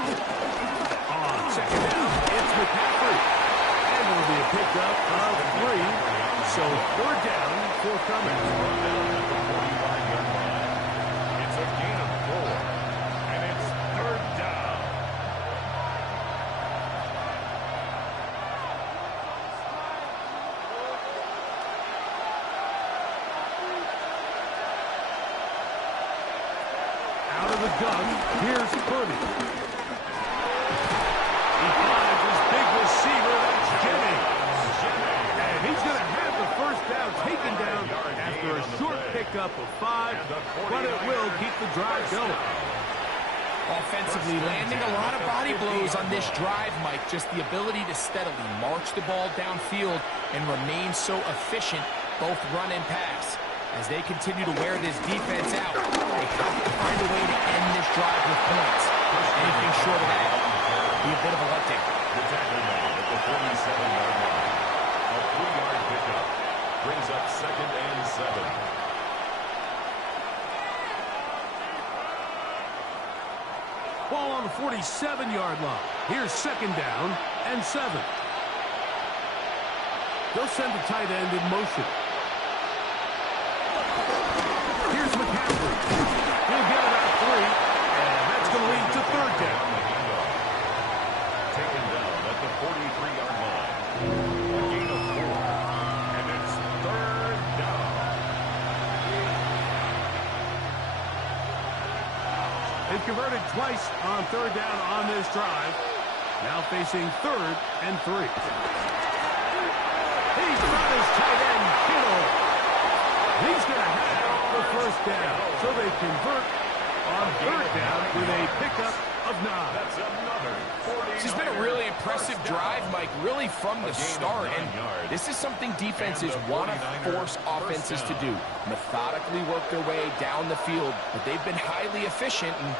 On second down, it's McCaffrey. And it'll be a pickup of 3. So third down forthcoming. It's a gain of 4. And it's third down. Out of the gun, here's Purdy. He finds his big receiver, that's Jennings. And he's going to have the first down taken down after a short pickup of 5, but it will keep the drive going. Offensively, landing a lot of body blows on this drive, Mike. Just the ability to steadily march the ball downfield and remain so efficient, both run and pass. As they continue to wear this defense out, they have to find a way to end this drive with points. Anything short of that would be a bit of a letdown. The tackle made at the 47-yard line. A 3-yard pickup brings up second and 7. Ball on the 47-yard line. Here's second down and 7. They'll send the tight end in motion. Here's McCaffrey. He'll get it at 3, and that's going to lead to third down. Taken down at the 43-yard line. A gain of 4, and it's third down. They've converted twice on third down on this drive. Now facing third and 3. He's got his tight end, Kittle. He's going to have the first down. So they convert on third down with a pickup of 9. That's another 40. This has been a really impressive drive, Mike, really from the start. And this is something defenses want to force offenses to do. Methodically work their way down the field, but they've been highly efficient, and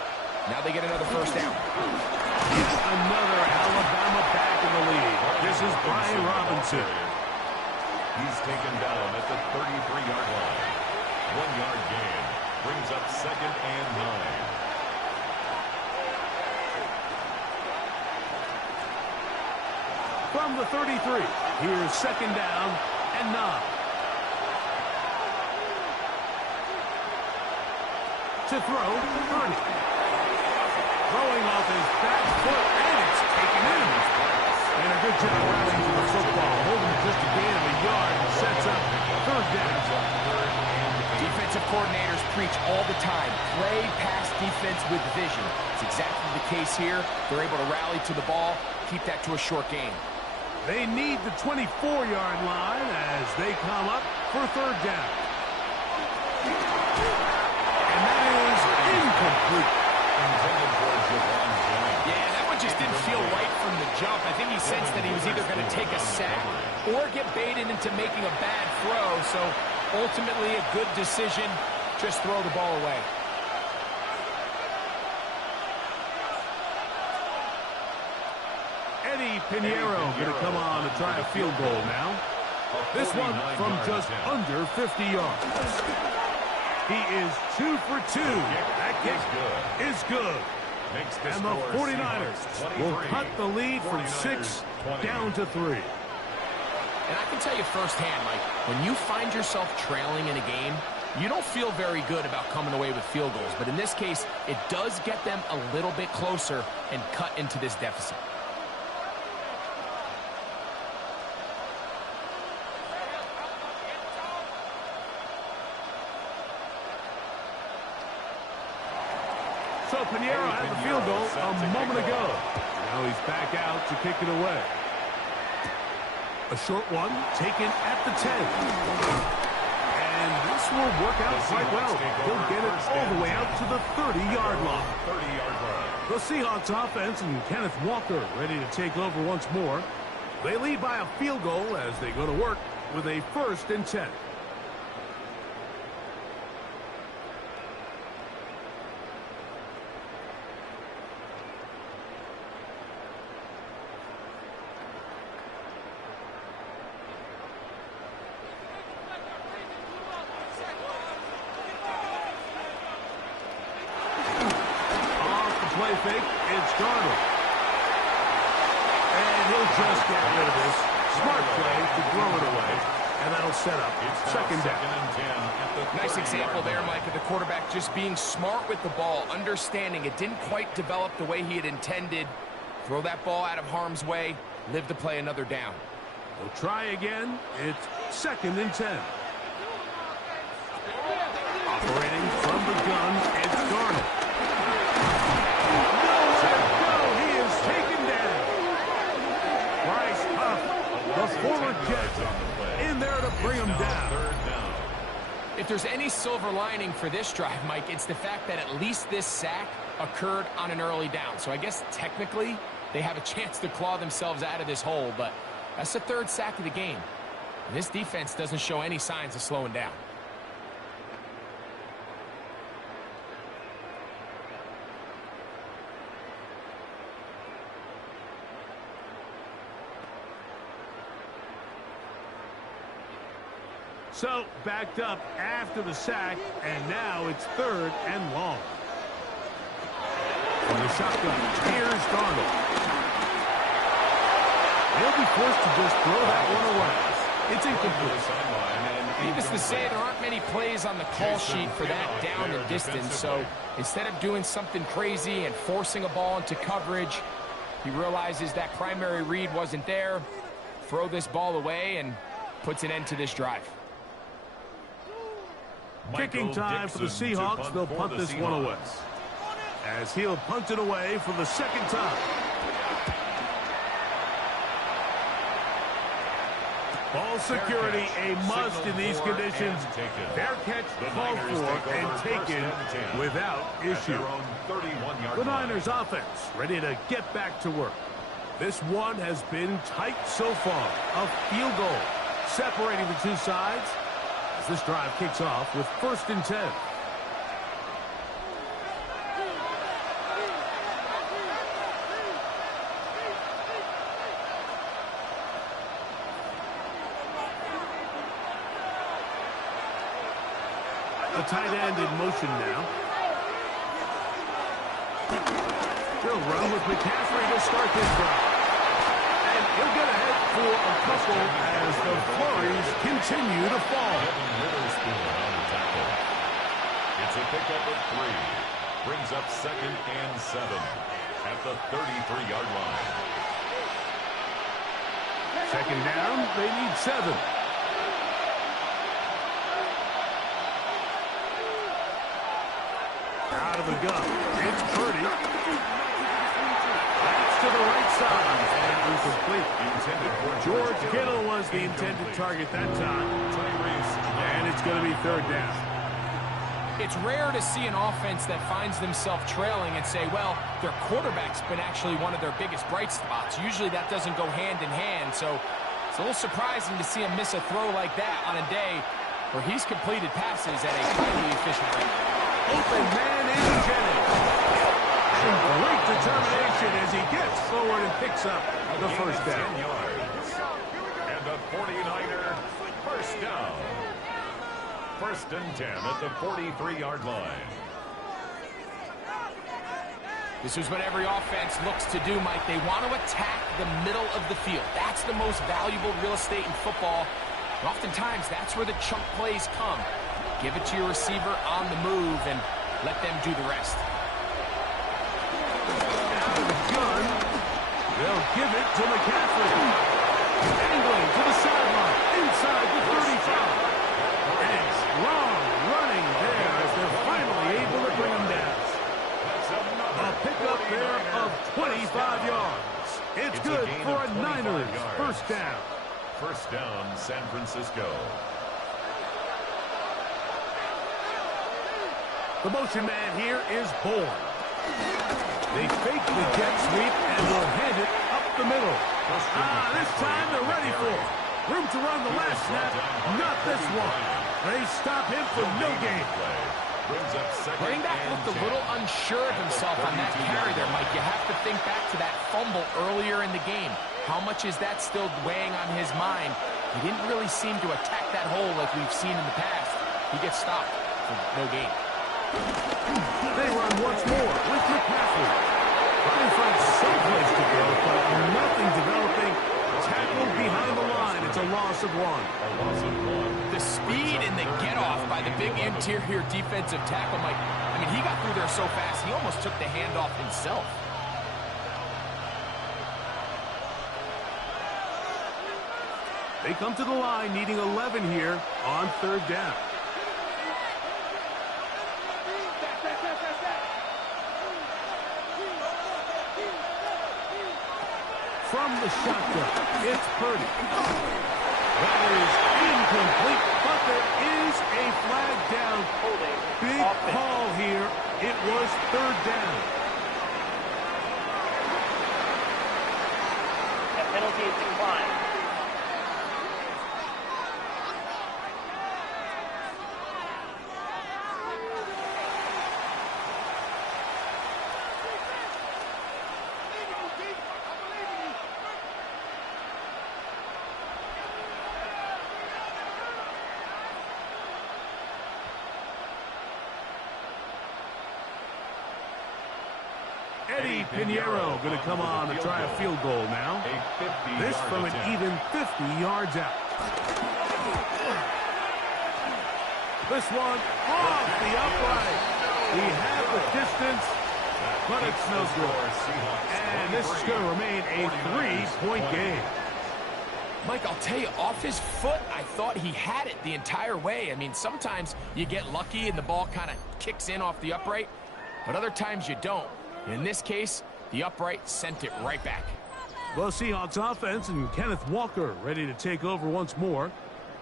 now they get another first down. It's another Alabama back in the lead. This is Brian Robinson. He's taken down at the 33-yard line. 1-yard gain brings up second and 9. From the 33, here's second down and 9. To throw, Purdy. Throwing off his back foot, and it's taken in. And a good job rallying to the football. Holding just a gain of a yard and sets up third down. Defensive coordinators preach all the time. Play pass defense with vision. It's exactly the case here. They're able to rally to the ball, keep that to a short gain. They need the 24-yard line as they come up for third down. And that is incomplete. Yeah, that one just didn't feel right from the jump. I think he sensed that he was either going to take a sack or get baited into making a bad throw. So ultimately a good decision. Just throw the ball away. Eddie Pinheiro going to come on to try a field goal now. This one from just under 50 yards. He is 2 for 2. That kick is good. And the 49ers will cut the lead from 6 down to 3. And I can tell you firsthand, Mike, when you find yourself trailing in a game, you don't feel very good about coming away with field goals. But in this case, it does get them a little bit closer and cut into this deficit. Pinheiro had the field goal a moment ago. Now he's back out to kick it away. A short one taken at the 10. And this will work out quite well. He'll get it all the way out to the 30-yard line. The Seahawks offense and Kenneth Walker ready to take over once more. They lead by a field goal as they go to work with a 1st and 10. Play fake, it's Darnold. And he'll just get rid of this. Smart play to throw it away. And that'll set up 2nd down. Nice example there, Mike, of the quarterback just being smart with the ball, understanding it didn't quite develop the way he had intended. Throw that ball out of harm's way, live to play another down. We'll try again. It's 2nd and 10. Operating from the gun, it's Darnold. The former Jet in there to bring him down. If there's any silver lining for this drive, Mike, it's the fact that at least this sack occurred on an early down. So I guess technically they have a chance to claw themselves out of this hole, but that's the 3rd sack of the game. And this defense doesn't show any signs of slowing down. So, backed up after the sack, and now it's 3rd and long. From the shotgun, here's Darnold. He'll be forced to just throw that one away. It's incomplete. Needless to say, there aren't many plays on the call sheet for that down and distance, so instead of doing something crazy and forcing a ball into coverage, he realizes that primary read wasn't there, throw this ball away, and puts an end to this drive. Kicking time for the Seahawks. They'll punt this one away. As he'll punt it away for the 2nd time. Ball security a must in these conditions. Fair catch called for and taken without issue. The Niners offense ready to get back to work. This one has been tight so far. A field goal separating the two sides. This drive kicks off with 1st and 10. A tight end in motion now. He'll run with McCaffrey to start this drive. And he'll get ahead for a couple as the flurries continue to fall. It's a pickup of 3. Brings up 2nd and 7 at the 33-yard line. 2nd down, they need 7. Out of the gun, it's Purdy. That's to the right side, and incomplete. George Kittle was the intended target that time, and it's going to be 3rd down. It's rare to see an offense that finds themselves trailing and say, well, their quarterback's been actually one of their biggest bright spots. Usually that doesn't go hand in hand, so it's a little surprising to see him miss a throw like that on a day where he's completed passes at a highly efficient rate. Open man is Jennings. And great determination as he gets forward and picks up the 1st down. And the 49er 1st down. 1st and 10 at the 43-yard line. This is what every offense looks to do, Mike. They want to attack the middle of the field. That's the most valuable real estate in football. And oftentimes, that's where the chunk plays come. Give it to your receiver on the move and let them do the rest. Out of the gun, they'll give it to McCaffrey. Angling to the sideline, inside the 35. And it's long running there as they're finally able to bring him down. That's pickup there of 25 yards. It's good for a Niners first down. First down, San Francisco. The motion man here is Bourne. They fake the jet sweep and will hand it up the middle. This time they're ready for it. Room to run the last snap, not this one. They stop him for no gain. Running back looked a little unsure of himself on that carry there, Mike. You have to think back to that fumble earlier in the game. How much is that still weighing on his mind? He didn't really seem to attack that hole like we've seen in the past. He gets stopped for no gain. They run once more with McCaffrey. They find some place to go, but nothing developing. Tackled behind the line. It's a loss of one. The speed and the get-off by the big interior defensive tackle, Mike. I mean, he got through there so fast, he almost took the handoff himself. They come to the line needing 11 here on third down. From the shotgun, it's Purdy. That is incomplete, but there is a flag down. Big call here. It was third down. That penalty is declined. Eddie Pinheiro going to come on to try a field goal now. This from an even 50 yards out. This one off the upright. He had the distance, but it's no good. And this is going to remain a 3-point game. Mike, I'll tell you, off his foot, I thought he had it the entire way. I mean, sometimes you get lucky and the ball kind of kicks in off the upright, but other times you don't. In this case, the upright sent it right back. Well, Seahawks offense and Kenneth Walker ready to take over once more.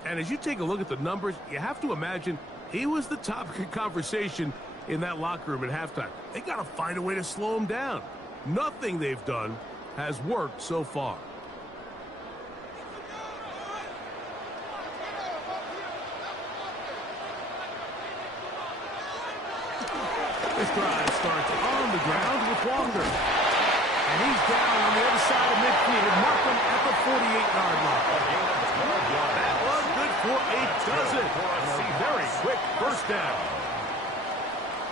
And as you take a look at the numbers, you have to imagine he was the topic of conversation in that locker room at halftime. They got to find a way to slow him down. Nothing they've done has worked so far. This drive starts on the ground with Walker. And he's down on the other side of midfield. Mark him at the 48-yard line. That was good for a dozen. A very quick first down.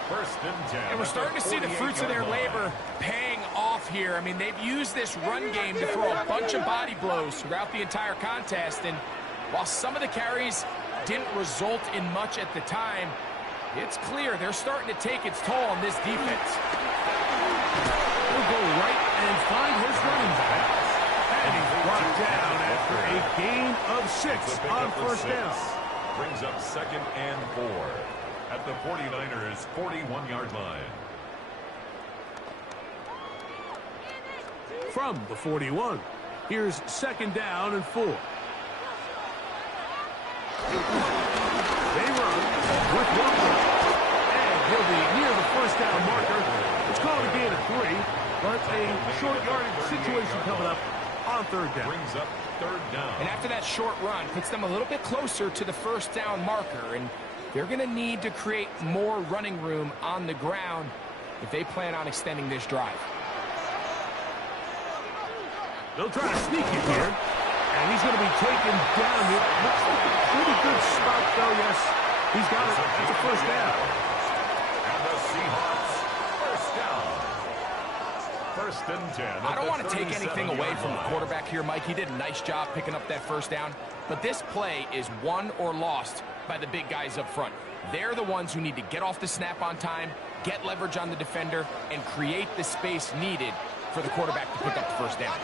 First and 10. And we're starting to see the fruits of their labor paying off here. I mean, they've used this run game to throw a bunch of body blows throughout the entire contest. And while some of the carries didn't result in much at the time, it's clear they're starting to take its toll on this defense. He'll go right and find his running back. And he's brought down after a gain of 6 on first down. Brings up second and 4 at the 49ers' 41-yard line. From the 41, here's second down and 4. They run with Walker. And he'll be near the first down marker. It's called a gain of 3, but a short yardage situation coming up on third down. Brings up third down. And after that short run, puts them a little bit closer to the first down marker. And they're going to need to create more running room on the ground if they plan on extending this drive. They'll try to sneak it here. And he's going to be taken down here. Looks like a pretty good spot, though, yes. He's got it. That's a first down. And the Seahawks, first down. First and 10. I don't want to take anything away from the quarterback here, Mike. He did a nice job picking up that first down. But this play is won or lost by the big guys up front. They're the ones who need to get off the snap on time, get leverage on the defender, and create the space needed for the quarterback to pick up the first down.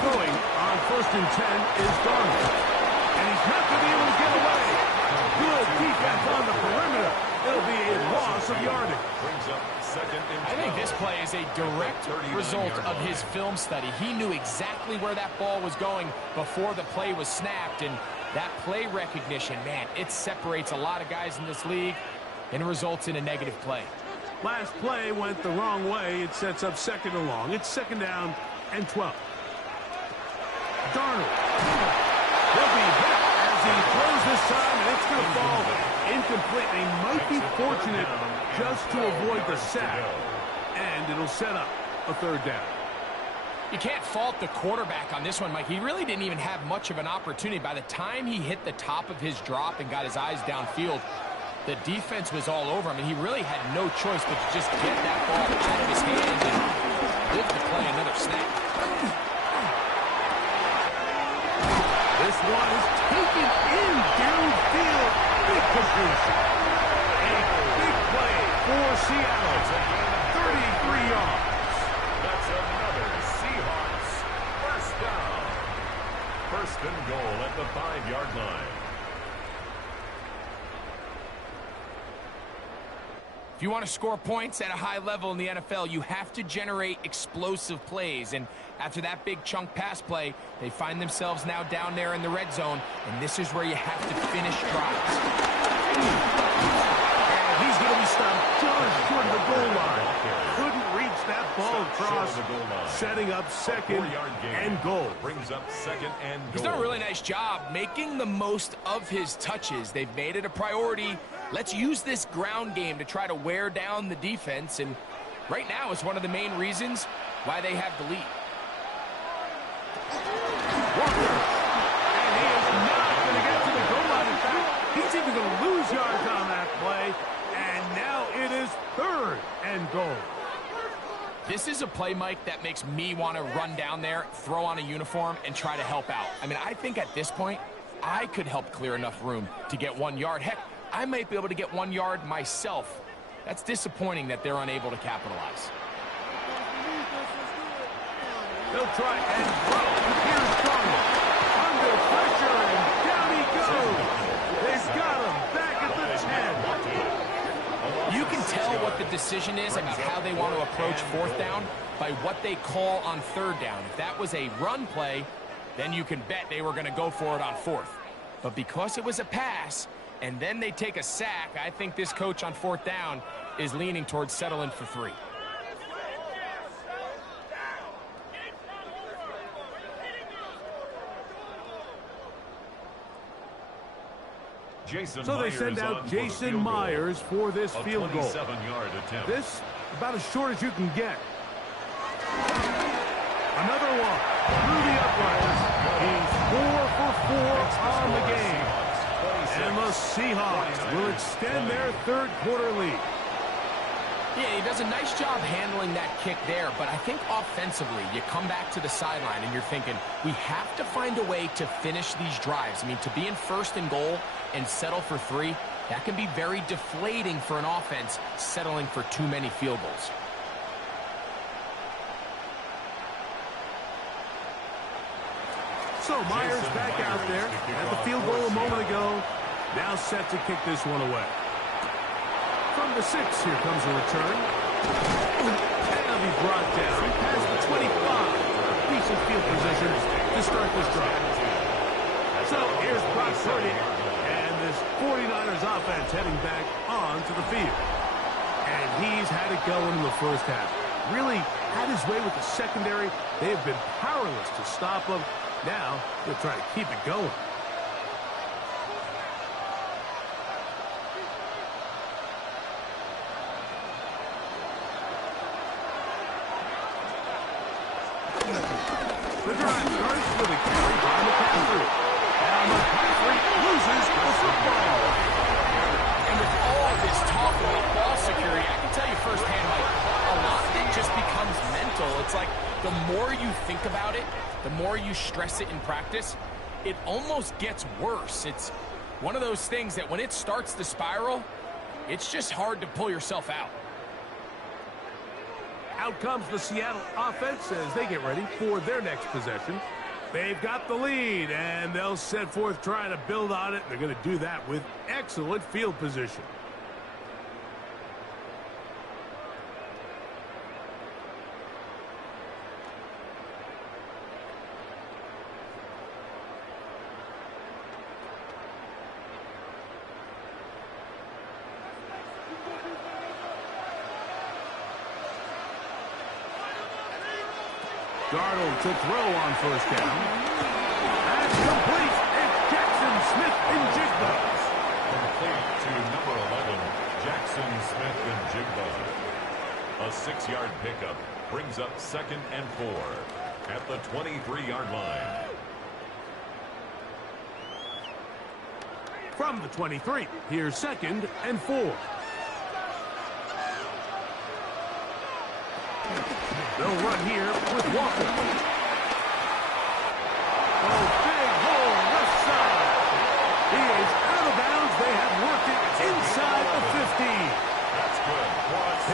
Throwing on first and 10 is Darnold. And he's not going to be able to get away. Good defense on the perimeter. It'll be a loss of yardage. Brings up second and I think this play is a direct result of his film study. He knew exactly where that ball was going before the play was snapped, and that play recognition, man, it separates a lot of guys in this league and results in a negative play. Last play went the wrong way. It sets up second and long. It's second down and 12. Darnold. He'll be hit as he throws this time, and it's going to fall incomplete. They might be fortunate just to avoid the sack, and it'll set up a third down. You can't fault the quarterback on this one, Mike. He really didn't even have much of an opportunity. By the time he hit the top of his drop and got his eyes downfield, the defense was all over him, and he really had no choice but to just get that ball out of his hands and live to play another snap. This one is taken in downfield. Big completion. A big play for Seattle. 33 yards. That's another Seahawks first down. First and goal at the 5-yard line. If you want to score points at a high level in the NFL, you have to generate explosive plays. And after that big chunk pass play, they find themselves now down there in the red zone, and this is where you have to finish drives. And he's going to be stopped just short of the goal line. Couldn't reach that ball across, setting up second and goal. Brings up second and goal. He's done a really nice job making the most of his touches. They've made it a priority. Let's use this ground game to try to wear down the defense, and right now it's one of the main reasons why they have the lead. Walker, and he is not going to get to the goal line. In fact, he's even going to lose yards on that play, and now it is third and goal. This is a play, Mike, that makes me want to run down there, throw on a uniform, and try to help out. I mean, I think at this point, I could help clear enough room to get 1 yard. Heck, I might be able to get 1 yard myself. That's disappointing that they're unable to capitalize. They'll try and throw. Here's Darnold. Under pressure, and down he goes. They've got him back at the 10. You can tell what the decision is about how they want to approach fourth down by what they call on third down. If that was a run play, then you can bet they were going to go for it on fourth. But because it was a pass, and then they take a sack, I think this coach on fourth down is leaning towards settling for 3. So they send out Jason Myers for this field goal. This, about as short as you can get. Another one through the uprights. He's 4 for 4 on the game. And the Seahawks will extend their third quarter lead. Yeah, he does a nice job handling that kick there, but I think offensively, you come back to the sideline and you're thinking, we have to find a way to finish these drives. I mean, to be in first and goal and settle for 3, that can be very deflating for an offense settling for too many field goals. So Myers back out there at the field goal a moment ago. Now set to kick this one away. From the 6, here comes a return. And he'll be brought down past the 25. Decent field position to start this drive. So here's Brock Purdy, and this 49ers offense heading back onto the field. And he's had it going in the first half. Really had his way with the secondary. They have been powerless to stop him. Now they'll try to keep it going. The drive starts with a carry by McCaffrey. Now McCaffrey loses the football. And with all this talk about ball security, I can tell you firsthand, like, a lot of it just becomes mental. It's like the more you think about it, the more you stress it in practice, it almost gets worse. It's one of those things that when it starts to spiral, it's just hard to pull yourself out. Out comes the Seattle offense as they get ready for their next possession. They've got the lead, and they'll set forth trying to build on it. They're going to do that with excellent field position. Darnold to throw on first down. That's complete. It's Jackson Smith and Jigba. Complete to number 11, Jackson Smith and Jigba. A 6-yard pickup brings up 2nd and 4 at the 23-yard line. From the 23, here's 2nd and 4. They'll run here with Walker. Oh, big hole left side. He is out of bounds. They have worked it inside the 15. That's good.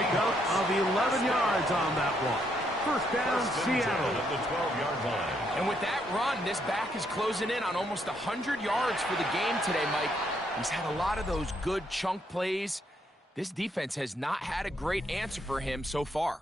Pick up of 11 yards on that one. First down, Seattle. At the 12-yard line. And with that run, this back is closing in on almost 100 yards for the game today, Mike. He's had a lot of those good chunk plays. This defense has not had a great answer for him so far.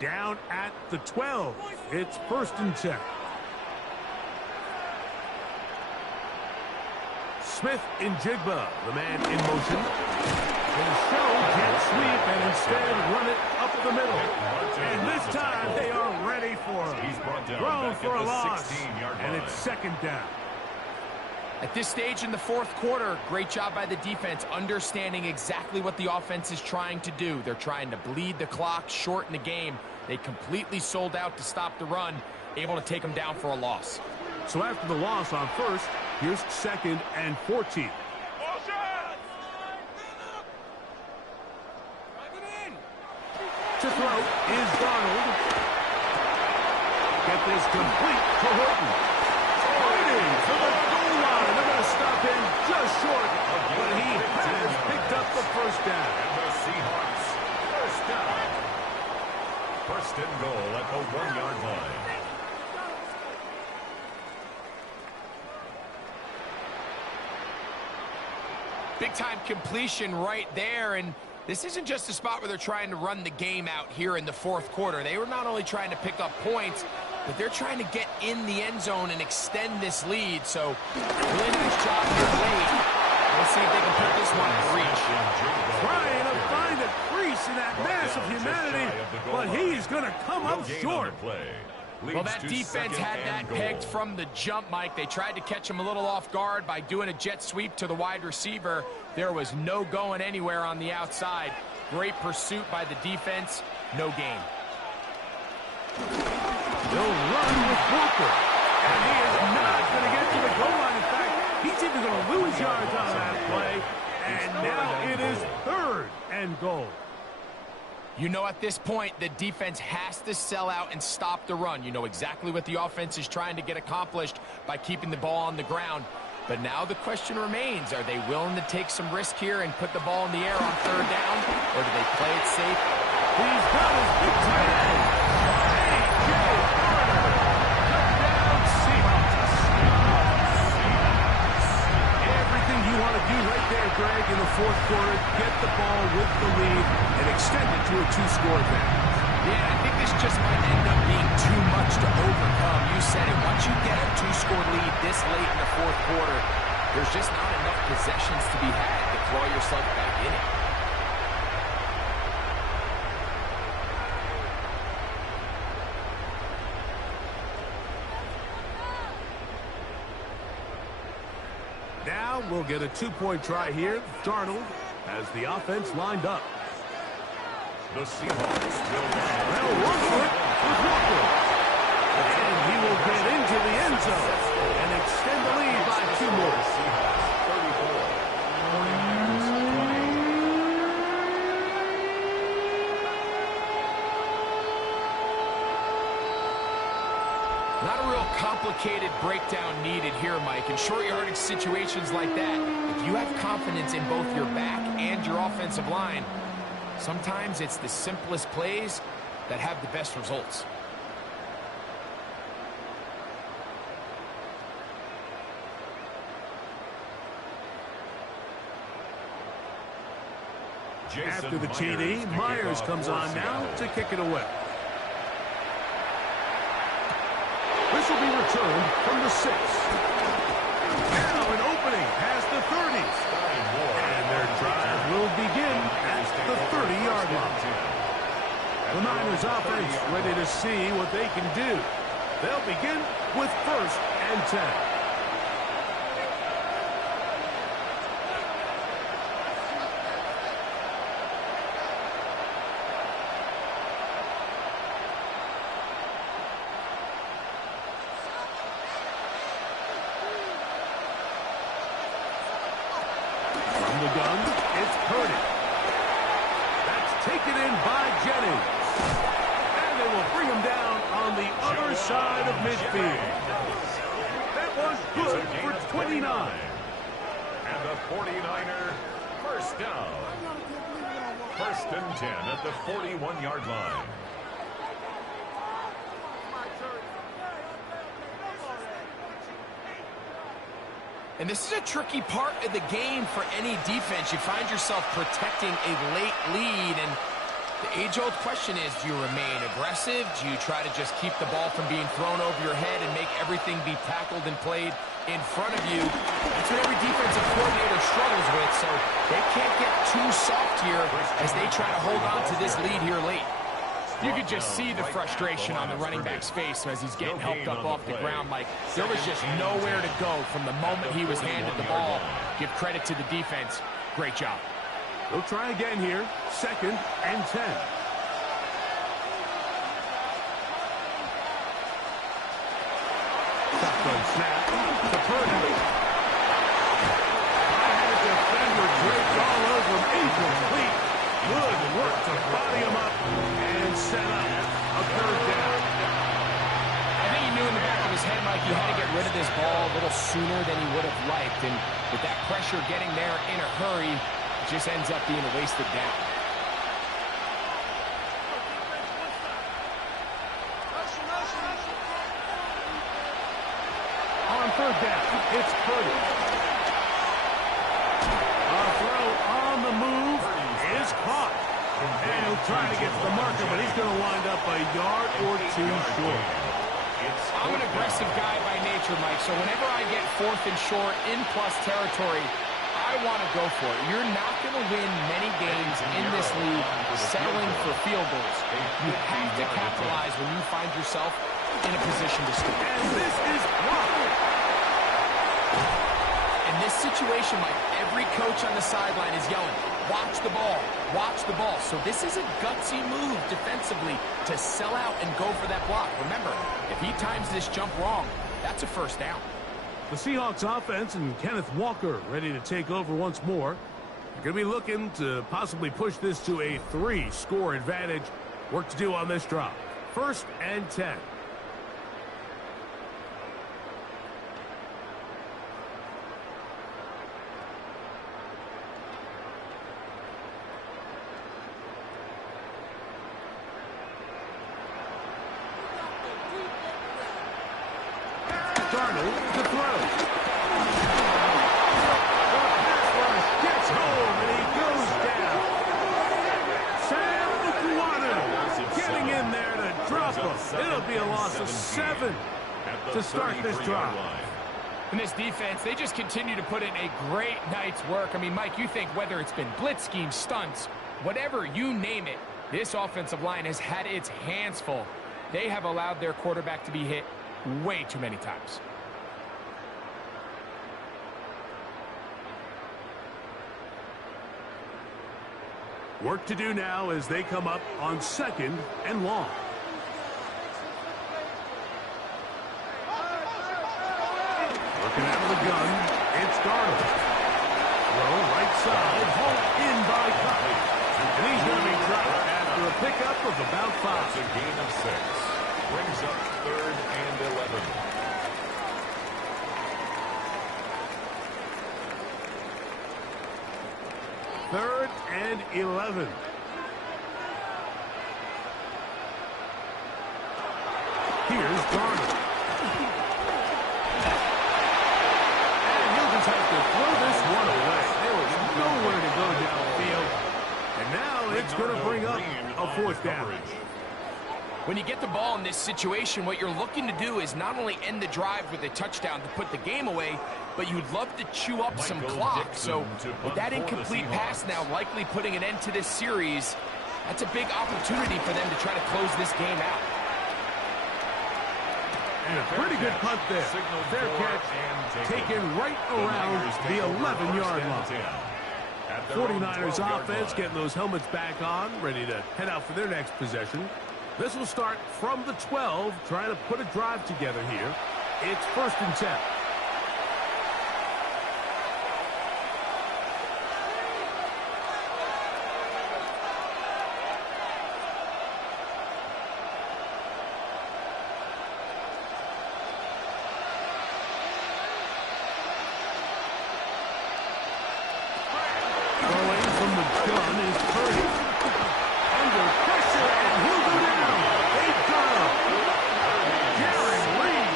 Down at the 12. It's 1st and 10. Smith and Jigba, the man in motion. They show jet sweep and instead run it up the middle. And this time they are ready for him. He's brought down Thrown for a loss. 16-yard And line. it's 2nd down. At this stage in the 4th quarter, great job by the defense understanding exactly what the offense is trying to do. They're trying to bleed the clock, shorten the game. They completely sold out to stop the run, able to take them down for a loss. So after the loss on first, here's 2nd and 14. To throw is Darnold. Get this complete to Horton. Fighting for the goal line. They're going to stop him just short, but he has picked up the first down. And the Seahawks, first down. 1st and goal at the 1-yard line. Big-time completion right there, and this isn't just a spot where they're trying to run the game out here in the 4th quarter. They were not only trying to pick up points, but they're trying to get in the end zone and extend this lead. So, really nice job here late. We'll see if they can put this one in reach. Trying to find a crease in that mass of humanity, but he's going to come up short. Well, that defense had that pegged from the jump, Mike. They tried to catch him a little off guard by doing a jet sweep to the wide receiver. There was no going anywhere on the outside. Great pursuit by the defense. No gain. They'll run with Walker, and he is not going to get to the goal line. In fact, he's even going to lose yards on that play, and now it is 3rd and goal. You know, at this point, the defense has to sell out and stop the run. You know exactly what the offense is trying to get accomplished by keeping the ball on the ground. But now the question remains, are they willing to take some risk here and put the ball in the air on 3rd down, or do they play it safe? He's got his big tight end. A.J. Carter. Touchdown, Seahawks. Everything you want to do right there, Greg, in the 4th quarter, get the ball with the lead and extend it to a 2-score advantage. Yeah, I think this just might end up being too much to overcome. You said it. Once you get a 2-score lead this late in the 4th quarter, there's just not enough possessions to be had to claw yourself back in it. Now we'll get a 2-point try here. Darnold has the offense lined up. The Seahawks will They'll run for it with Walker. And he will get into the end zone and extend the lead by 2 more. Not a real complicated breakdown needed here, Mike. In short yardage situations like that, if you have confidence in both your back and your offensive line, sometimes it's the simplest plays that have the best results. After the TD, Myers comes on now to kick it away. This will be returned from the 6. Now an opening past the 30. And their drive will begin at the 30-yard line. The Niners offense ready to see what they can do. They'll begin with 1st and 10. The gun, it's Purdy. That's taken in by Jennings. And they will bring him down on the other side of midfield. That was good for 29. And the 49er, first down. 1st and 10 at the 41-yard line. And this is a tricky part of the game for any defense. You find yourself protecting a late lead, and the age-old question is, do you remain aggressive? Do you try to just keep the ball from being thrown over your head and make everything be tackled and played in front of you? That's what every defensive coordinator struggles with, so they can't get too soft here as they try to hold on to this lead here late. You could just see the frustration on the running back's face as he's getting helped up off the ground. Like, there was just nowhere to go from the moment he was handed the ball. Give credit to the defense. Great job. They'll try again here. 2nd and 10. Shotgun snap to Purdy. I had a defender draped all over him. Incomplete. Good work to body him up and set up a 3rd down. I think he knew in the back of his head, Mike, he had to get rid of this ball a little sooner than he would have liked. And with that pressure getting there in a hurry, it just ends up being a wasted down. On 3rd down, it's Purdy. A throw on the move is caught. And he'll try to get to the marker, but he's going to wind up a yard or 2 short. I'm an aggressive guy by nature, Mike, so whenever I get 4th and short in plus territory, I want to go for it. You're not going to win many games in this league settling for field goals. You have to capitalize when you find yourself in a position to score. And this is blocked. In this situation, Mike, every coach on the sideline is yelling, watch the ball, watch the ball. So this is a gutsy move defensively to sell out and go for that block. Remember, if he times this jump wrong, that's a 1st down. The Seahawks offense and Kenneth Walker ready to take over once more. They're going to be looking to possibly push this to a 3-score advantage. Work to do on this drop. 1st and 10. Darnold to throw. The pass rush gets home, and he goes down. Sam Okuanu getting in there to drop him. It'll be a loss of 7 to start this drive. And this defense, they just continue to put in a great night's work. I mean, Mike, you think whether it's been blitz schemes, stunts, whatever you name it, this offensive line has had its hands full. They have allowed their quarterback to be hit way too many times. Work to do now as they come up on 2nd and long. Working out of the gun, it's Darnold. Throw right side, hauled in by Cup. And he's going to be dropped after a pickup of about 5. It's a gain of 6. brings up 3rd and 11. Third and 11. Here's Darnold. And he'll just have to throw this one away. There was nowhere to go downfield. And now it's going to bring up a 4th down. When you get the ball in this situation, what you're looking to do is not only end the drive with a touchdown to put the game away, but you'd love to chew up some clock. So with that incomplete pass now likely putting an end to this series, that's a big opportunity for them to try to close this game out. And a pretty good punt there. Fair catch, taken right around the 11-yard line. 49ers offense getting those helmets back on, ready to head out for their next possession. This will start from the 12, trying to put a drive together here. It's 1st and 10. Throwing from the gun is Purdy. Under pressure, and he'll go down. They've got him. Jaron Reed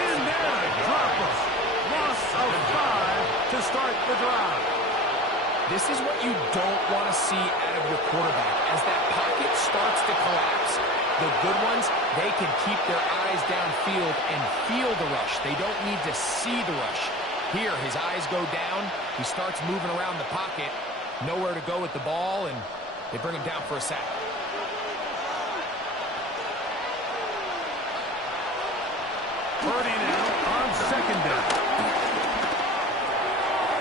in there to drop him. Loss of 5 to start the drive. This is what you don't want to see out of your quarterback. As that pocket starts to collapse, the good ones, they can keep their eyes downfield and feel the rush. They don't need to see the rush. Here, his eyes go down. He starts moving around the pocket. Nowhere to go with the ball, and they bring him down for a sack. Purdy now on 2nd down.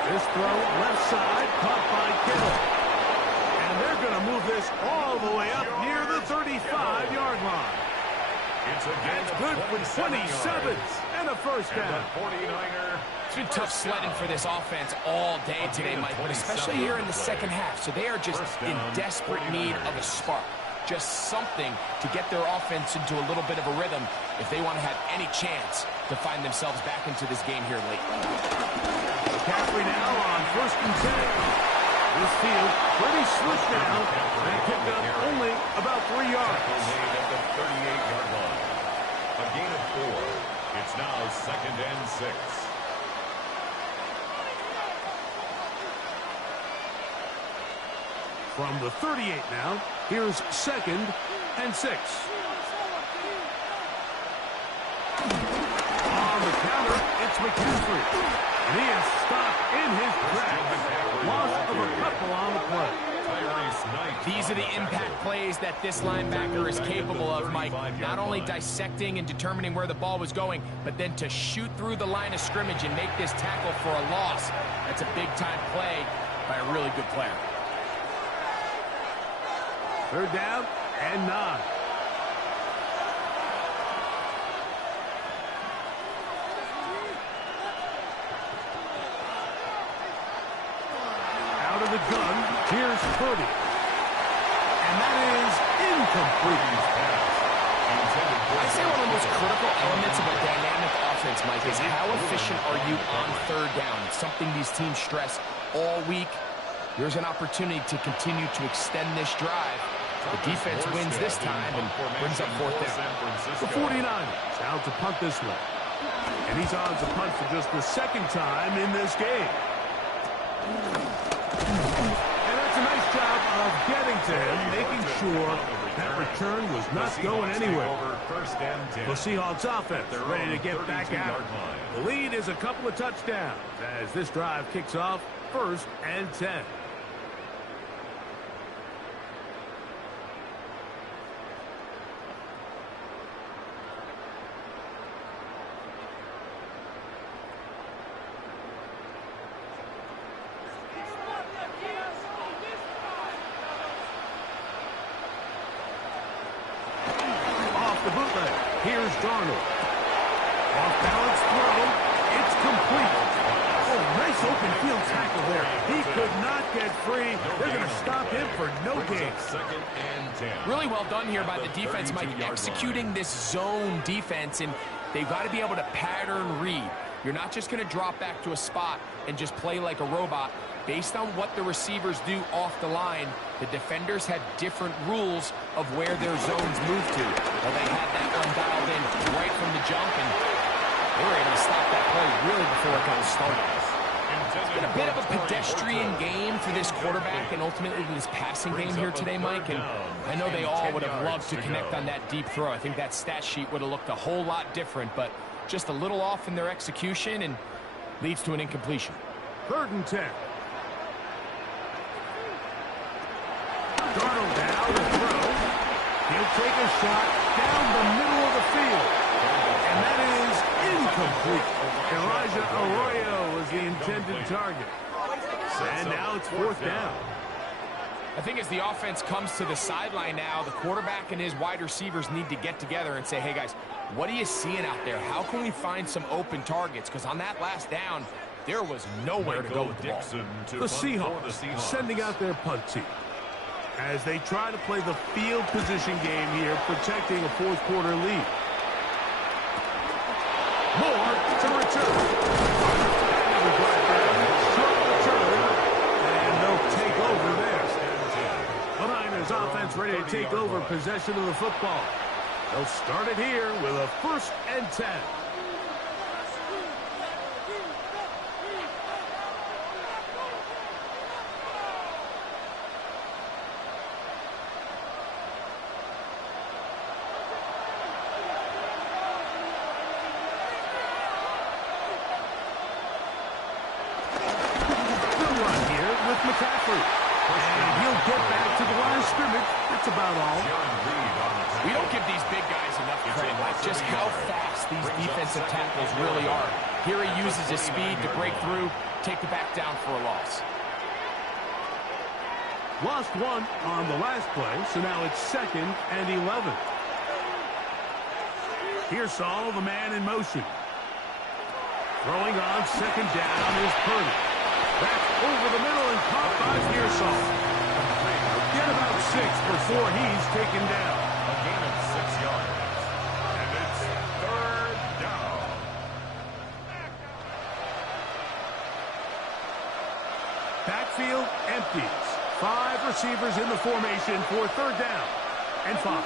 This throw left side, caught by Kittle. And they're going to move this all the way up near the 35-yard line. That's good for 27 and a 1st down. It's been tough sledding for this offense all day today, Mike, but especially here in the 2nd half. So they are just in desperate need of a spark. Just something to get their offense into a little bit of a rhythm if they want to have any chance to find themselves back into this game here late. McCaffrey now on 1st and 10. This field pretty slick now. They picked up only about 3 yards. Made at the 38-yard line. A gain of 4. It's now 2nd and 6. From the 38 now, here's 2nd and 6. On the counter, it's McCaffrey. And he is stopped in his tracks. Loss of a couple on the play. These are the impact plays that this linebacker is capable of, Mike. Not only dissecting and determining where the ball was going, but then to shoot through the line of scrimmage and make this tackle for a loss. That's a big-time play by a really good player. 3rd down and 9. Out of the gun, here's Purdy. And that is incomplete. I say one of the most critical elements of a dynamic offense, Mike, is how efficient are you on 3rd down? It's something these teams stress all week. Here's an opportunity to continue to extend this drive. The defense wins this time and brings up 4th down. The 49ers out to punt this way. And he's on to punt for just the 2nd time in this game. And that's a nice job of getting to him, making sure that return was not going anywhere. The Seahawks offense ready to get back out. The lead is a couple of touchdowns as this drive kicks off 1st and 10. The bootleg. Here's Darnold. Off-balance throw. It's complete. Oh, nice open field tackle there. He could not get free. They're going to stop him for no gain. Second and 10. Really well done here by the defense, Mike, 32-yard executing this zone defense, and they've got to be able to pattern read. You're not just going to drop back to a spot and just play like a robot. Based on what the receivers do off the line, the defenders have different rules of where their zones move to. Well, they had that one dialed in right from the jump, and they were able to stop that play really before it got started. It's been a bit of a pedestrian game for this quarterback and ultimately this passing game here today, Mike. And I know they all would have loved to connect on that deep throw. I think that stat sheet would have looked a whole lot different, but just a little off in their execution and leads to an incompletion. 3rd and 10. Darnold now to throw. He'll take a shot down the middle of the field. And that is incomplete. Elijah Arroyo was the intended target. And now it's 4th down. I think as the offense comes to the sideline now, the quarterback and his wide receivers need to get together and say, hey, guys, what are you seeing out there? How can we find some open targets? Because on that last down, there was nowhere to go with the ball. The Seahawks sending out their punt team as they try to play the field position game here, protecting a 4th quarter lead. Moore to return. Short return, and they'll take over there. The Niners offense ready to take over possession of the football. They'll start it here with a 1st and 10. And he'll get back to the line of scrimmage. That's about all. We don't give these big guys enough credit, like just how fast these defensive tackles really are. Here he uses his speed to break through, take the back down for a loss. Lost one on the last play, so now it's 2nd and 11. Here's Saul, the man in motion. Throwing on 2nd down is Purdy. That's over the middle and caught by Pearsall. Get about 6 before he's taken down. A gain of 6 yards. And it's 3rd down. Backfield empties. 5 receivers in the formation for 3rd down and 5.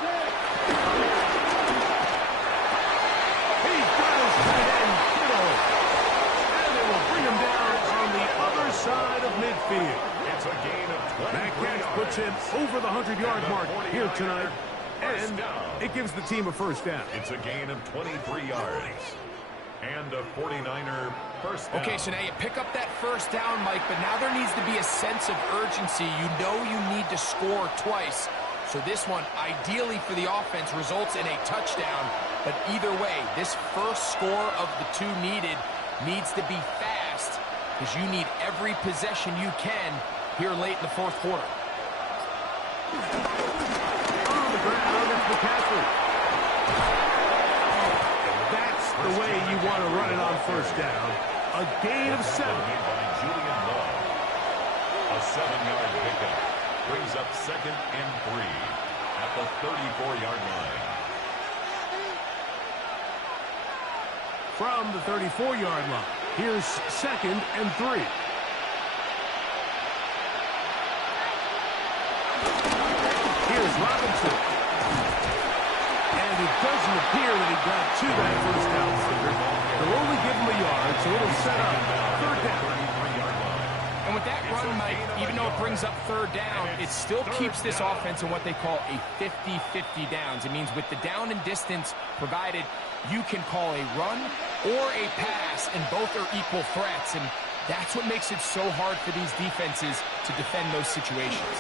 He's got his tight end Kittle. And they will bring him down on the other side of midfield. It's a gain of 20. That catch puts him over the 100-yard mark here tonight. And it gives the team a 1st down. It's a gain of 23 yards. And a 49er first down. Okay, so now you pick up that 1st down, Mike, but now there needs to be a sense of urgency. You know you need to score twice. So this one, ideally for the offense, results in a touchdown. But either way, this first score of the 2 needed needs to be fast because you need every possession you can here late in the 4th quarter. On the ground, it's McCaffrey. That's the way you want to run it on 1st down. A gain of 7. A 7-yard pickup brings up 2nd and 3 at the 34-yard line. From the 34-yard line, here's 2nd and 3. Here's Robinson. And it doesn't appear that he got to that 1st down figure. They'll only give him a yard, so it'll set up 3rd down. And with that run, Mike, even though it brings up 3rd down, it still keeps this offense in what they call a 50-50 downs. It means with the down and distance provided, you can call a run or a pass, and both are equal threats. And that's what makes it so hard for these defenses to defend those situations.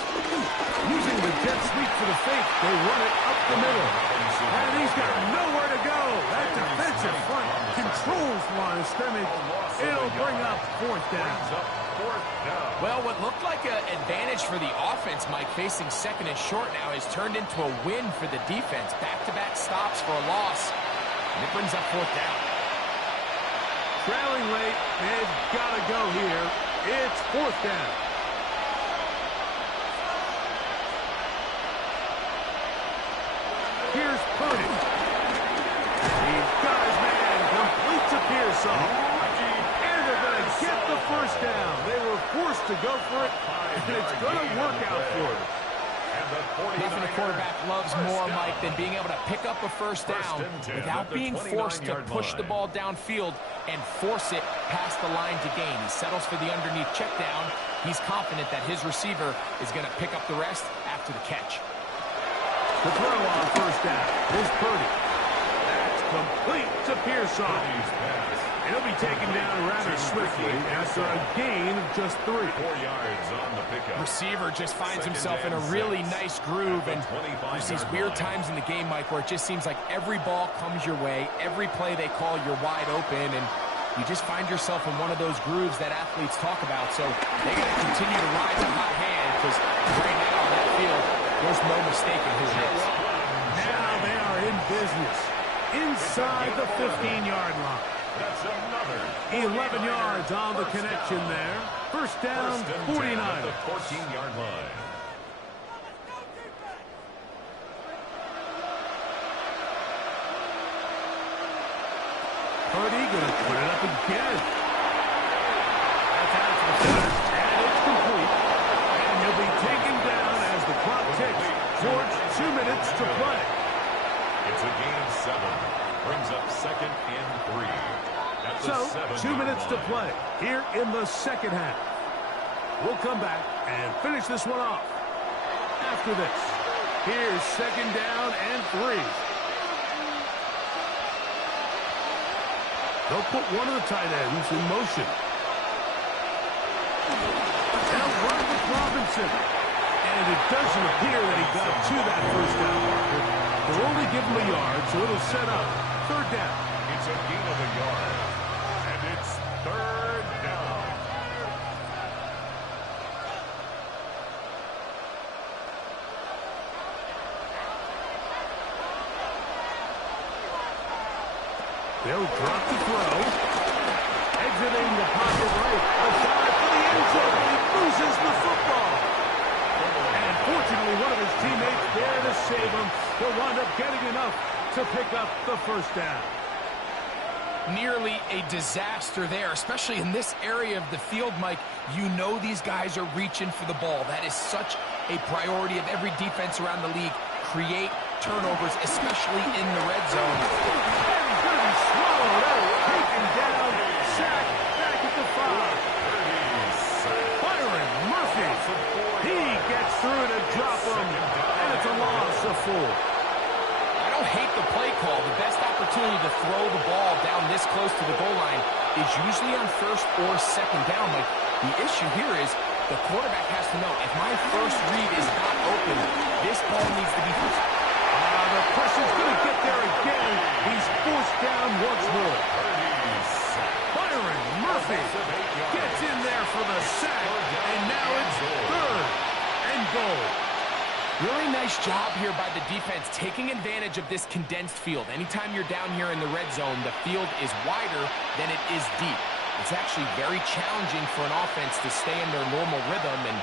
Using the jet sweep for the fake, they run it up the middle. And he's got nowhere to go. That defensive front controls the line of scrimmage. It'll bring up 4th down. Well, what looked like an advantage for the offense, Mike, facing 2nd and short now, has turned into a win for the defense. Back-to-back stops for a loss. And it brings up 4th down. Trailing late, they've got to go here. It's 4th down. this off. And they're going to get the first down. They were forced to go for it, and it's going to work out for them. Nothing a quarterback loves more, Mike, than being able to pick up a first down without being forced to push the ball downfield and force it past the line to gain. He settles for the underneath check down. He's confident that his receiver is going to pick up the rest after the catch. The throw on first down is Purdy. That's complete to Pearson. And he'll be taken down rather swiftly after a gain of just 3. 4 yards on the pickup. Receiver just finds himself in a really nice groove, and there's these weird times in the game, Mike, where it just seems like every ball comes your way, every play they call, you're wide open, and you just find yourself in one of those grooves that athletes talk about. So they got to continue to ride the hot hand, because right now on that field, there's no mistaking who it is. Now they are in business inside the 15-yard line. That's another 11 yards on the connection there. First down, 49. At the 14-yard line. Purdy going to put it up again. That's out to the center, and it's complete. And he'll be taken down as the clock ticks towards 2 minutes to play. It's a gain of 7. Brings up 2nd and 3. So, 2 minutes to play here in the second half. We'll come back and finish this one off after this. Here's 2nd down and 3. They'll put one of the tight ends in motion. They'll run with Robinson. And it doesn't appear that he got to that first down marker. They'll only give him a yard, so it'll set up 3rd down. It's a gain of a yard. And it's 3rd down. They'll drop the throw. Exiting the pocket right. A shot for the end zone. He loses the football. And fortunately, one of his teammates there to save him. He'll wind up getting enough to pick up the first down. Nearly a disaster there, especially in this area of the field, Mike. You know these guys are reaching for the ball. That is such a priority of every defense around the league. Create turnovers, especially in the red zone. He's going to be swallowed up, taken down, sacked back at the 5. Byron Murphy. He gets through to drop him, and it's a loss of 4. I don't hate the play call. The best opportunity to throw the ball down this close to the goal line is usually on 1st or 2nd down. But the issue here is the quarterback has to know, if my first read is not open, this ball needs to be pushed. The pressure's going to get there again. He's forced down once more. Byron Murphy gets in there for the sack, and now it's 3rd and goal. Really nice job here by the defense, taking advantage of this condensed field. Anytime you're down here in the red zone, the field is wider than it is deep. It's actually very challenging for an offense to stay in their normal rhythm, and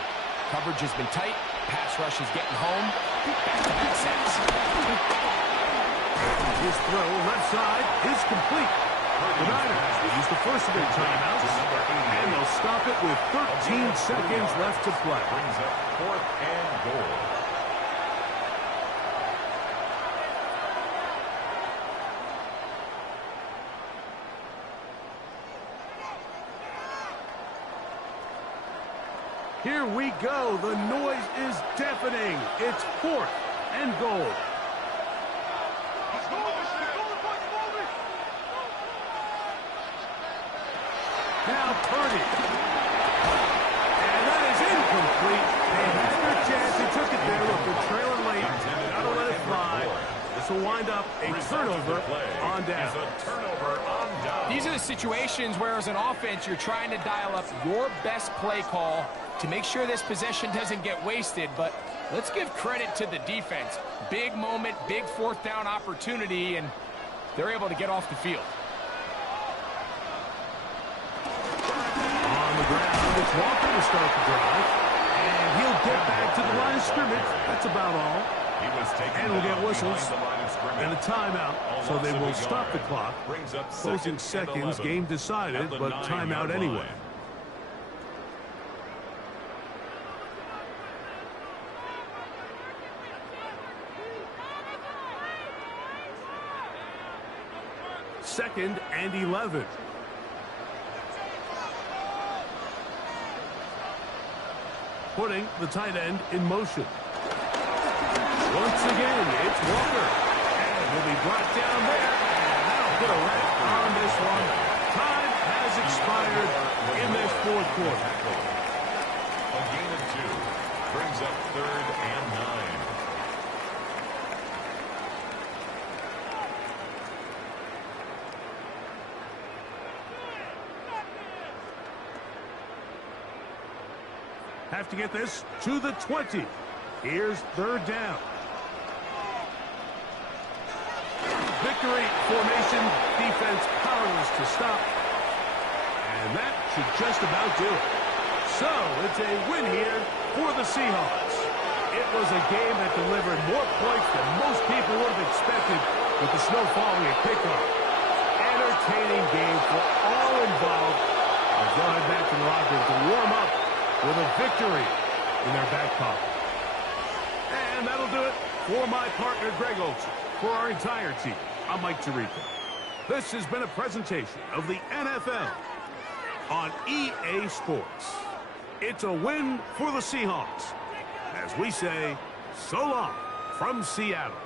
coverage has been tight. Pass rush is getting home. Back-to-back sacks. His throw left side is complete. The Niners use the first of their timeouts, and they'll stop it with 13 seconds left to play. Brings up 4th and goal. Here we go. The noise is deafening. It's 4th and goal. Now Purdy. And that is incomplete. They had their chance. They took it there. Look, they're trailing late. Got to let it fly. This will wind up a turnover on down. These are the situations where, as an offense, you're trying to dial up your best play call to make sure this possession doesn't get wasted. But let's give credit to the defense. Big moment, big 4th down opportunity, and they're able to get off the field. On the ground, it's Walker to start the drive. And he'll get back to the line of scrimmage. That's about all. He was taken and we'll get whistles scrimmage. And a timeout, so they will stop the clock. Brings up Closing second and seconds, 11 game decided, at the but 9-yard timeout anyway. line. Second and 11. Putting the tight end in motion. Once again, it's Walker. And he'll be brought down there. And that'll put a wrap on this one. Time has expired in this fourth quarter. A gain of 2 brings up 3rd and 9. Have to get this to the 20. Here's 3rd down. Victory formation. Defense powerless to stop. And that should just about do it. So it's a win here for the Seahawks. It was a game that delivered more points than most people would have expected with the snow falling at kickoff. Entertaining game for all involved. As they'll head back to the locker room to warm up with a victory in their back pocket. And that'll do it for my partner, Greg Olson. For our entire team, I'm Mike Tirico. This has been a presentation of the NFL on EA Sports. It's a win for the Seahawks. As we say, so long from Seattle.